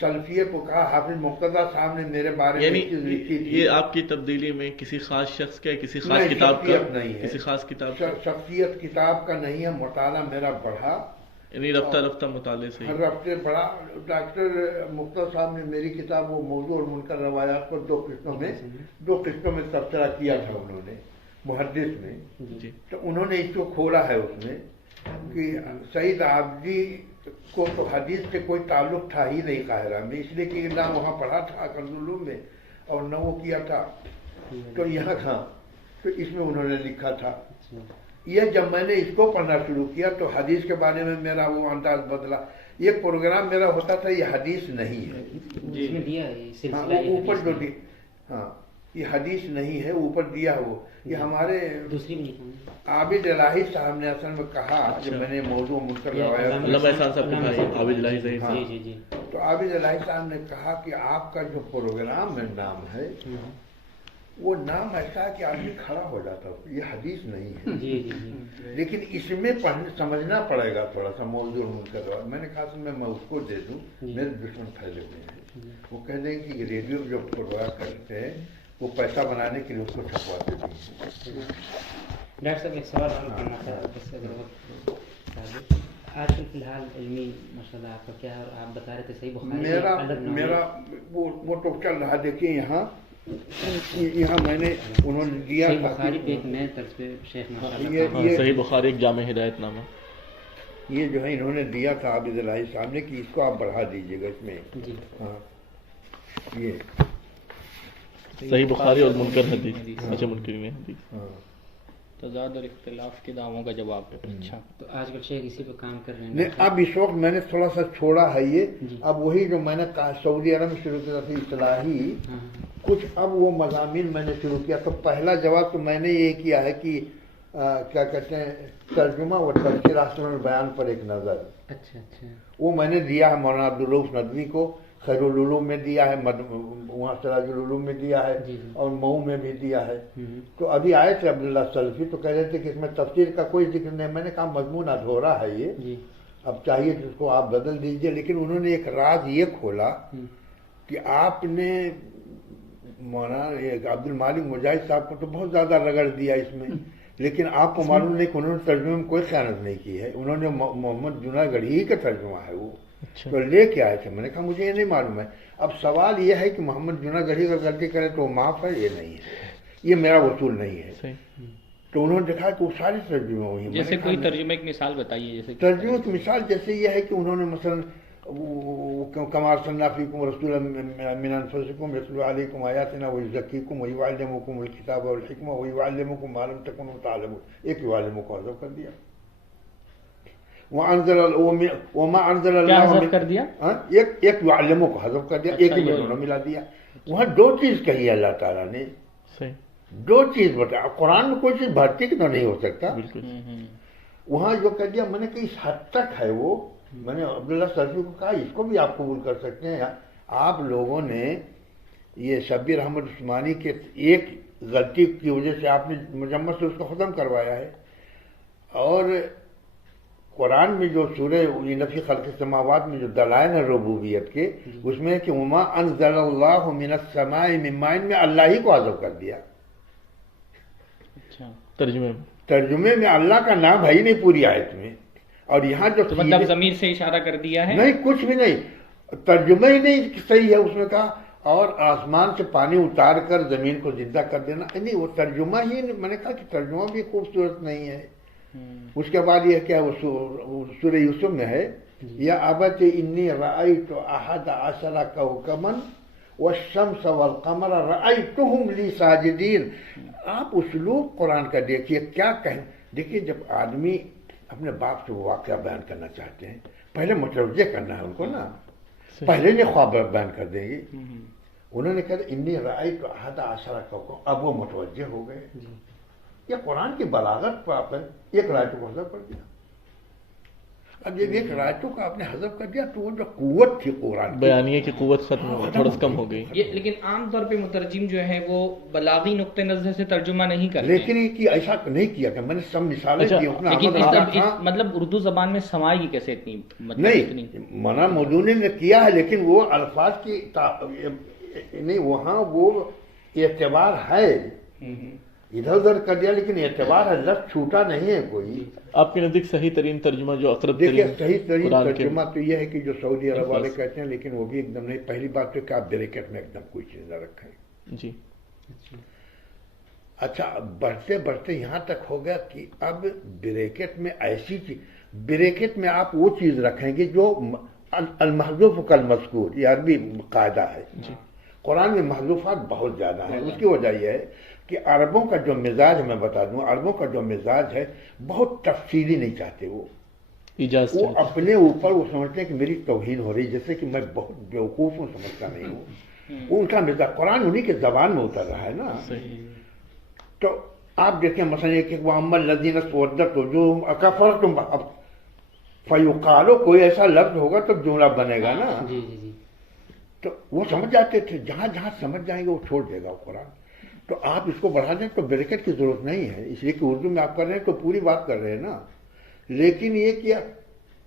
سلفیت کو کہا. حافظ مقتدی صاحب نے میرے بارے میں چیز لکھی تھی. یہ آپ کی تبدیلی میں کسی خاص شخص کا، کسی خاص کتاب کا نہیں ہے، کسی خاص کتاب کا شخصیت کتاب کا نہیں ہے. مطالعہ میرا بڑھا، یعنی رفتہ رفتہ مطالعے سے ہر رفتے بڑھا. ڈاکٹر مقتدی صاحب نے میری کتاب وہ موضوع اور منکر روایات پر 2 قسطوں میں تبصرہ کیا تھا انہوں نے محدث میں. تو انہوں نے اس کو کھولا ہے اس میں کہ سعید عابدی کو تو حدیث سے کوئی تعلق تھا ہی نہیں قاہرہ میں، اس لیے کہ نہ وہاں پڑھا تھا کنز العلوم میں اور نہ وہ کیا تھا، تو یہاں تھا، تو اس میں انہوں نے لکھا تھا۔ یہ جب میں نے اس کو پڑھنا شروع کیا تو حدیث کے بارے میں میرا وہ انداز بدلا۔ یہ پروگرام میرا ہوتا تھا یہ حدیث نہیں ہے، جس میں دیا ہے ہاں سلسلہ یہ اوپر حدیث جو میں۔ ہاں یہ حدیث نہیں ہے، اوپر دیا وہ، یہ ہمارے دوسری بھی لکھا عابد الہی صاحب نے اصل میں کہا جب میں نے موضوع منکر روایت علامہ احسان صاحب کے بھائی عابد الہی صحیح ہاں۔ جی جی جی تو عابد الہی صاحب نے کہا کہ آپ کا جو پروگرام میں نام ہے وہ نام ایسا ہے کہ آدمی کھڑا ہو جاتا ہے، یہ حدیث نہیں ہے، جی جی جی لیکن اس میں سمجھنا پڑے گا تھوڑا سا موضوع منکر روایت۔ میں نے کہا کہ میں اس کو دے دوں، میرے دشمن پھیلے ہوئے ہیں، وہ کہہ دیں کہ ریڈیو جو پروگرام کرتے ہیں وہ پیسہ بنانے کے لیے اس کو چھپواتے بھی ہیں۔ ڈاکٹر صاحب ایک سوال حل کرنا تھا بس اگر وقت۔ آج کل فی الحال علمی ماشاء اللہ آپ کا کیا ہے، اور آپ بتا رہے تھے صحیح بخاری میرا وہ تو چل رہا، دیکھیے یہاں میں نے انہوں نے دیا صحیح تھا بخاری پہ ایک نئے طرز پہ شیخ ماشاء اللہ یہ- ہاں، صحیح بخاری ایک جامع ہدایت نامہ، یہ جو ہے انہوں نے دیا تھا عابد الہی صاحب نے کہ اس کو آپ بڑھا دیجیے گا اس میں، جی ہاں یہ صحیح بخاری اور منکر حدیث، اچھا منکر میں حدیث، ہاں تضاد اور اختلاف کے دعووں کا جواب ہے۔ اچھا تو آج کل شیخ اسی پہ کام کر رہے ہیں نہیں، اب اس وقت میں نے تھوڑا سا چھوڑا ہے یہ، جی۔ اب وہی جو میں نے کہا سعودی عرب میں شروع کیا تھا اصلاحی ہاں کچھ، اب وہ مضامین میں نے شروع کیا، تو پہلا جواب تو میں نے یہ کیا ہے کہ کیا کہتے ہیں ترجمہ و تفسیر احسن البیان پر ایک نظر، اچھا اچھا وہ میں نے دیا ہے مولانا عبدالرؤف ندوی کو، خیر العلوم میں دیا ہے، وہاں سراج العلوم میں دیا ہے جی جی۔ اور مئو میں بھی دیا ہے۔ ہوں۔ تو ابھی آئے تھے عبداللہ سلفی تو کہہ رہے تھے کہ اس میں تفسیر کا کوئی ذکر نہیں، میں نے کہا مضمون ادھورا ہے یہ، جی اب چاہیے تو اس کو آپ بدل دیجئے، لیکن انہوں نے ایک راز یہ کھولا ہوں۔ کہ آپ نے مولانا عبد المالک مجاہد صاحب کو تو بہت زیادہ رگڑ دیا اس میں، لیکن آپ کو معلوم نہیں کہ انہوں نے ترجمے میں کوئی خیانت نہیں کی ہے، انہوں نے محمد جناگڑھی ہی کا ترجمہ ہے وہ، اچھا تو لے کے آئے تھے۔ میں نے کہا مجھے یہ نہیں معلوم ہے، اب سوال یہ ہے کہ محمد جناگڑھی اگر غلطی کرے تو وہ معاف ہے، یہ نہیں ہے، یہ میرا وصول نہیں ہے۔ صحیح، تو انہوں نے دیکھا کہ وہ ساری ترجمے ہوئی ہیں۔ جیسے کوئی ترجمہ ایک مثال بتائیے، جیسے ترجمے کی مثال جیسے یہ ہے کہ انہوں نے مثلا کما ارسلنا فیکم رسولا من انفسکم یتلو علیکم آیاتنا ویزکیکم ویعلمکم الکتاب والحکمہ ویعلمکم ما لم تکونوا تعلمون، ایک یعلمکم کو حذف کر دیا، وما انزل کیا اللہ حذف کر دیا؟ ایک یعلمکم کو حذف کر دیا، ایک ہی میں دونوں ملا دیا۔ وہاں دو چیز کہی ہے اللہ تعالیٰ نے، صحیح، دو چیز بتا، قرآن میں کوئی چیز بھرتی تو نہیں ہو سکتا، بالکل، وہاں جو کہہ دیا میں نے کہ اس حد تک ہے وہ، میں نے عبداللہ سلفی کو کہا اس کو بھی آپ قبول کر سکتے ہیں، آپ لوگوں نے یہ شبیر احمد عثمانی کے ایک غلطی کی وجہ سے آپ نے مجمع سے اس کو ختم کروایا ہے، اور قرآن میں جو سورہ نفی خلق السماوات میں جو دلائل ہیں ربوبیت کے، اس میں کہ وما انزل اللہ من السماء من ماء میں اللہ ہی کو حذف کر دیا، اچھا ترجمے میں اللہ کا نام ہے ہی نہیں پوری آیت میں، اور یہاں جو تو مطلب ضمیر سے اشارہ کر دیا ہے؟ نہیں کچھ بھی نہیں، ترجمہ ہی نہیں صحیح ہے، اس میں کہا اور آسمان سے پانی اتار کر زمین کو زندہ کر دینا، نہیں وہ ترجمہ ہی نہیں، میں نے کہا کہ ترجمہ بھی خوبصورت نہیں ہے۔ اس کے بعد یہ کیا وہ سورہ یوسف میں ہے، یا ابت انی رأیت احد عشر کوکبا والشمس والقمر رأیتہم لی ساجدین۔ آپ اسلوب قرآن کا دیکھیے کیا کہیں، دیکھیے جب آدمی اپنے باپ سے وہ واقعہ بیان کرنا چاہتے ہیں پہلے متوجہ کرنا ہے ان کو نا، پہلے نہیں خواب بیان کر دیں گے، انہوں نے کہا انی رأیت احد عشر کوکبا، اب وہ متوجہ ہو گئے، یہ قرآن کی بلاغت پر آپ نے ایک رائتوں کو حذف کر دیا، اب جب ایک رائتوں کا آپ نے حذف کر دیا تو وہ جو قوت تھی قرآن کی، بیانیے کی قوت ختم ہو گئی، تھوڑا سا کم ہو گئی۔ یہ لیکن عام طور پہ مترجم جو ہے وہ بلاغی نقطہ نظر سے ترجمہ نہیں کرتے، لیکن یہ کہ ایسا نہیں کیا کہ میں نے سب مثالیں اچھا، دی اپنا لیکن احمد رضا خان، مطلب اردو زبان میں سماعی کی کیسے اتنی نہیں منع مودودی نے کیا ہے، لیکن وہ الفاظ کی نہیں، وہاں وہ اعتبار ہے، ادھر ادھر کر دیا لیکن اعتبار ہے، لفظ چھوٹا نہیں ہے کوئی۔ آپ کے نزدیک صحیح ترین ترجمہ جو اقرب دیکھیے ترین صحیح ترین قرآن کے ترجمہ تو یہ ہے کہ جو سعودی عرب والے الفاظ۔ کہتے ہیں، لیکن وہ بھی ایک دم نہیں، پہلی بات تو کہ آپ بریکٹ میں ایک دم کوئی چیز نہ رکھیں، جی اچھا بڑھتے بڑھتے یہاں تک ہو گیا کہ اب بریکٹ میں ایسی چیز، بریکٹ میں آپ وہ چیز رکھیں گے جو المحذوف کالمذکور، یہ عربی قاعدہ ہے. قرآن میں محذوفات بہت زیادہ ہیں. اس کی وجہ یہ ہے کہ عربوں کا جو مزاج، میں بتا دوں، عربوں کا جو مزاج ہے بہت تفصیلی نہیں چاہتے. وہ اپنے اوپر وہ سمجھتے ہیں کہ میری توہین ہو رہی، جیسے کہ میں بہت بیوقوف ہوں، سمجھتا نہیں ہوں. ان کا مزاج قرآن انہی کے زبان میں اتر رہا ہے نا. تو آپ دیکھیں مثلا کہ وَأَمَّا الَّذِينَ اسْوَدَّتْ وُجُوهُمْ أَكَفَرْتُمْ، فَيُقَالُ کوئی ایسا لفظ ہوگا تو جملہ بنے گا نا. جی جی جی. تو وہ سمجھ جاتے تھے، جہاں جہاں سمجھ جائیں گے وہ چھوڑ دے گا قرآن. تو آپ اس کو بڑھا دیں تو بریکٹ کی ضرورت نہیں ہے، اس لیے کہ اردو میں آپ کر رہے ہیں تو پوری بات کر رہے ہیں نا. لیکن یہ کہ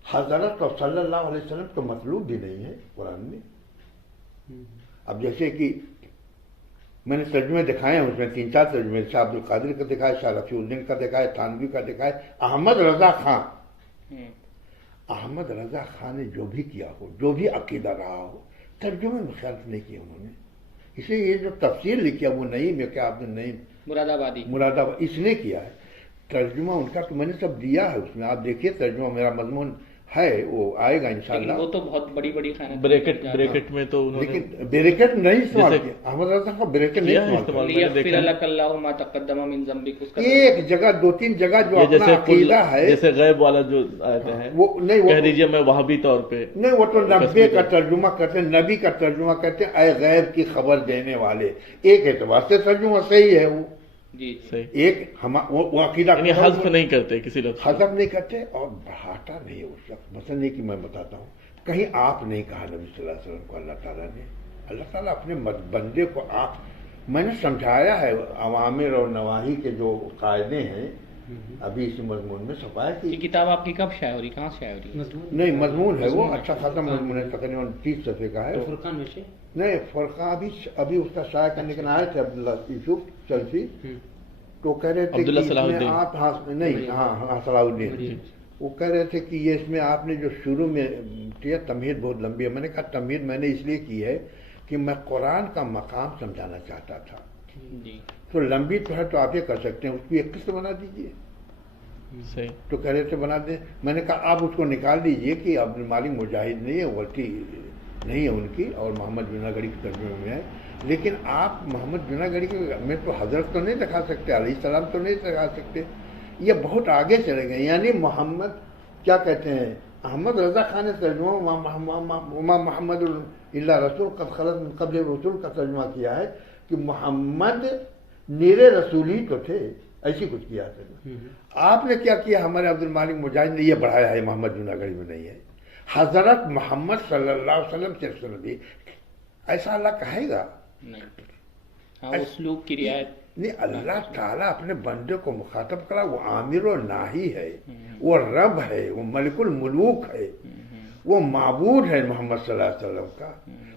حضرت صلی اللہ علیہ وسلم تو مطلوب بھی نہیں ہے قرآن میں. اب جیسے کہ میں نے ترجمے دکھائے ہیں، اس میں 3-4 ترجمے، شاہ عبد القادر کا دکھائے، شاہ رفیع الدین کا دکھائے، تھانوی کا دکھائے، احمد رضا خان. احمد رضا خان نے جو بھی کیا ہو، جو بھی عقیدہ رہا ہو، ترجمے میں خیال نہیں کیا انہوں نے. اس لیے یہ جو تفسیر لکھی ہے وہ نعیم ہے، کیا آپ نے نعیم مراد آباد اس نے کیا ہے. ترجمہ ان کا تو میں نے سب دیا ہے، اس میں آپ دیکھیے ترجمہ میرا مضمون ہے، وہ آئے گا انشاءاللہ. وہ تو بہت بڑی بڑی بریکٹ میں تو انہوں نے، لیکن بریکٹ نہیں استعمال کیا. احمد رضا کا بریکٹ نہیں استعمال کیا. ایک جگہ 2-3 جگہ جو اپنا عقیدہ ہے، جیسے غیب والا جو آیتیں ہیں، وہ نہیں، کہہ دیجئے میں وہابی طور پہ نہیں، وہ تو نبی کا ترجمہ کرتے ہیں، نبی کا ترجمہ کرتے ہیں، اے غیب کی خبر دینے والے. ایک اعتبار سے ترجمہ صحیح ہے. وہ ایک وہ عقیدہ حذف نہیں کرتے، کسی لفظ حذف نہیں کرتے اور بڑھاتا نہیں ہے اس شخص. مثلا یہ کہ میں بتاتا ہوں، کہیں آپ نہیں کہا نبی صلی اللہ علیہ وسلم کو اللہ تعالیٰ نے. اللہ تعالیٰ اپنے بندے کو میں نے سمجھایا ہے اوامر اور نواہی کے جو قاعدے ہیں، ابھی اسی مضمون میں صفائی کی کتاب آپ کی کب شائع ہو رہی، کہاں سے شائع ہو رہی؟ نہیں، مضمون ہے وہ اچھا خاصا مضمون ہے، تقریباً 30 صفحے کا ہے. فرقان میں سے نہیں، فرقہ ابھی اس کا شائع کرنے کے آئے تھے عبداللہ یوسف چلسی، تو کہہ رہے تھے کہ اس میں آپ نہیں، ہاں صلاح الدین، وہ کہہ رہے تھے کہ یہ اس میں آپ نے جو شروع میں کیا تمہید بہت لمبی ہے. میں نے کہا تمہید میں نے اس لیے کی ہے کہ میں قرآن کا مقام سمجھانا چاہتا تھا. تو لمبی تو ہے تو آپ یہ کر سکتے ہیں، اس کی ایک قسط بنا دیجئے. تو کہہ رہے تھے بنا دیں. میں نے کہا آپ اس کو نکال دیجئے کہ عبد المالک مجاہد نہیں ہے، غلطی نہیں ہے ان کی، اور محمد جناگڑھی کے ترجمے میں ہے. لیکن آپ محمد جناگڑھی میں تو حضرت تو نہیں دکھا سکتے، علیہ السلام تو نہیں دکھا سکتے. یہ بہت آگے چلے گئے. یعنی محمد کیا کہتے ہیں، احمد رضا خان نے ترجمہ محمد اللہ رسول قد خلت من قبل رسول کا ترجمہ کیا ہے کہ محمد نیرے رسول ہی تو تھے، ایسی کچھ کیا تھا. آپ نے کیا کیا، ہمارے عبد المالک مجاہد نے یہ بڑھایا ہے، محمد جناگڑھی میں نہیں ہے. حضرت محمد صلی اللہ علیہ وسلم سے سنبی ایسا اللہ کہے گا اسلوب کی رعایت نہیں. اللہ تعالیٰ اپنے بندے کو مخاطب کرا، وہ عامر و ناہی ہے، وہ رب ہے، وہ ملک الملوک ہے، وہ معبود ہے محمد صلی اللہ علیہ وسلم کا.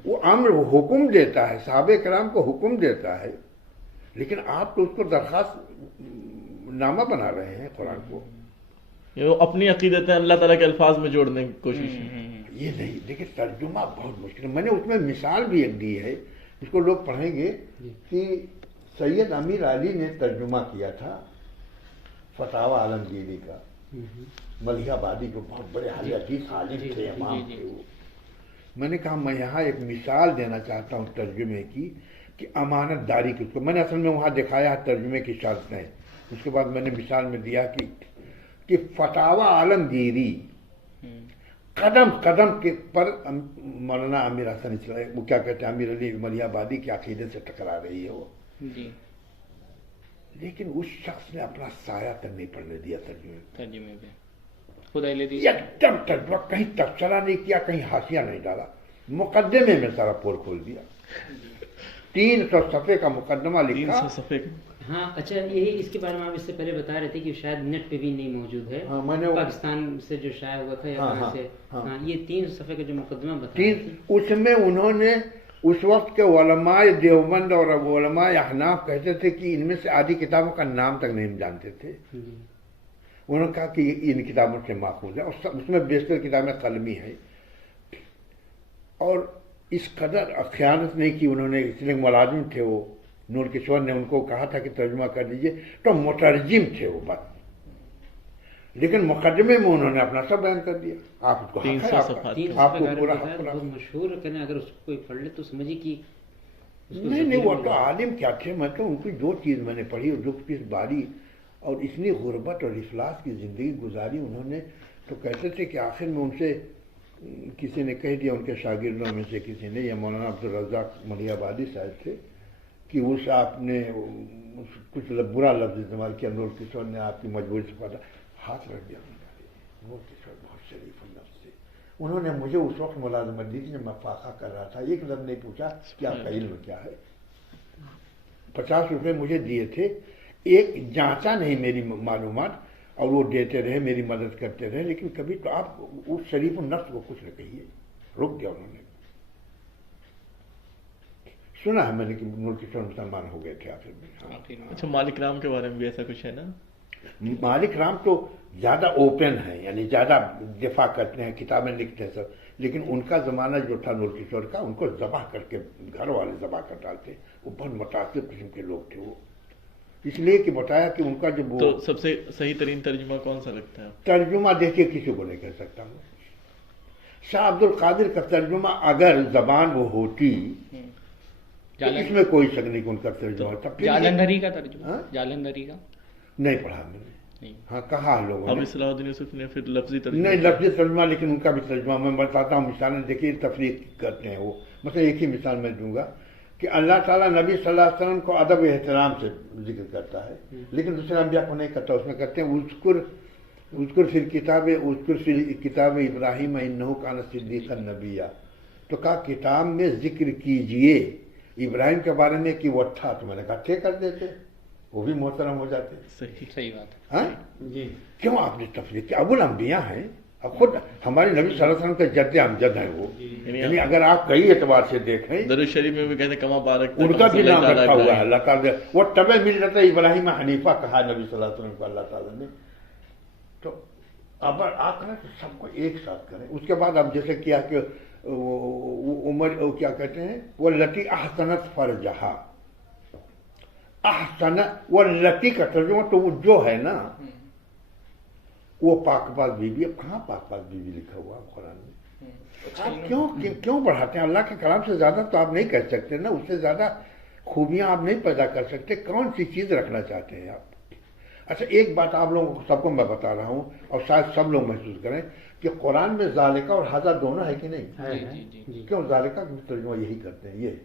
وہ امر، وہ حکم دیتا ہے، صحابہ کرام کو حکم دیتا ہے. لیکن آپ تو اس کو درخواست نامہ بنا رہے ہیں قرآن کو. وہ اپنی عقیدت اللہ تعالیٰ کے الفاظ میں جوڑنے کی کوشش ہے. یہ نہیں، دیکھیں ترجمہ بہت مشکل ہے. میں نے اس میں مثال بھی ایک دی ہے، اس کو لوگ پڑھیں گے کہ سید امیر علی نے ترجمہ کیا تھا فتاوی عالمگیری کا، ملیح آبادی جو بہت بڑے حدیث عالم تھے، امام تھے وہ. میں نے کہا میں یہاں ایک مثال دینا چاہتا ہوں ترجمے کی کہ امانت داری کی. اس کو میں نے اصل میں وہاں دکھایا ترجمے کی شرطیں، اس کے بعد میں نے مثال میں دیا کہ فتاوی عالمگیری قدم قدم کے پر مولانا امیر حسن وہ کیا کہتے ہیں، امیر علی ملیح آبادی کے عقیدے سے ٹکرا رہی ہے وہ. لیکن اس شخص نے اپنا سایہ تک نہیں پڑھنے دیا ترجمے میں. ایک دم ترجمہ، کہیں تبصرہ نہیں کیا، کہیں حاشیہ نہیں ڈالا، مقدمے میں سارا پول کھول دیا. 300 صفحے کا مقدمہ لکھا. ہاں اچھا، یہی اس کے بارے میں آپ اس سے پہلے بتا رہے تھے کہ شاید نیٹ پہ بھی نہیں موجود ہے. میں نے پاکستان سے جو شائع ہوا تھا یا کہاں سے. یہ 300 صفحے کا جو مقدمہ بتایا، اس میں انہوں نے اس وقت کے علماء دیوبند اور علماء احناف کہتے تھے کہ ان میں سے آدھی کتابوں کا نام تک نہیں جانتے تھے. انہوں نے کہا کہ یہ ان کتابوں سے ماخوذ ہے، اور اس میں بیشتر کتابیں قلمی ہیں. اور اس قدر خیانت نہیں کی انہوں نے، اس لیے ملازم تھے وہ नूर किशोर ने उनको कहा था कि तर्जुमा कर दीजिए, तो मुतरजिम थे वो बस, लेकिन मुकदमे में उन्होंने अपना सब बयान कर दिया। आप उसको 300 सफ़ात आपको पूरा वो मशहूर कहना, अगर उसको कोई पढ़ ले तो समझिए कि नहीं वो तो आलिम क्या थे, मैं तो उनकी जो चीज़ मैंने पढ़ी और दुख किस बारी और इतनी गुर्बत और इफलास की ज़िंदगी गुजारी उन्होंने, तो कहते थे कि आखिर में उनसे किसी ने कह दिया, उनके शागिर्दों में से किसी ने, या मौलाना अब्दुल रज़्ज़ाक़ मलियाबादी साहब थे, कि उस आपने कुछ बुरा लफ्ज़ इस्तेमाल किया, नूर किशोर ने आपकी मजबूरी से पता हाथ रख दिया। नूर किशोर बहुत शरीफ नफ्स थे, उन्होंने मुझे उस वक्त मुलाजमत दी थी जब मैं फाका कर रहा था, एक लफ्ज़ नहीं पूछा कि आपका इल्म क्या है। 50 रुपये मुझे दिए थे, एक जांचा नहीं मेरी मालूमात, और वो देते रहे, मेरी मदद करते रहे, लेकिन कभी तो आप उस शरीफ नफ्स को कुछ न कहिए। रुक गया उन्होंने। सुना है मैंने कि नूर किशोर मुसलमान हो गए थे आखिर में। हाँ। अच्छा, मालिक राम के बारे में भी ऐसा कुछ है ना? मालिक राम तो ज़्यादा ओपन है, यानी ज़्यादा दिफा करते हैं, किताबें लिखते हैं सब, लेकिन उनका ज़माना जो था नूर किशोर का, उनको ज़बाह करके घर वाले ज़बाह कर डालते। वो बहुत मुतासिर किस्म के लोग थे वो, इसलिए कि बताया कि उनका जो वो तो सबसे सही तरीन तर्जुमा कौन सा लगता है? तर्जुमा देखिए किसी को नहीं कर सकता हूँ। शाह अब्दुल कादिर का तर्जुमा अगर जबान वो होती तो इसमें कोई शक नहीं कि उनका तर्जुमा होता। जालंधरी का तर्जुमा, हाँ? जालंधरी का नहीं पढ़ा मैंने, हाँ कहा है लोगों अब ने। इस्लाउद्दीन यूसुफ ने फिर लफ्जी तर्जुमा, नहीं लफ्ज़ी तर्जुमा, लेकिन उनका भी तर्जुमा मैं बताता हूँ। मिसालें देखिए, तफरीक करते हैं वो। मतलब एक ही मिसाल मैं दूंगा कि अल्लाह ताला नबी सल्लल्लाहु अलैहि वसल्लम को अदब एहतराम से जिक्र करता है, लेकिन दूसरे अंबिया को नहीं करता। उसमें कहते हैं उज़कुर फिल किताब इब्राहीम इन्नहु कान सिद्दीक़न नबिय्या। तो कहा किताब में जिक्र कीजिए इब्राहिम के बारे में कि वो था, तो मैंने कहा ठीक कर देते, वो भी मोहतरम हो जाते। सही बात है जी। क्यों आपने तफरीक की? अबुल अंबिया हैं, अब खुद हमारे नबी सल्लल्लाहु अलैहि वसल्लम के जद्द अमजद हैं वो, यानी अगर आप कई एतबार से देखें, दरूद शरीफ में भी कहते हैं कमा बारक, उनका भी नाम रखा हुआ है अल्लाह ताला। वो तबे मिलत इब्राहिम हनीफा कहा नबी सल्लल्लाहु अलैहि वसल्लम को अल्लाह ताला ने। तो अब आप करें तो सबको एक साथ करें। उसके बाद अब जैसे किया कि उमर क्या कहते हैं, वो लती अहसनत फरजहा, अहसन वो लती का तर्जुमा तो वो जो है ना, वो पाकबाज बीवी। अब कहाँ पाकबाज बीवी लिखा हुआ कुरान में? आप क्यों बढ़ाते हैं? अल्लाह के कलाम से ज्यादा तो आप नहीं कर सकते ना, उससे ज्यादा खूबियां आप नहीं पैदा कर सकते। कौन सी चीज रखना चाहते हैं आप? अच्छा, एक बात आप लोगों को सबको मैं बता रहा हूँ, और शायद सब लोग महसूस करें कि कुरान में जालिका और हाजा दोनों है कि नहीं? है। क्यों जालिका का तर्जुमा यही करते हैं, ये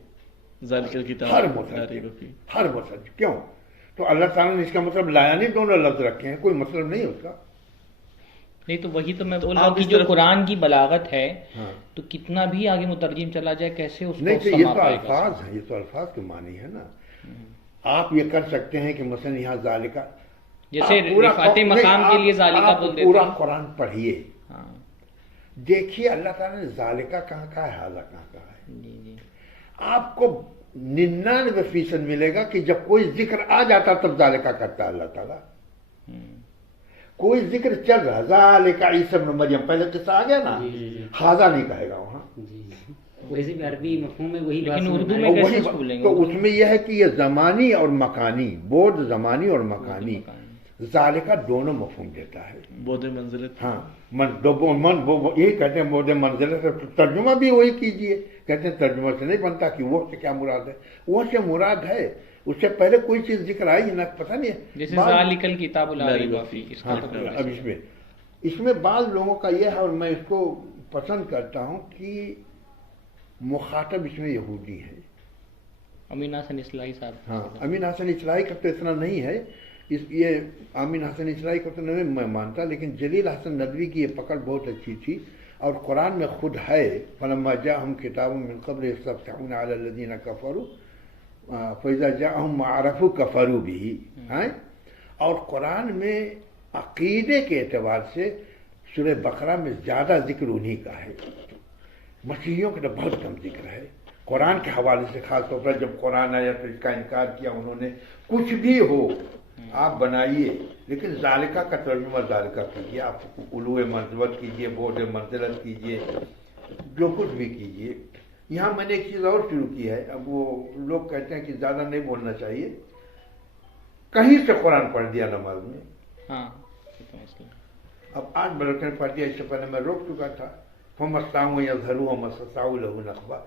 जालिकल किताब हर मुसल्लम क्यों? तो अल्लाह ताला ने इसका मतलब लाया नहीं, दोनों लफ्ज रखे हैं, कोई मतलब नहीं उसका। नहीं तो वही तो मैं बोल रहा हूँ कि जो कुरान की बलागत है, हाँ। तो कितना भी आगे मुतरजिम चला जाए कैसे उसको नहीं, तो ये समा तो पाएगा? अल्फाज है, ये तो अल्फाज के मानी है ना। आप ये कर सकते हैं कि मसलन यहाँ जालिका, जैसे रिफाते मकाम के लिए जालिका बोल देते पूरा हैं। कुरान पढ़िए, हाँ। देखिए अल्लाह ताला ने जालिका कहाँ कहा है, हाजा कहाँ कहा है। जी जी। आपको 99% मिलेगा कि जब कोई जिक्र आ जाता तब जालिका करता है अल्लाह ताला। कोई जिक्र चल रहा, जालिका ईसा इब्न मरियम, पहले किस्सा आ गया ना, हाजा नहीं कहेगा वहां। वैसे भी अरबी मफहूम में वही बात लेकिन समझ उर्दू में में आई। कैसे वही बोलेंगे? तो उसमें यह है कि ये जमानी और मकानी, बोध जमानी और मकानी, जालिका दोनों मफहूम देता है। बोधे मंजिलत, हाँ, यही कहते हैं बोधे मंजिलत। तर्जुमा भी वही कीजिए, कहते हैं तर्जुमा से नहीं बनता कि वो से क्या मुराद है। वो से मुराद है, उससे पहले कोई चीज जिक्र आई ना, पता नहीं है। जैसे जालिकल किताबुल ला रैब फीह, इसका हाँ, तो अब इसमें बाज़ लोगों का यह है, और मैं इसको पसंद करता हूँ कि मुखातब इसमें यहूदी है। अमीन हसन इस्लाही साहब। हाँ, अमीन हसन इस्लाही का तो इतना नहीं है, ये अमीन हसन इस्लाही को तो नहीं मैं मानता, लेकिन जलील हसन नदवी की ये पकड़ बहुत अच्छी थी, और कुरान में खुद है, फलम्मा जाअहुम किताबुम मिन क़ब्ल यस्तफ़्तिहूना अला लज़ीना कफ़रू फ़इज़ा जाअहुम मा अरफ़ू कफ़रू बिही। और कुरान में अक़ीदे के एतबार से सूरह बकरा में ज़्यादा जिक्र उन्हीं का है, मसीहियों का तो बहुत कम जिक्र है। कुरान के हवाले से खास तौर पर जब कुरान आया तो इसका इनकार किया उन्होंने। कुछ भी हो आप बनाइए, लेकिन जालिका का तर्जुमा जालिका कीजिए, आप उलूए मंज़िलत कीजिए, बोध मंज़िलत कीजिए, जो कुछ भी कीजिए, यहाँ मैंने एक चीज और शुरू की है, अब वो लोग कहते हैं कि ज्यादा नहीं बोलना चाहिए, कहीं से कुरान पढ़ दिया नमाज में। हाँ अब 8 बरस ने पढ़ दिया, इससे पहले मैं रोक चुका था। फमस्ताऊ या घरू मस्ताऊ लहू नखबा।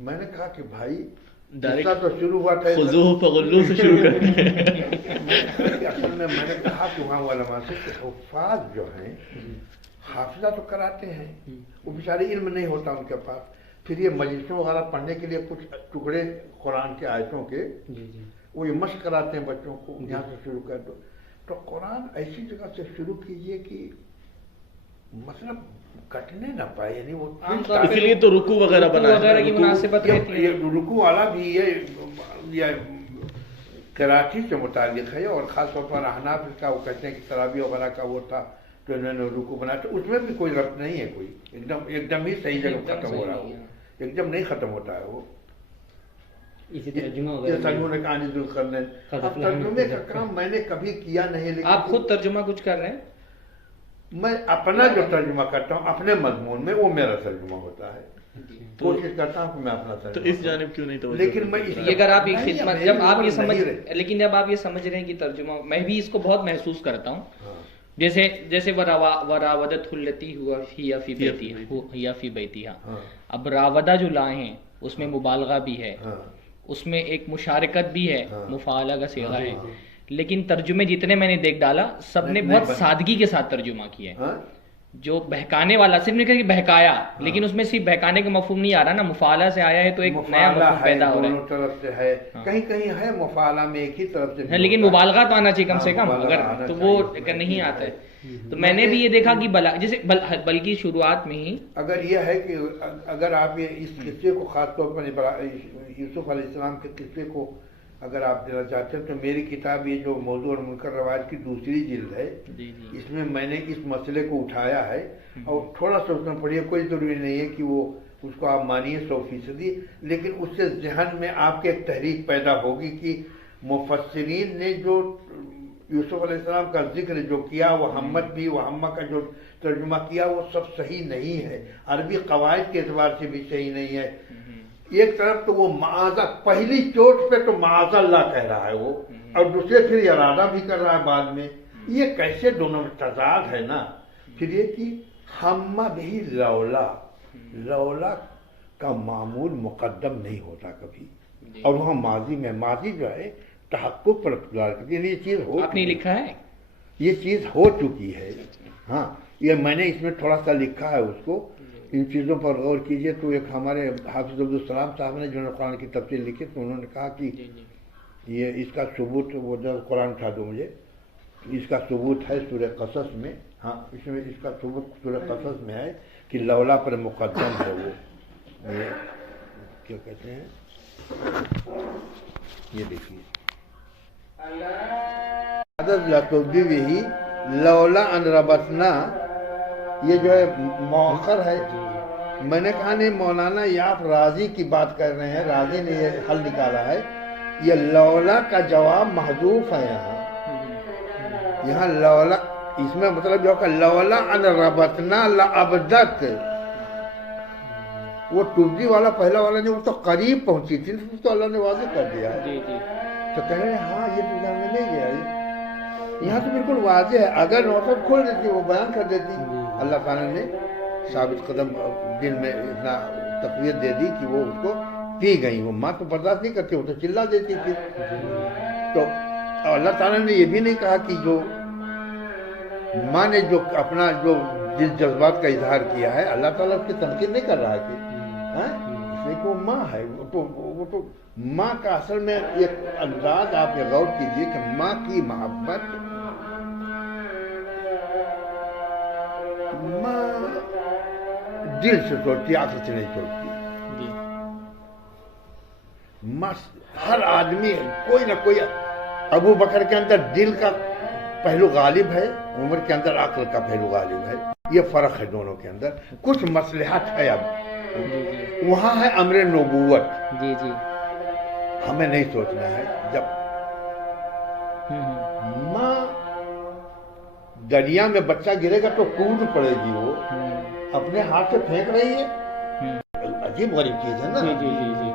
मैंने कहा कि भाई इसका तो शुरू हुआ था खुजूह फगुल्लू से शुरू कर असल में मैंने कहा कि वहाँ वाला से कि हुफ्फाज जो हैं हाफिजा तो कराते हैं, वो बेचारे इल्म नहीं होता उनके पास, फिर ये मजलिसों वगैरह पढ़ने के लिए कुछ टुकड़े कुरान के आयतों के वो ये मश्क कराते हैं बच्चों को, यहाँ से शुरू कर दो। तो कुरान ऐसी जगह से शुरू कीजिए कि मतलब कटने ना पाए, यानी वो इसलिए तो रुकू वगैरह बनाया, वगैरह की मुनासिबत रहती है। ये रुकू वाला भी ये कराची से मुताल्लिक है, और खासतौर पर अहनाफ का वो कहते हैं कि तरावी वगैरह का वो था तो इन्होंने रुकू बनाया, तो उसमें भी कोई रब्त नहीं है, कोई एकदम ही सही जगह खत्म हो रहा है, एकदम नहीं खत्म होता है वो। इसी तर्जुमा ये तर्जुमे का आनिजुल करने, अब तर्जुमे का काम मैंने कभी किया नहीं, लेकिन आप खुद तर्जुमा कुछ कर रहे हैं? मैं अपना जो तर्जुमा करता हूँ अपने मजमून में, वो मेरा तर्जुमा होता है। कोशिश करता हूँ कि मैं अपना तो तर्जुमा इस जानिब क्यों नहीं तो, लेकिन मैं ये अगर आप ये नहीं, खिदमत मेरी जब आप ये उम्र समझ, नहीं रही। लेकिन जब आप ये समझ रहे हैं कि तर्जुमा, मैं भी इसको बहुत महसूस करता हूँ। हाँ। जैसे वरावदत हुल्लती हुआ हिया फी बैतिहा, हाँ। अब रावदा जो लाए हैं उसमें मुबालगा भी है, हाँ। उसमें एक मुशारकत भी है, हाँ। मुफाला का सीगा है, हाँ। लेकिन तर्जुमे जितने मैंने देख डाला सबने नहीं बहुत बना। सादगी के साथ तर्जुमा किया है। हाँ? जो बहकाने वाला सिर्फ नहीं कहा कि बहकाया, लेकिन उसमें सिर्फ बहकाने का मफहूम नहीं आ रहा ना, मुफाला से आया है तो एक नया मुफाला मफहूम है, पैदा हो रहा दोनों तरफ से है, हाँ। कहीं कहीं है मुफाला में एक ही तरफ से है, भी लेकिन होता है। मुबालगा तो आना चाहिए कम से हाँ, कम, मुबालगा अगर आना तो वो चाहिए, अगर नहीं आता है है। तो मैंने भी ये देखा कि जैसे बल्कि शुरुआत में ही अगर यह है कि अगर आप ये इस किस्से को खासतौर पर यूसुफ अलैहिस्सलाम के किस्से को अगर आप देना चाहते हैं, तो मेरी किताब ये जो मौजू और मुनकर रवायत की दूसरी जिल्द है, इसमें मैंने इस मसले को उठाया है और थोड़ा सा उसमें पढ़िए, कोई जरूरी नहीं है कि वो उसको आप मानिए 100%, लेकिन उससे जहन में आपके एक तहरीक पैदा होगी कि मुफस्सिरीन ने जो यूसुफ अलैहिस्सलाम का जिक्र जो किया, वो हम्मत भी वो हम्मा का जो तर्जुमा किया वो सब सही नहीं है, अरबी कवायद के एतबार से भी सही नहीं है। एक तरफ तो वो माज़ा, पहली चोट पे तो माज़ल्लाह कह रहा है वो, और दूसरे फिर इरादा भी कर रहा है बाद में, ये कैसे दोनों में तजाद है ना। फिर ये कि हम्मा भी लौला का मामूल मुकद्दम नहीं होता कभी, और वहाँ माजी में माजी जो है तहक्कुक पर इक़्तिदार करती है, ये चीज़ हो, आपने लिखा है, ये चीज़ हो चुकी है। हाँ, ये मैंने इसमें थोड़ा सा लिखा है उसको, इन चीज़ों पर गौर कीजिए। तो एक हमारे हाफिज़ अब्दुल सलाम साहब ने जो कुरान की तफसीर लिखी, तो उन्होंने कहा कि ये इसका सबूत, वो जब कुरान उठा दो मुझे, इसका सबूत है सूरह क़सस में। हाँ, इसमें इसका सबूत सूरह क़सस में है कि लौला पर मुक़द्दम है वो, ये क्या कहते हैं, ये देखिए ही लौला अन रबतना, ये जो है मौखर है। मैंने कहा नहीं मौलाना, ये आप राजी की बात कर रहे हैं, राजी ने ये हल निकाला है, ये लौला का जवाब महजूफ है यहाँ लौला, इसमें मतलब जो का लौला अन रबतना लअबदत, वो टूबी वाला पहला वाला ने वो तो करीब पहुंची थी, तो अल्लाह ने वाज़ेह कर दिया है। तो कह रहे हैं हाँ ये तो ध्यान में नहीं गया, यहाँ तो बिल्कुल वाज़ेह है, अगर नौसत खोल देती वो बयान कर देती, अल्लाह ताला ने साबित कदम दिल में इतना तक़वियत दे दी कि वो उसको पी गई। वो माँ तो बर्दाश्त नहीं करती, वो तो चिल्ला देती थी। तो अल्लाह ताला ने ये भी नहीं कहा कि जो माँ ने जो अपना जो जिस जज्बात का इजहार किया है, अल्लाह ताला उसकी तनकीद नहीं कर रहा है कि इसलिए कि वो माँ है, वो तो माँ का असल में एक अंदाज आप ये गौर कीजिए कि माँ की मोहब्बत, माँ दिल से सोचती, आंख से नहीं सोचती। माँ हर आदमी, कोई ना कोई, अबू बकर के अंदर दिल का पहलू गालिब है, उमर के अंदर अक्ल का पहलू गालिब है, ये फर्क है दोनों के अंदर। कुछ मसलहत है, अब वहाँ है अमर नबूवत, हमें नहीं सोचना है। जब माँ दरिया में बच्चा गिरेगा तो कूद पड़ेगी, वो अपने हाथ से फेंक रही है, अजीब गरीब चीज है ना। जी जी जी जी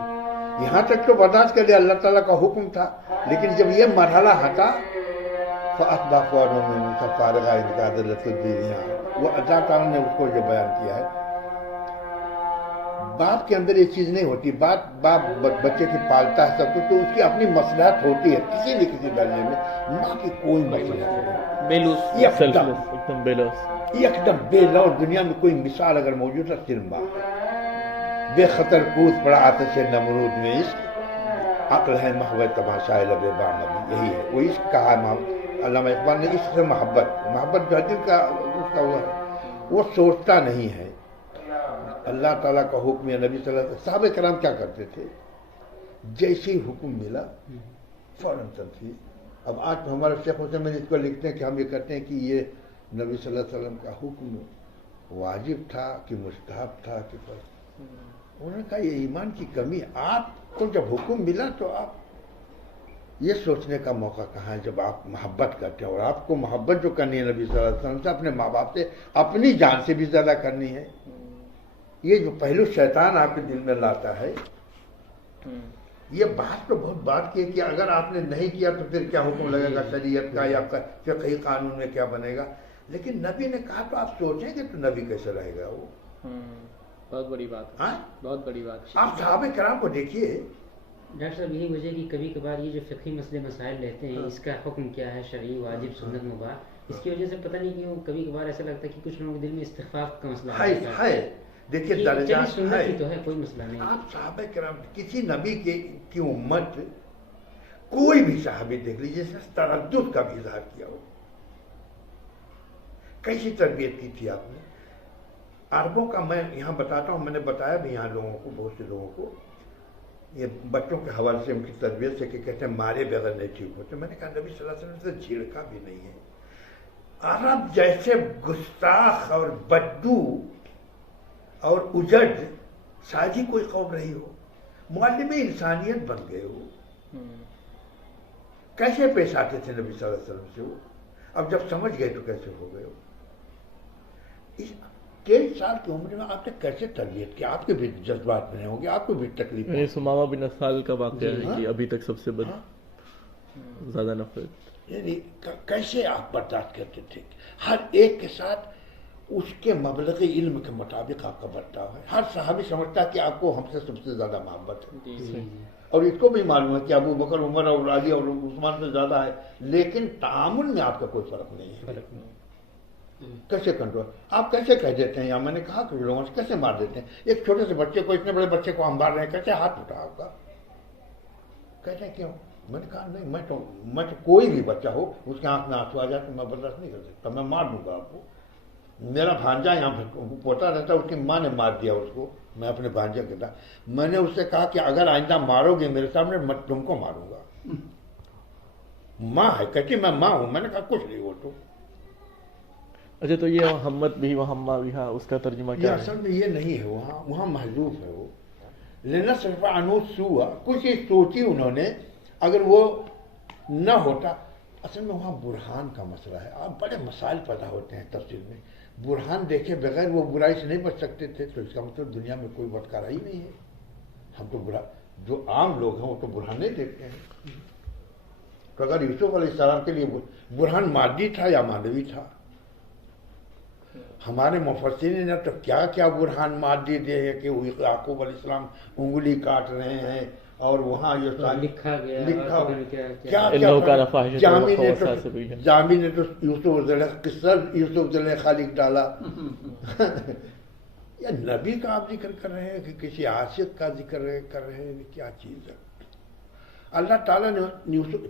यहाँ तक तो बर्दाश्त कर लिया, अल्लाह ताला का हुक्म था, लेकिन जब ये मरहला हटा तो अखबारों में उनका फारगा वो अल्लाह ताला ने उसको जो बयान किया है, बाप के अंदर ये चीज नहीं होती, बाप बच्चे की पालता है सब कुछ, तो उसकी अपनी मसलहत होती है किसी न किसी दर्जे में, माँ की कोई मसलहत नहीं, बेलूस एकदम बेलौस, एकदम बेलौस। दुनिया में कोई मिसाल अगर मौजूद है सिर्फ माँ है। बेखतर कूद पड़ा आतिश नमरूद में इश्क, अक्ल है महबत तमाशाए लबे बानबी, यही है वो इश्क कहा अल्लामा इकबाल ने, इश्क से मोहब्बत जो दिल का उसका हुआ है, वो सोचता नहीं है। अल्लाह ताला का हुक्म या नबी सल्लल्लाहु अलैहि वसल्लम, साहबे कराम क्या करते थे, जैसे ही हुक्म मिला फौरन तनफीज। अब आज तो हमारे शेख हुसैन में इसको लिखते हैं कि हम ये कहते हैं कि ये नबी सल्लल्लाहु अलैहि वसल्लम का हुक्म वाजिब था कि मुस्तहब था कि फर्ज। उन्होंने कहा ये ईमान की कमी है, आपको जब हुक्म मिला तो आप ये सोचने का मौका कहाँ है जब आप मोहब्बत करते हैं, और आपको मोहब्बत जो करनी है नबी सल्लल्लाहु अलैहि वसल्लम से, अपने माँ बाप से, अपनी जान से भी ज्यादा करनी है। ये जो पहलू शैतान आपके दिल में लाता है, ये बात तो बहुत बात की है कि अगर आपने नहीं किया तो फिर क्या हुक्म लगेगा शरीयत का या फिक़ही कानून में क्या बनेगा, लेकिन नबी ने कहा तो आप सोचेंगे तो नबी कैसे रहेगा वो। बहुत बड़ी बात है, बहुत बड़ी बात। आप सहाबे कराम को देखिए। डॉक्टर साहब यही वजह कि कभी कभार ये जो फ़िक़ही मसले मसाइल रहते हैं, इसका हुक्म क्या है, शरई वाजिब सुन्नत मुबाह, इसकी वजह से पता नहीं क्यों कभी कभार ऐसा लगता है कि कुछ लोगों के दिल में इस्तिग़फ़ाफ़ का मसला है। देखिए दर्जा सुन्नत ही तो है, कोई मसला नहीं। आप सहाबे कराम किसी नबी की उम्मत कोई भी सहाबी देख लीजिए जिसने तरद्दुद का भी इज़हार किया हो, कैसी तरबियत की थी आपने। अरबों का मैं यहाँ बताता हूँ, मैंने बताया भी यहाँ लोगों को, बहुत से लोगों को, ये बच्चों के हवाले से उनकी तरबियत से कि कहते हैं मारे बगैर नहीं ठीक होते। मैंने कहा नबी सल्लल्लाहु अलैहि वसल्लम से झिड़का भी नहीं है। अरब जैसे गुस्ताख और बद्दू और उजड़ साजी कोई कौम रही हो, मुअल्लिम इंसानियत बन गए हो, कैसे पेश आते थे नबी सल्लल्लाहु अलैहि वसल्लम से वो, अब जब समझ गए तो कैसे हो गए हो। इस 23 साल की उम्र में आपने कैसे तरबियत की, आपके भी जज्बात बने होंगे, आपको भी तकलीफ है। सुमामा बिन असाल का वाक़या है कि अभी तक सबसे ज्यादा नफरत, यानी कैसे आप बर्दाश्त करते थे। हर एक के साथ उसके मबलग़ इल्म के मुताबिक आपका बर्ताव है। हर सहाबी समझता है कि आपको हमसे सबसे ज्यादा मोहब्बत है, और इसको भी मालूम है कि अबू बकर, उमर और अली और उस्मान से ज्यादा है, लेकिन तामुल में आपका कोई फर्क नहीं है। कैसे कंट्रोल आप कैसे कह देते हैं, या मैंने कहा कुछ लोगों से कैसे मार देते हैं, एक छोटे से बच्चे को, इतने बड़े बच्चे को हम मार रहे हैं, कैसे हाथ उठा आपका, कहते हैं क्यों। मैंने कहा नहीं, मैं तो कोई भी बच्चा हो उसके आंख में आंसू आ जाए तो मैं बर्दाश्त नहीं कर सकता, मैं मार दूंगा आपको। मेरा भांजा यहाँ पोता रहता, उसकी माँ ने मार दिया उसको, मैं अपने भांजे के साथ, मैंने उससे कहा कि अगर आइंदा मारोगे मेरे सामने मैं तुमको मारूंगा। माँ है, कहती मैं माँ हूं। मैंने कहा कुछ नहीं हो तो। अच्छा, तो ये मोहम्मद भी वहम्मा भी, हाँ, उसका तर्जुमा क्या है? असल में ये नहीं है, वहाँ महजूफ है वो, लेना सिर्फ अनुसूआ, कुछ ही सोची उन्होंने, अगर वो न होता। असल में वहाँ बुरहान का मसला है। अब बड़े मसाइल पैदा होते हैं तफसील में, बुरहान देखे बगैर वो बुराई से नहीं बच सकते थे, तो इसका मतलब दुनिया में कोई बटकारा ही नहीं है। हम तो जो आम लोग हैं वो तो बुरहान नहीं देखते हैं। तो अगर यूसुफ अलैहिस्सलाम के लिए बुरहान मादी था या मानवी था, हमारे मुफस्सिरीन ने तो क्या क्या बुरहान मादी दे है कि याकूब अलैहिस्सलाम उंगली काट रहे हैं, और वहाँ ये लिखा गया क्या जामी ने तो यूसुफ ज़ुलेखा लिख डाला। या नबी का आप जिक्र कर रहे हैं कि किसी आशिक का जिक्र कर रहे हैं, क्या चीज़ है। अल्लाह ताला ने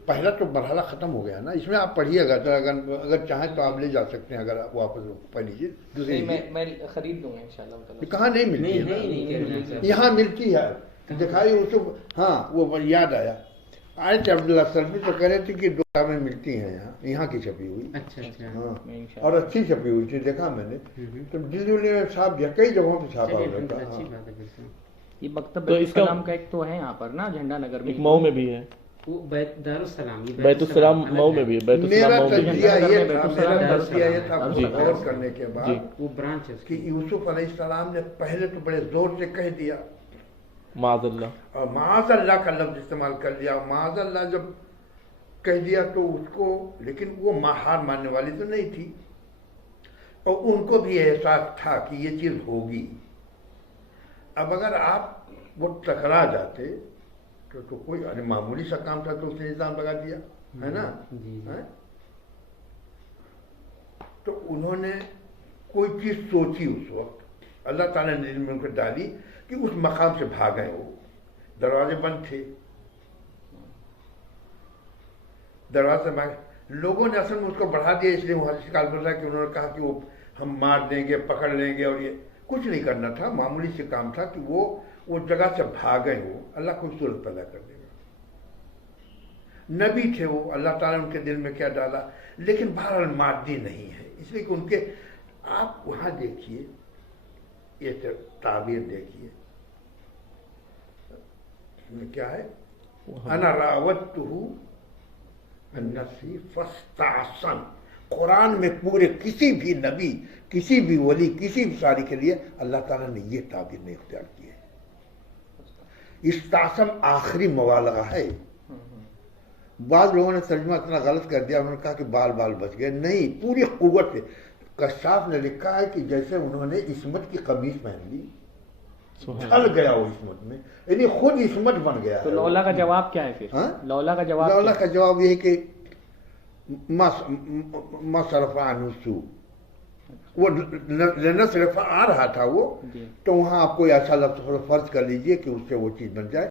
पहला तो मरहला ख़त्म हो गया ना, इसमें आप पढ़िएगा तो अगर चाहें तो आप ले जा सकते हैं, अगर आप वापस पढ़ लीजिए। दूसरी मैं खरीद लूँगा इंशाल्लाह। कहाँ नहीं मिलती है, यहाँ मिलती है, दिखाई उसको। हाँ, वो याद आया, आयत अब्दुल्ला सल्फी तो कह रहे थे कि 2 में मिलती हैं, यहाँ की छपी हुई। अच्छा। हाँ, और अच्छी छपी हुई थी, देखा मैंने, तो दिल्ली में छाप दिया, कई जगहों पर छापा हुआ था। ये मकतब इस्लाम का एक तो है यहाँ पर ना, झंडा नगर में, मऊ में भी है, बैतुस्सलाम मऊ में भी है। मेरा तजरिया ये था गौर करने के बाद वो ब्रांच है कि यूसुफ अलैहिस्सलाम ने पहले तो बड़े जोर से कह दिया माज़अल्लाह। और माज़ अल्लाह का लफ्ज इस्तेमाल कर लिया। माज़ अल्लाह जब कह दिया तो उसको, लेकिन वो हार मानने वाली तो नहीं थी और उनको भी एहसास था कि ये चीज होगी। अब अगर आप वो टकरा जाते तो कोई, अरे मामूली सा काम था तो उसने इल्जाम लगा दिया, है ना? है? तो उन्होंने कोई चीज सोची उस वक्त, अल्लाह ताला ने दिल में उनको डाली कि उस मकाम से भागे। वो दरवाजे बंद थे, दरवाजे भागे। लोगों ने असल में उसको बढ़ा दिया, इसलिए वहां से काल कर रहा कि उन्होंने कहा कि वो हम मार देंगे, पकड़ लेंगे, और ये कुछ नहीं करना था, मामूली से काम था कि वो जगह से भागे। वो अल्लाह खूबसूरत पैदा कर देगा। नबी थे वो, अल्लाह ताला ने उनके दिल में क्या डाला, लेकिन बहरहाल मादी नहीं है, इसलिए कि उनके, आप वहां देखिए, ये ताबीर देखिए क्या है, अना रावतुहु अन्नसी फस्तासन। कुरान में पूरे किसी भी नबी, किसी भी वली, किसी भी सारी के लिए अल्लाह ताला ने ये ताबीर नहीं इख्तियार की है। इस्तासम आखिरी मुबालगा है। बाद लोगों ने तर्जुमा इतना गलत कर दिया, उन्होंने कहा कि बाल बाल बच गए, नहीं, पूरी कुव्वत से। कश्शाफ ने लिखा है कि जैसे उन्होंने इस्मत की कमीज पहन ली, ढल गया वो इस्मत में, यानी खुद इस्मत बन गया। तो लौला का जवाब क्या है फिर? लौला का जवाब, लौला का जवाब ये है कि मसरफा नुसू, वो नसरफा आ रहा था वो, तो वहां आप कोई ऐसा लफ्ज फर्ज कर लीजिए कि उससे वो चीज बन जाए।